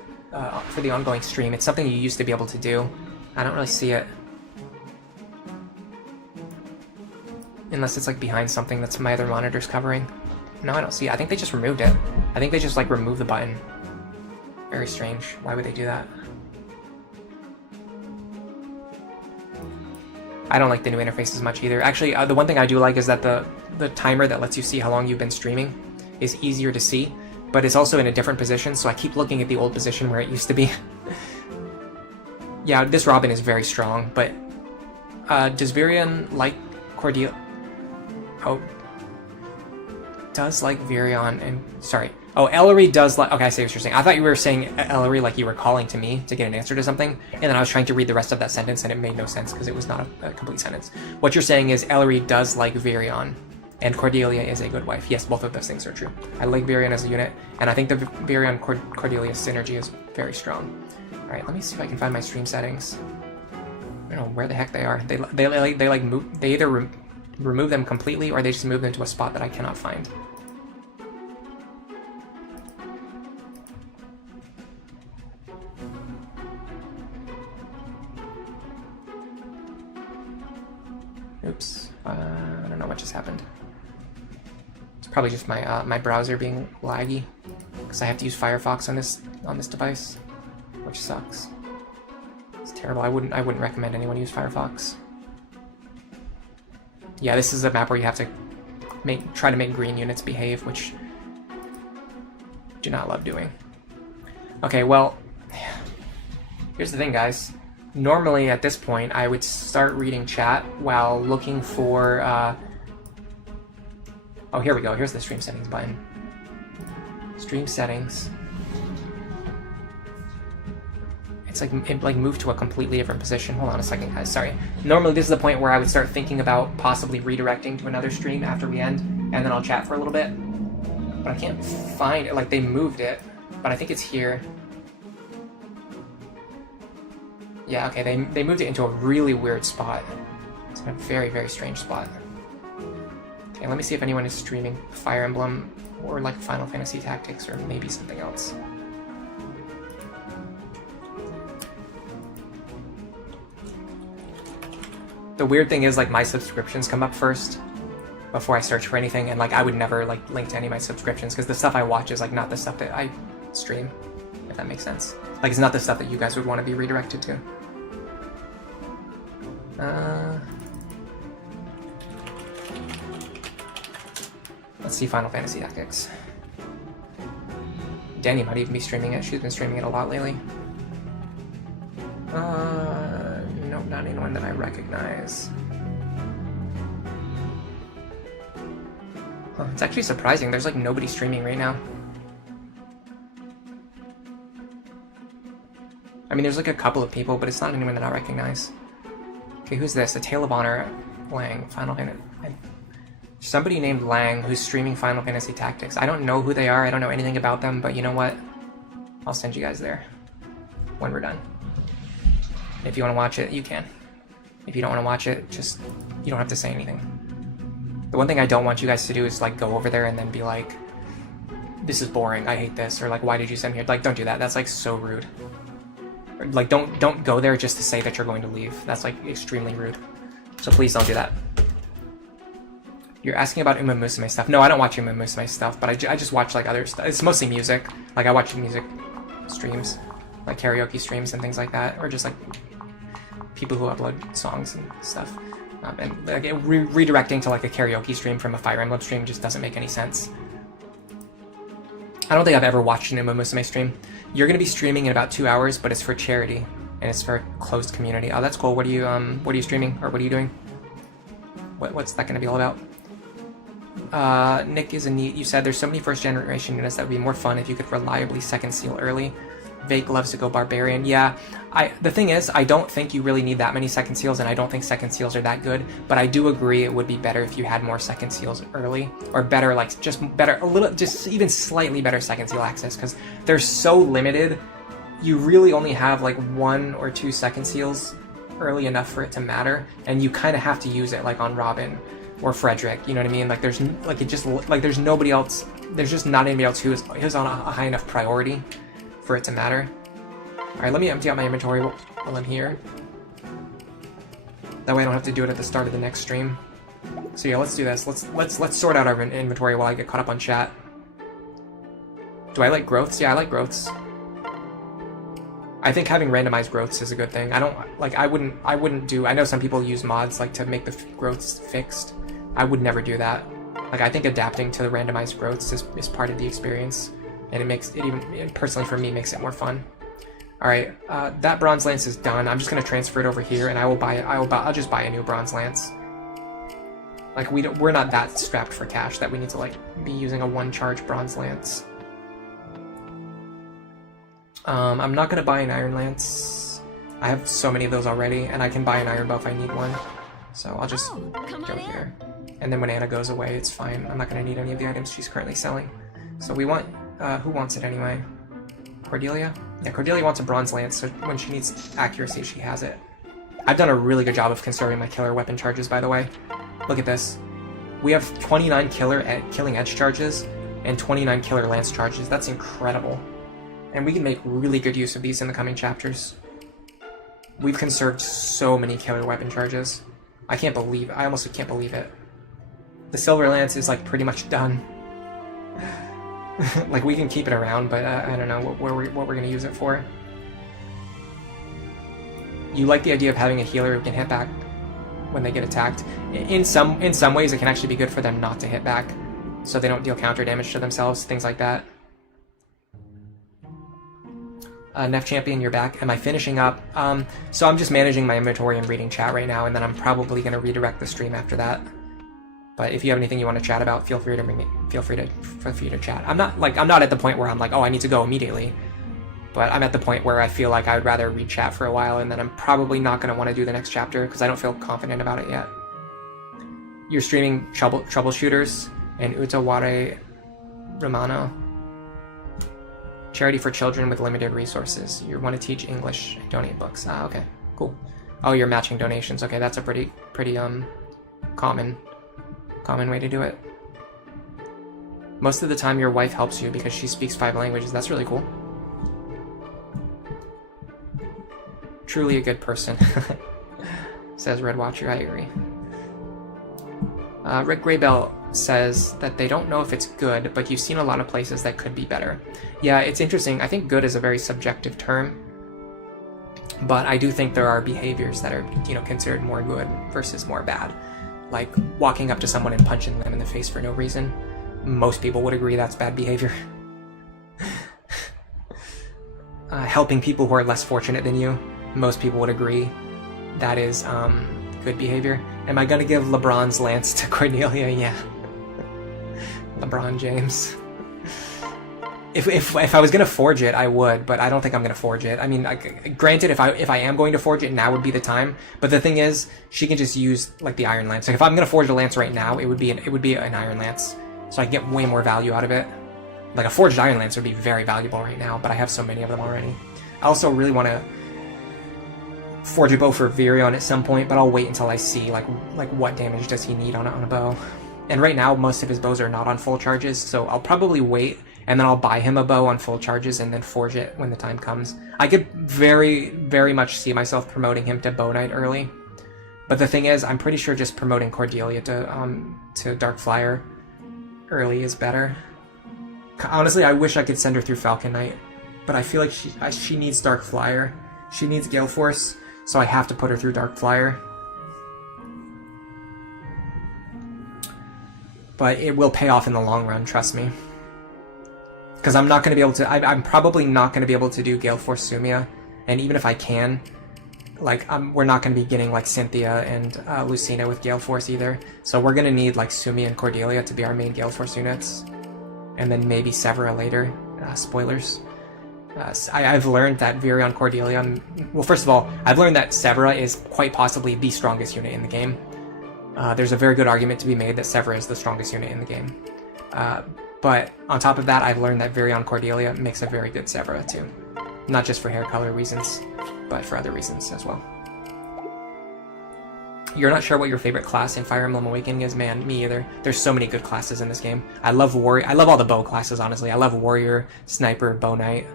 For the ongoing stream. It's something you used to be able to do. I don't really see it. Unless it's like behind something that's my other monitor's covering. No, I don't see it. I think they just removed it. I think they just like removed the button. Very strange. Why would they do that? I don't like the new interface as much either. Actually, the one thing I do like is that the timer that lets you see how long you've been streaming is easier to see. But it's also in a different position, so I keep looking at the old position where it used to be. Yeah, this Robin is very strong, but does Virion like Cordelia? Oh, does like Virion and sorry. Oh, Ellery does like. Okay, I see what you're saying. I thought you were saying Ellery like you were calling to me to get an answer to something, and then I was trying to read the rest of that sentence, and it made no sense because it was not a complete sentence. What you're saying is Ellery does like Virion. And Cordelia is a good wife. Yes, both of those things are true. I like Virion as a unit, and I think the Virion-Cordelia synergy is very strong. Alright, let me see if I can find my stream settings. I don't know where the heck they are. They either remove them completely, or they just move them to a spot that I cannot find. Oops. I don't know what just happened. Probably just my my browser being laggy. because I have to use Firefox on this device, which sucks. It's terrible. I wouldn't recommend anyone use Firefox. Yeah, this is a map where you have to try to make green units behave, which I do not love doing. Okay, well, here's the thing, guys. Normally, at this point, I would start reading chat while looking for... Oh, here we go. Here's the stream settings button. Stream settings. It's like it moved to a completely different position. Hold on a second, guys. Sorry. Normally, this is the point where I would start thinking about possibly redirecting to another stream after we end, and then I'll chat for a little bit. But I can't find it. Like, they moved it, but I think it's here. Yeah, okay, they moved it into a really weird spot. It's a very, very strange spot. Okay, let me see if anyone is streaming Fire Emblem or like Final Fantasy Tactics or maybe something else. The weird thing is, like, my subscriptions come up first before I search for anything, and like I would never like link to any of my subscriptions because the stuff I watch is like not the stuff that I stream, if that makes sense. Like, it's not the stuff that you guys would want to be redirected to. Let's see Final Fantasy Tactics. Danny might even be streaming it. She's been streaming it a lot lately. Nope, not anyone that I recognize. Huh, it's actually surprising. There's like nobody streaming right now. I mean, there's like a couple of people, but it's not anyone that I recognize. Okay, who's this? A Tale of Honor, Lang, Final Fantasy. Somebody named Lang who's streaming Final Fantasy Tactics. I don't know who they are. I don't know anything about them, but you know what? I'll send you guys there when we're done. If you want to watch it, you can. If you don't want to watch it, just, you don't have to say anything. The one thing I don't want you guys to do is like go over there and then be like, this is boring, I hate this, or like, why did you send me here? Like, don't do that. That's like so rude. Or, like, don't go there just to say that you're going to leave. That's like extremely rude. So please don't do that. You're asking about Uma Musume stuff. No, I don't watch Uma Musume stuff, but I just watch like other stuff. It's mostly music. Like, I watch music streams, like karaoke streams and things like that, or just like people who upload songs and stuff. And like, redirecting to like a karaoke stream from a Fire Emblem stream just doesn't make any sense. I don't think I've ever watched an Uma Musume stream. You're going to be streaming in about 2 hours, but it's for charity and it's for a closed community. Oh, that's cool. What are you streaming, or what are you doing? What's that going to be all about? Nick is a neat. You said there's so many first generation units that would be more fun if you could reliably second seal early. Vake loves to go barbarian. Yeah, the thing is, I don't think you really need that many second seals, and I don't think second seals are that good, but I do agree it would be better if you had more second seals early, or better, like, just better, a little, just even slightly better second seal access, because they're so limited. You really only have like 1 or 2 second seals early enough for it to matter, and you kind of have to use it like on Robin or Frederick, you know what I mean? Like, there's like, it just, like, there's nobody else, there's just not anybody else who's on a high enough priority for it to matter. Alright, let me empty out my inventory while I'm here. That way I don't have to do it at the start of the next stream. So yeah, let's do this. Let's sort out our inventory while I get caught up on chat. Do I like growths? Yeah, I like growths. I think having randomized growths is a good thing. I don't, like, I wouldn't do, I know some people use mods, like, to make the growths fixed. I would never do that. Like, I think adapting to the randomized growths is part of the experience, and it makes it, even personally for me, makes it more fun. Alright, that bronze lance is done. I'm just gonna transfer it over here, and I'll just buy a new bronze lance. Like, we're not that strapped for cash that we need to, like, be using a 1-charge bronze lance. I'm not gonna buy an iron lance. I have so many of those already, and I can buy an iron bow if I need one. So I'll just go here. And then when Anna goes away, it's fine. I'm not gonna need any of the items she's currently selling. So we want, who wants it anyway? Cordelia? Yeah, Cordelia wants a bronze lance, so when she needs accuracy, she has it. I've done a really good job of conserving my killer weapon charges, by the way. Look at this. We have 29 killing edge charges and 29 killer lance charges. That's incredible. And we can make really good use of these in the coming chapters. We've conserved so many killer weapon charges. I almost can't believe it. The silver lance is like pretty much done. Like, we can keep it around, but I don't know what we're going to use it for. You like the idea of having a healer who can hit back when they get attacked. In some ways, it can actually be good for them not to hit back, so they don't deal counter damage to themselves, things like that. Nef Champion, you're back. Am I finishing up? So I'm just managing my inventory and reading chat right now, and then I'm probably going to redirect the stream after that. But if you have anything you want to chat about, feel free to chat. I'm not at the point where I'm like, oh, I need to go immediately. But I'm at the point where I feel like I would rather read chat for a while, and then I'm probably not going to want to do the next chapter because I don't feel confident about it yet. You're streaming Troubleshooters and Utaware Romano. Charity for children with limited resources. You want to teach English and donate books. Ah, okay, cool. Oh, you're matching donations. Okay, that's a pretty common way to do it. Most of the time your wife helps you because she speaks 5 languages. That's really cool. Truly a good person. Says Red Watcher. I agree. Rick Graybell says that they don't know if it's good, but you've seen a lot of places that could be better. Yeah, it's interesting. I think good is a very subjective term, but I do think there are behaviors that are, considered more good versus more bad. Like walking up to someone and punching them in the face for no reason. Most people would agree that's bad behavior. Helping people who are less fortunate than you. Most people would agree that is good behavior. Am I gonna give LeBron's lance to Cordelia? Yeah. LeBron James. If I was gonna forge it, I would, but I don't think I'm gonna forge it. I mean, granted, if I am going to forge it, now would be the time. But the thing is, she can just use like the Iron Lance. Like if I'm gonna forge a lance right now, it would be an Iron Lance, so I get way more value out of it. Like a forged Iron Lance would be very valuable right now, but I have so many of them already. I also really want to forge a bow for Virion at some point, but I'll wait until I see like what damage does he need on a bow. And right now, most of his bows are not on full charges, so I'll probably wait, and then I'll buy him a bow on full charges and then forge it when the time comes. I could very, very much see myself promoting him to Bow Knight early. But the thing is, I'm pretty sure just promoting Cordelia to Dark Flyer early is better. Honestly, I wish I could send her through Falcon Knight, but I feel like she needs Dark Flyer. She needs Gale Force, so I have to put her through Dark Flyer. But it will pay off in the long run, trust me. Because I'm not going to be able to... I'm probably not going to be able to do Gale Force Sumia, and even if I can, like, we're not going to be getting, like, Cynthia and Lucina with Gale Force either. So we're going to need, like, Sumia and Cordelia to be our main Gale Force units. And then maybe Severa later. Spoilers. I've learned that Virion Cordelia... Well, first of all, I've learned that Severa is quite possibly the strongest unit in the game. There's a very good argument to be made that Severa is the strongest unit in the game. But on top of that, I've learned that Virion Cordelia makes a very good Severa too. Not just for hair color reasons, but for other reasons as well. You're not sure what your favorite class in Fire Emblem Awakening is? Man, me either. There's so many good classes in this game. I love Warrior. I love all the bow classes, honestly. I love Warrior, Sniper, Bow Knight.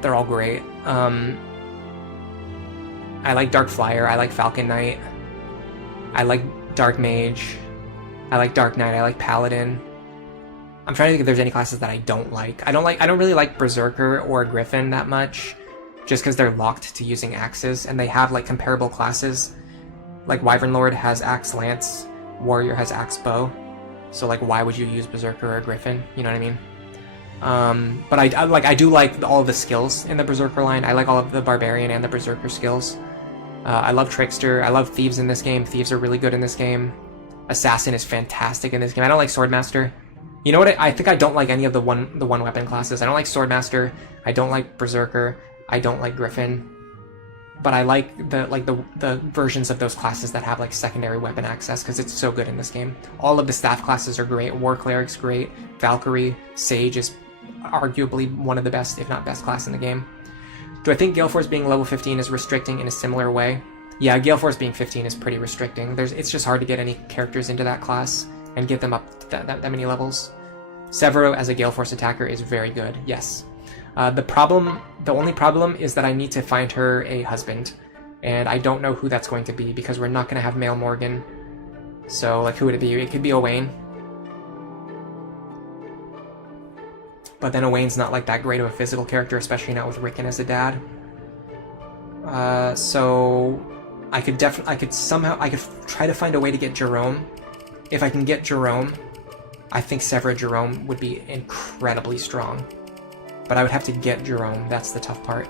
They're all great. I like Dark Flyer. I like Falcon Knight. I like Dark Mage. I like Dark Knight. I like Paladin. I'm trying to think if there's any classes that I don't like. I don't really like Berserker or Griffin that much, just because they're locked to using axes, and they have like comparable classes. Like Wyvern Lord has Axe Lance, Warrior has Axe Bow. So like, why would you use Berserker or Griffin? You know what I mean? But I do like all of the skills in the Berserker line. I like all of the Barbarian and the Berserker skills. I love Trickster. I love Thieves in this game. Thieves are really good in this game. Assassin is fantastic in this game. I don't like Swordmaster. You know what? I think I don't like any of the one weapon classes. I don't like Swordmaster. I don't like Berserker. I don't like Griffin. But I like the versions of those classes that have like secondary weapon access, because it's so good in this game. All of the staff classes are great. War Cleric's great. Valkyrie, Sage is arguably one of the best, if not best, class in the game. Do I think Gale Force being level 15 is restricting in a similar way? Yeah, Gale Force being 15 is pretty restricting. It's just hard to get any characters into that class and get them up that many levels. Severo as a Gale Force attacker is very good, yes. The only problem is that I need to find her a husband, and I don't know who that's going to be, because we're not going to have male Morgan. So, like, who would it be? It could be Owain. But then Owain's not like that great of a physical character, especially not with Ricken as a dad. So I could try to find a way to get Jerome. If I can get Jerome, I think Severa Jerome would be incredibly strong. But I would have to get Jerome, that's the tough part.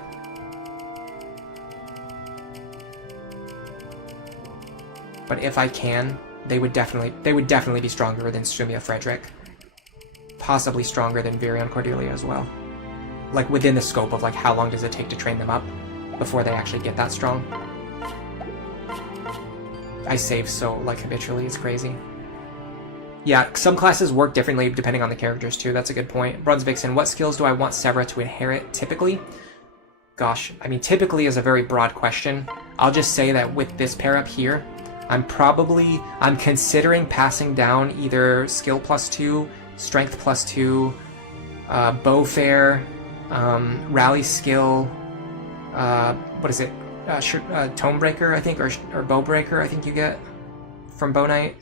But if I can, they would definitely be stronger than Sumia Frederick. Possibly stronger than Virion Cordelia as well. Like within the scope of like how long does it take to train them up before they actually get that strong. I save so like habitually, it's crazy. Yeah, some classes work differently depending on the characters too, that's a good point. Bronze Vixen, what skills do I want Severa to inherit typically? Gosh, I mean typically is a very broad question. I'll just say that with this pair up here, I'm considering passing down either skill +2, strength +2, bow fair, rally skill, what is it? Tome breaker, I think, or bow breaker, I think you get from Bow Knight.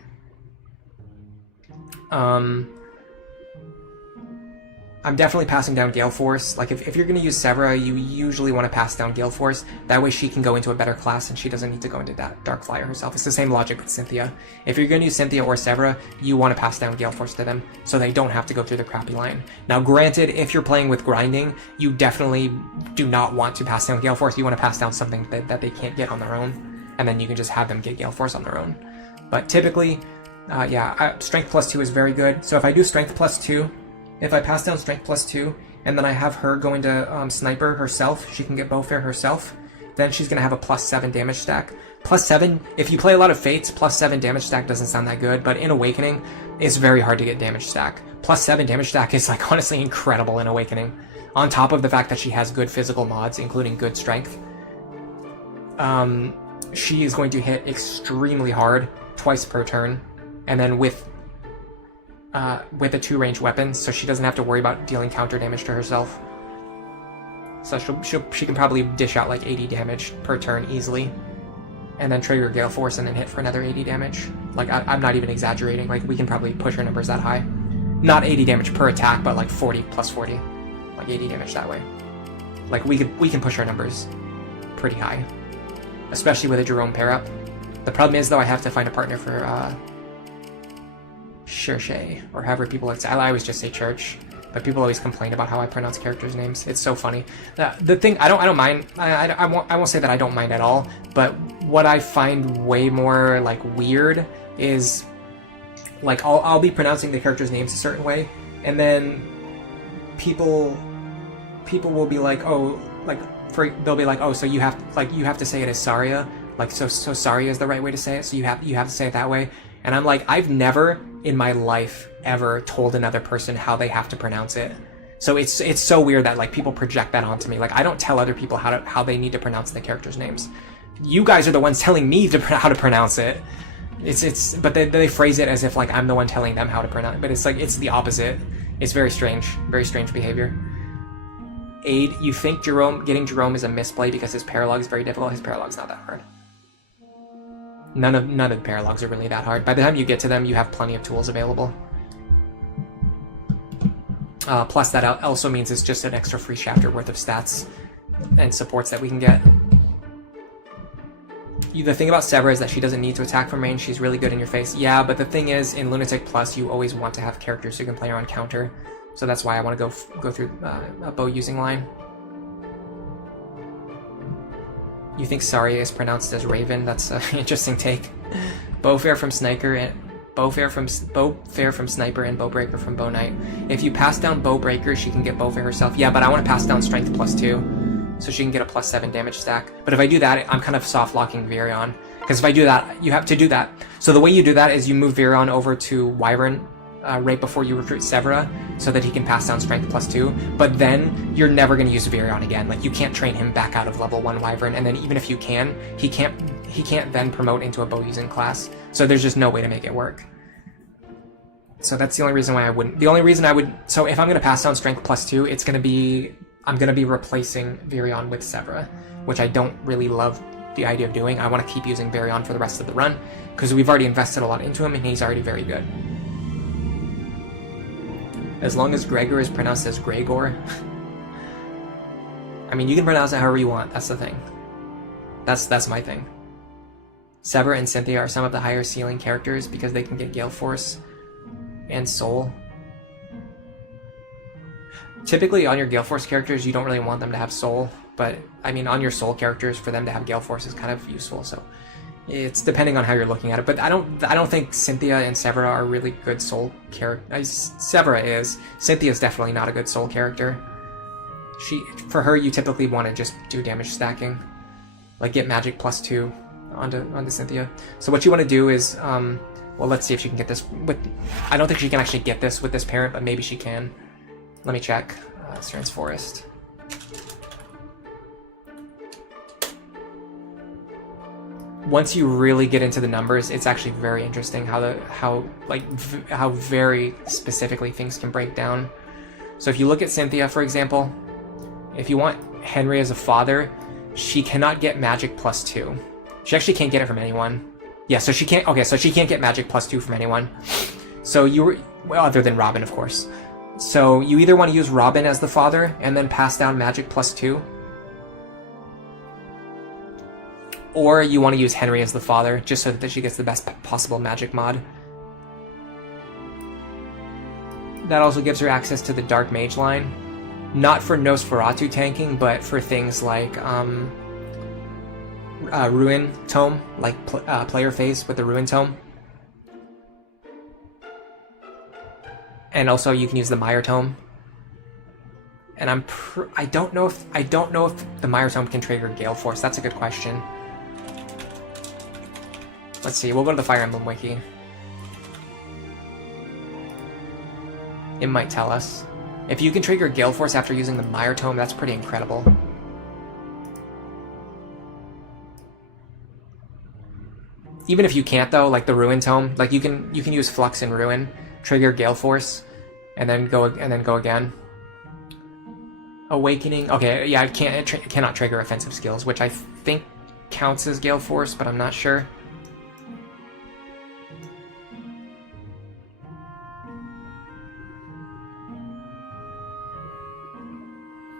I'm definitely passing down Gale Force. Like, if you're going to use Severa, you usually want to pass down Gale Force. That way she can go into a better class and she doesn't need to go into that Dark Flyer herself. It's the same logic with Cynthia. If you're going to use Cynthia or Severa, you want to pass down Gale Force to them so they don't have to go through the crappy line. Now, granted, if you're playing with grinding, you definitely do not want to pass down Gale Force. You want to pass down something that they can't get on their own, and then you can just have them get Gale Force on their own. But typically, Strength +2 is very good. So if I do Strength +2, if I pass down Strength +2, and then I have her go into Sniper herself, she can get Bowfair herself, then she's going to have a +7 damage stack. +7, if you play a lot of Fates, +7 damage stack doesn't sound that good, but in Awakening, it's very hard to get damage stack. +7 damage stack is like honestly incredible in Awakening. On top of the fact that she has good physical mods, including good strength. She is going to hit extremely hard, twice per turn, and then with a 2-range weapon, so she doesn't have to worry about dealing counter damage to herself. So she can probably dish out like 80 damage per turn easily, and then trigger Gale Force and then hit for another 80 damage. Like I'm not even exaggerating. Like we can probably push her numbers that high. Not 80 damage per attack, but like 40 + 40, like 80 damage that way. Like we can push our numbers pretty high, especially with a Jerome pair up. The problem is though, I have to find a partner for Cherche, or however people like to say. I always just say Church, but people always complain about how I pronounce characters' names. It's so funny. The thing I don't mind. I won't say that I don't mind at all. But what I find way more like weird is like I'll be pronouncing the characters' names a certain way, and then people will be like, oh, like they'll be like, oh, so you have to say it as Saria, like so Saria is the right way to say it, so you have to say it that way. And I'm like, I've never in my life ever told another person how they have to pronounce it. So it's so weird that like people project that onto me. Like I don't tell other people how they need to pronounce the characters' names. You guys are the ones telling me how to pronounce it. But they phrase it as if like I'm the one telling them how to pronounce it. But it's like it's the opposite. It's very strange behavior. Aid, you think getting Jerome is a misplay because his Paralogue is very difficult. His Paralogue's not that hard. None of the Paralogues are really that hard. By the time you get to them, you have plenty of tools available. Plus, that also means it's just an extra free chapter worth of stats and supports that we can get. The thing about Severa is that she doesn't need to attack from range. She's really good in your face. Yeah, but the thing is, in Lunatic Plus, you always want to have characters who can play her on counter. So that's why I want to go through a bow using line. You think Saria is pronounced as Raven? That's an interesting take. Bowfair from Sniper and Bowfair from Sniper and Bowbreaker from Bow Knight. If you pass down Bowbreaker, she can get Bowfair herself. Yeah, but I want to pass down Strength +2, so she can get a +7 damage stack. But if I do that, I'm kind of soft locking Virion, because if I do that, you have to do that. So the way you do that is you move Virion over to Wyvern right before you recruit Severa, so that he can pass down Strength +2, but then you're never going to use Virion again. Like, you can't train him back out of level 1 Wyvern, and then even if you can, he can't then promote into a bow using class, so there's just no way to make it work. So that's the only reason why I wouldn't. The only reason I would, so if I'm going to pass down Strength +2, it's going to be, I'm going to be replacing Virion with Severa, which I don't really love the idea of doing. I want to keep using Virion for the rest of the run, because we've already invested a lot into him, and he's already very good. As long as Gregor is pronounced as Gregor. I mean, you can pronounce it however you want. That's the thing. That's my thing. Severa and Cynthia are some of the higher ceiling characters because they can get Gale Force and Soul. Typically on your Gale Force characters, you don't really want them to have Soul, but I mean on your Soul characters, for them to have Gale Force is kind of useful. So it's depending on how you're looking at it. But I don't think Cynthia and Severa are really good Soul characters. Severa is. Cynthia's definitely not a good Soul character. For her, you typically want to just do damage stacking, like get magic +2 onto Cynthia. So what you want to do is, well, let's see if she can get this with. I don't think she can actually get this with this parent, but maybe she can. Let me check. Strats Forest. Once you really get into the numbers, it's actually very interesting how very specifically things can break down. So if you look at Cynthia, for example, if you want Henry as a father, she cannot get magic +2. She actually can't get it from anyone. Yeah, so she can't. Okay, so she can't get magic +2 from anyone. So well, other than Robin, of course. So you either want to use Robin as the father and then pass down magic +2, or you want to use Henry as the father just so that she gets the best possible magic mod. That also gives her access to the Dark Mage line. Not for Nosferatu tanking, but for things like Ruin Tome, like player phase with the Ruin Tome. And also you can use the Mire Tome. And I don't know if the Mire Tome can trigger Gale Force. That's a good question. Let's see. We'll go to the Fire Emblem Wiki. It might tell us. If you can trigger Gale Force after using the Mire Tome, that's pretty incredible. Even if you can't though, like the Ruin Tome, like you can use Flux and Ruin, trigger Gale Force, and then go again. Awakening. Okay, yeah, it cannot trigger offensive skills, which I think counts as Gale Force, but I'm not sure.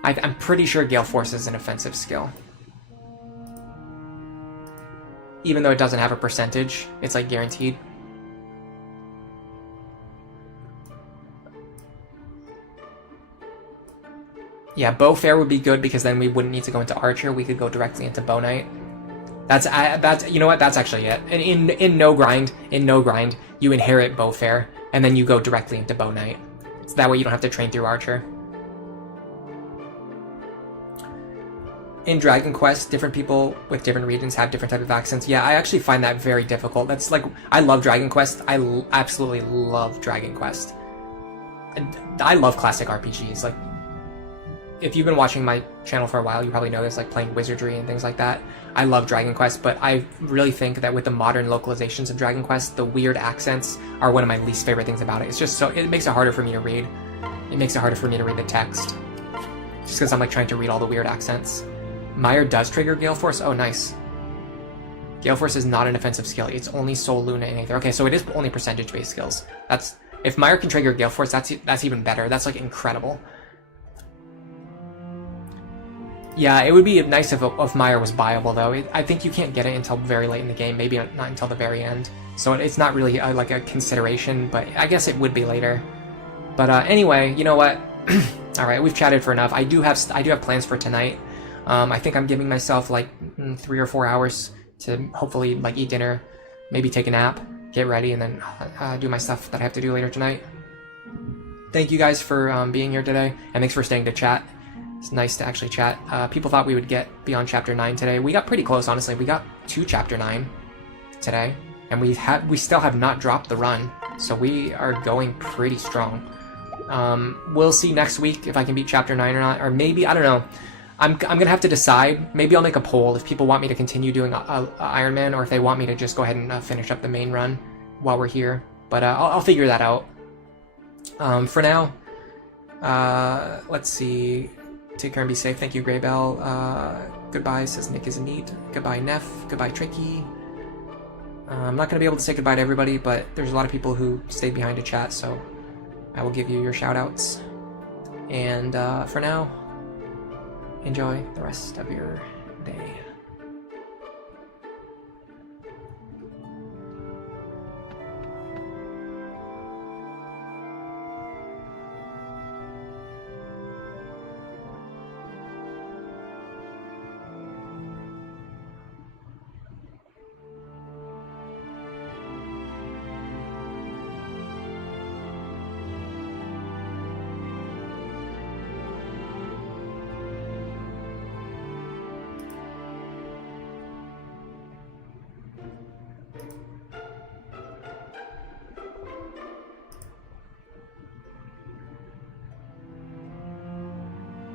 I'm pretty sure Gale Force is an offensive skill. Even though it doesn't have a percentage, it's like guaranteed. Yeah, Bow Fair would be good because then we wouldn't need to go into Archer. We could go directly into Bow Knight. That's you know what? That's actually it. And in no grind, you inherit Bow Fair and then you go directly into Bow Knight. So that way you don't have to train through Archer. In Dragon Quest, different people with different regions have different type of accents. Yeah, I actually find that very difficult. That's like, I love Dragon Quest. I absolutely love Dragon Quest. And I love classic RPGs. Like, if you've been watching my channel for a while, you probably know this, like playing Wizardry and things like that. I love Dragon Quest, but I really think that with the modern localizations of Dragon Quest, the weird accents are one of my least favorite things about it. It's just so, it makes it harder for me to read. It makes it harder for me to read the text. Just because I'm like trying to read all the weird accents. Mire does trigger Gale Force. Oh, nice. Gale Force is not an offensive skill. It's only Soul, Luna, and Aether. Okay, so it is only percentage-based skills. That's, if Mire can trigger Gale Force, that's even better. That's like incredible. Yeah, it would be nice if Mire was buyable though. I think you can't get it until very late in the game. Maybe not until the very end. So it's not really like a consideration, but I guess it would be later. But anyway, you know what? All right, we've chatted for enough. I do have plans for tonight. I think I'm giving myself like 3 or 4 hours to hopefully like eat dinner, maybe take a nap, get ready, and then do my stuff that I have to do later tonight. Thank you guys for being here today, and thanks for staying to chat. It's nice to actually chat. People thought we would get beyond Chapter 9 today. We got pretty close, honestly. We got to Chapter 9 today, and we still have not dropped the run, so we are going pretty strong. We'll see next week if I can beat Chapter 9 or not, or maybe, I don't know. I'm gonna have to decide. Maybe I'll make a poll if people want me to continue doing Iron Man, or if they want me to just go ahead and finish up the main run while we're here. But I'll figure that out. For now, let's see. Take care and be safe. Thank you, Greybell. Goodbye, says Nick is neat. Goodbye, Neff. Goodbye, Tricky. I'm not gonna be able to say goodbye to everybody, but there's a lot of people who stayed behind to chat, so I will give you your shout-outs. And for now, enjoy the rest of your day.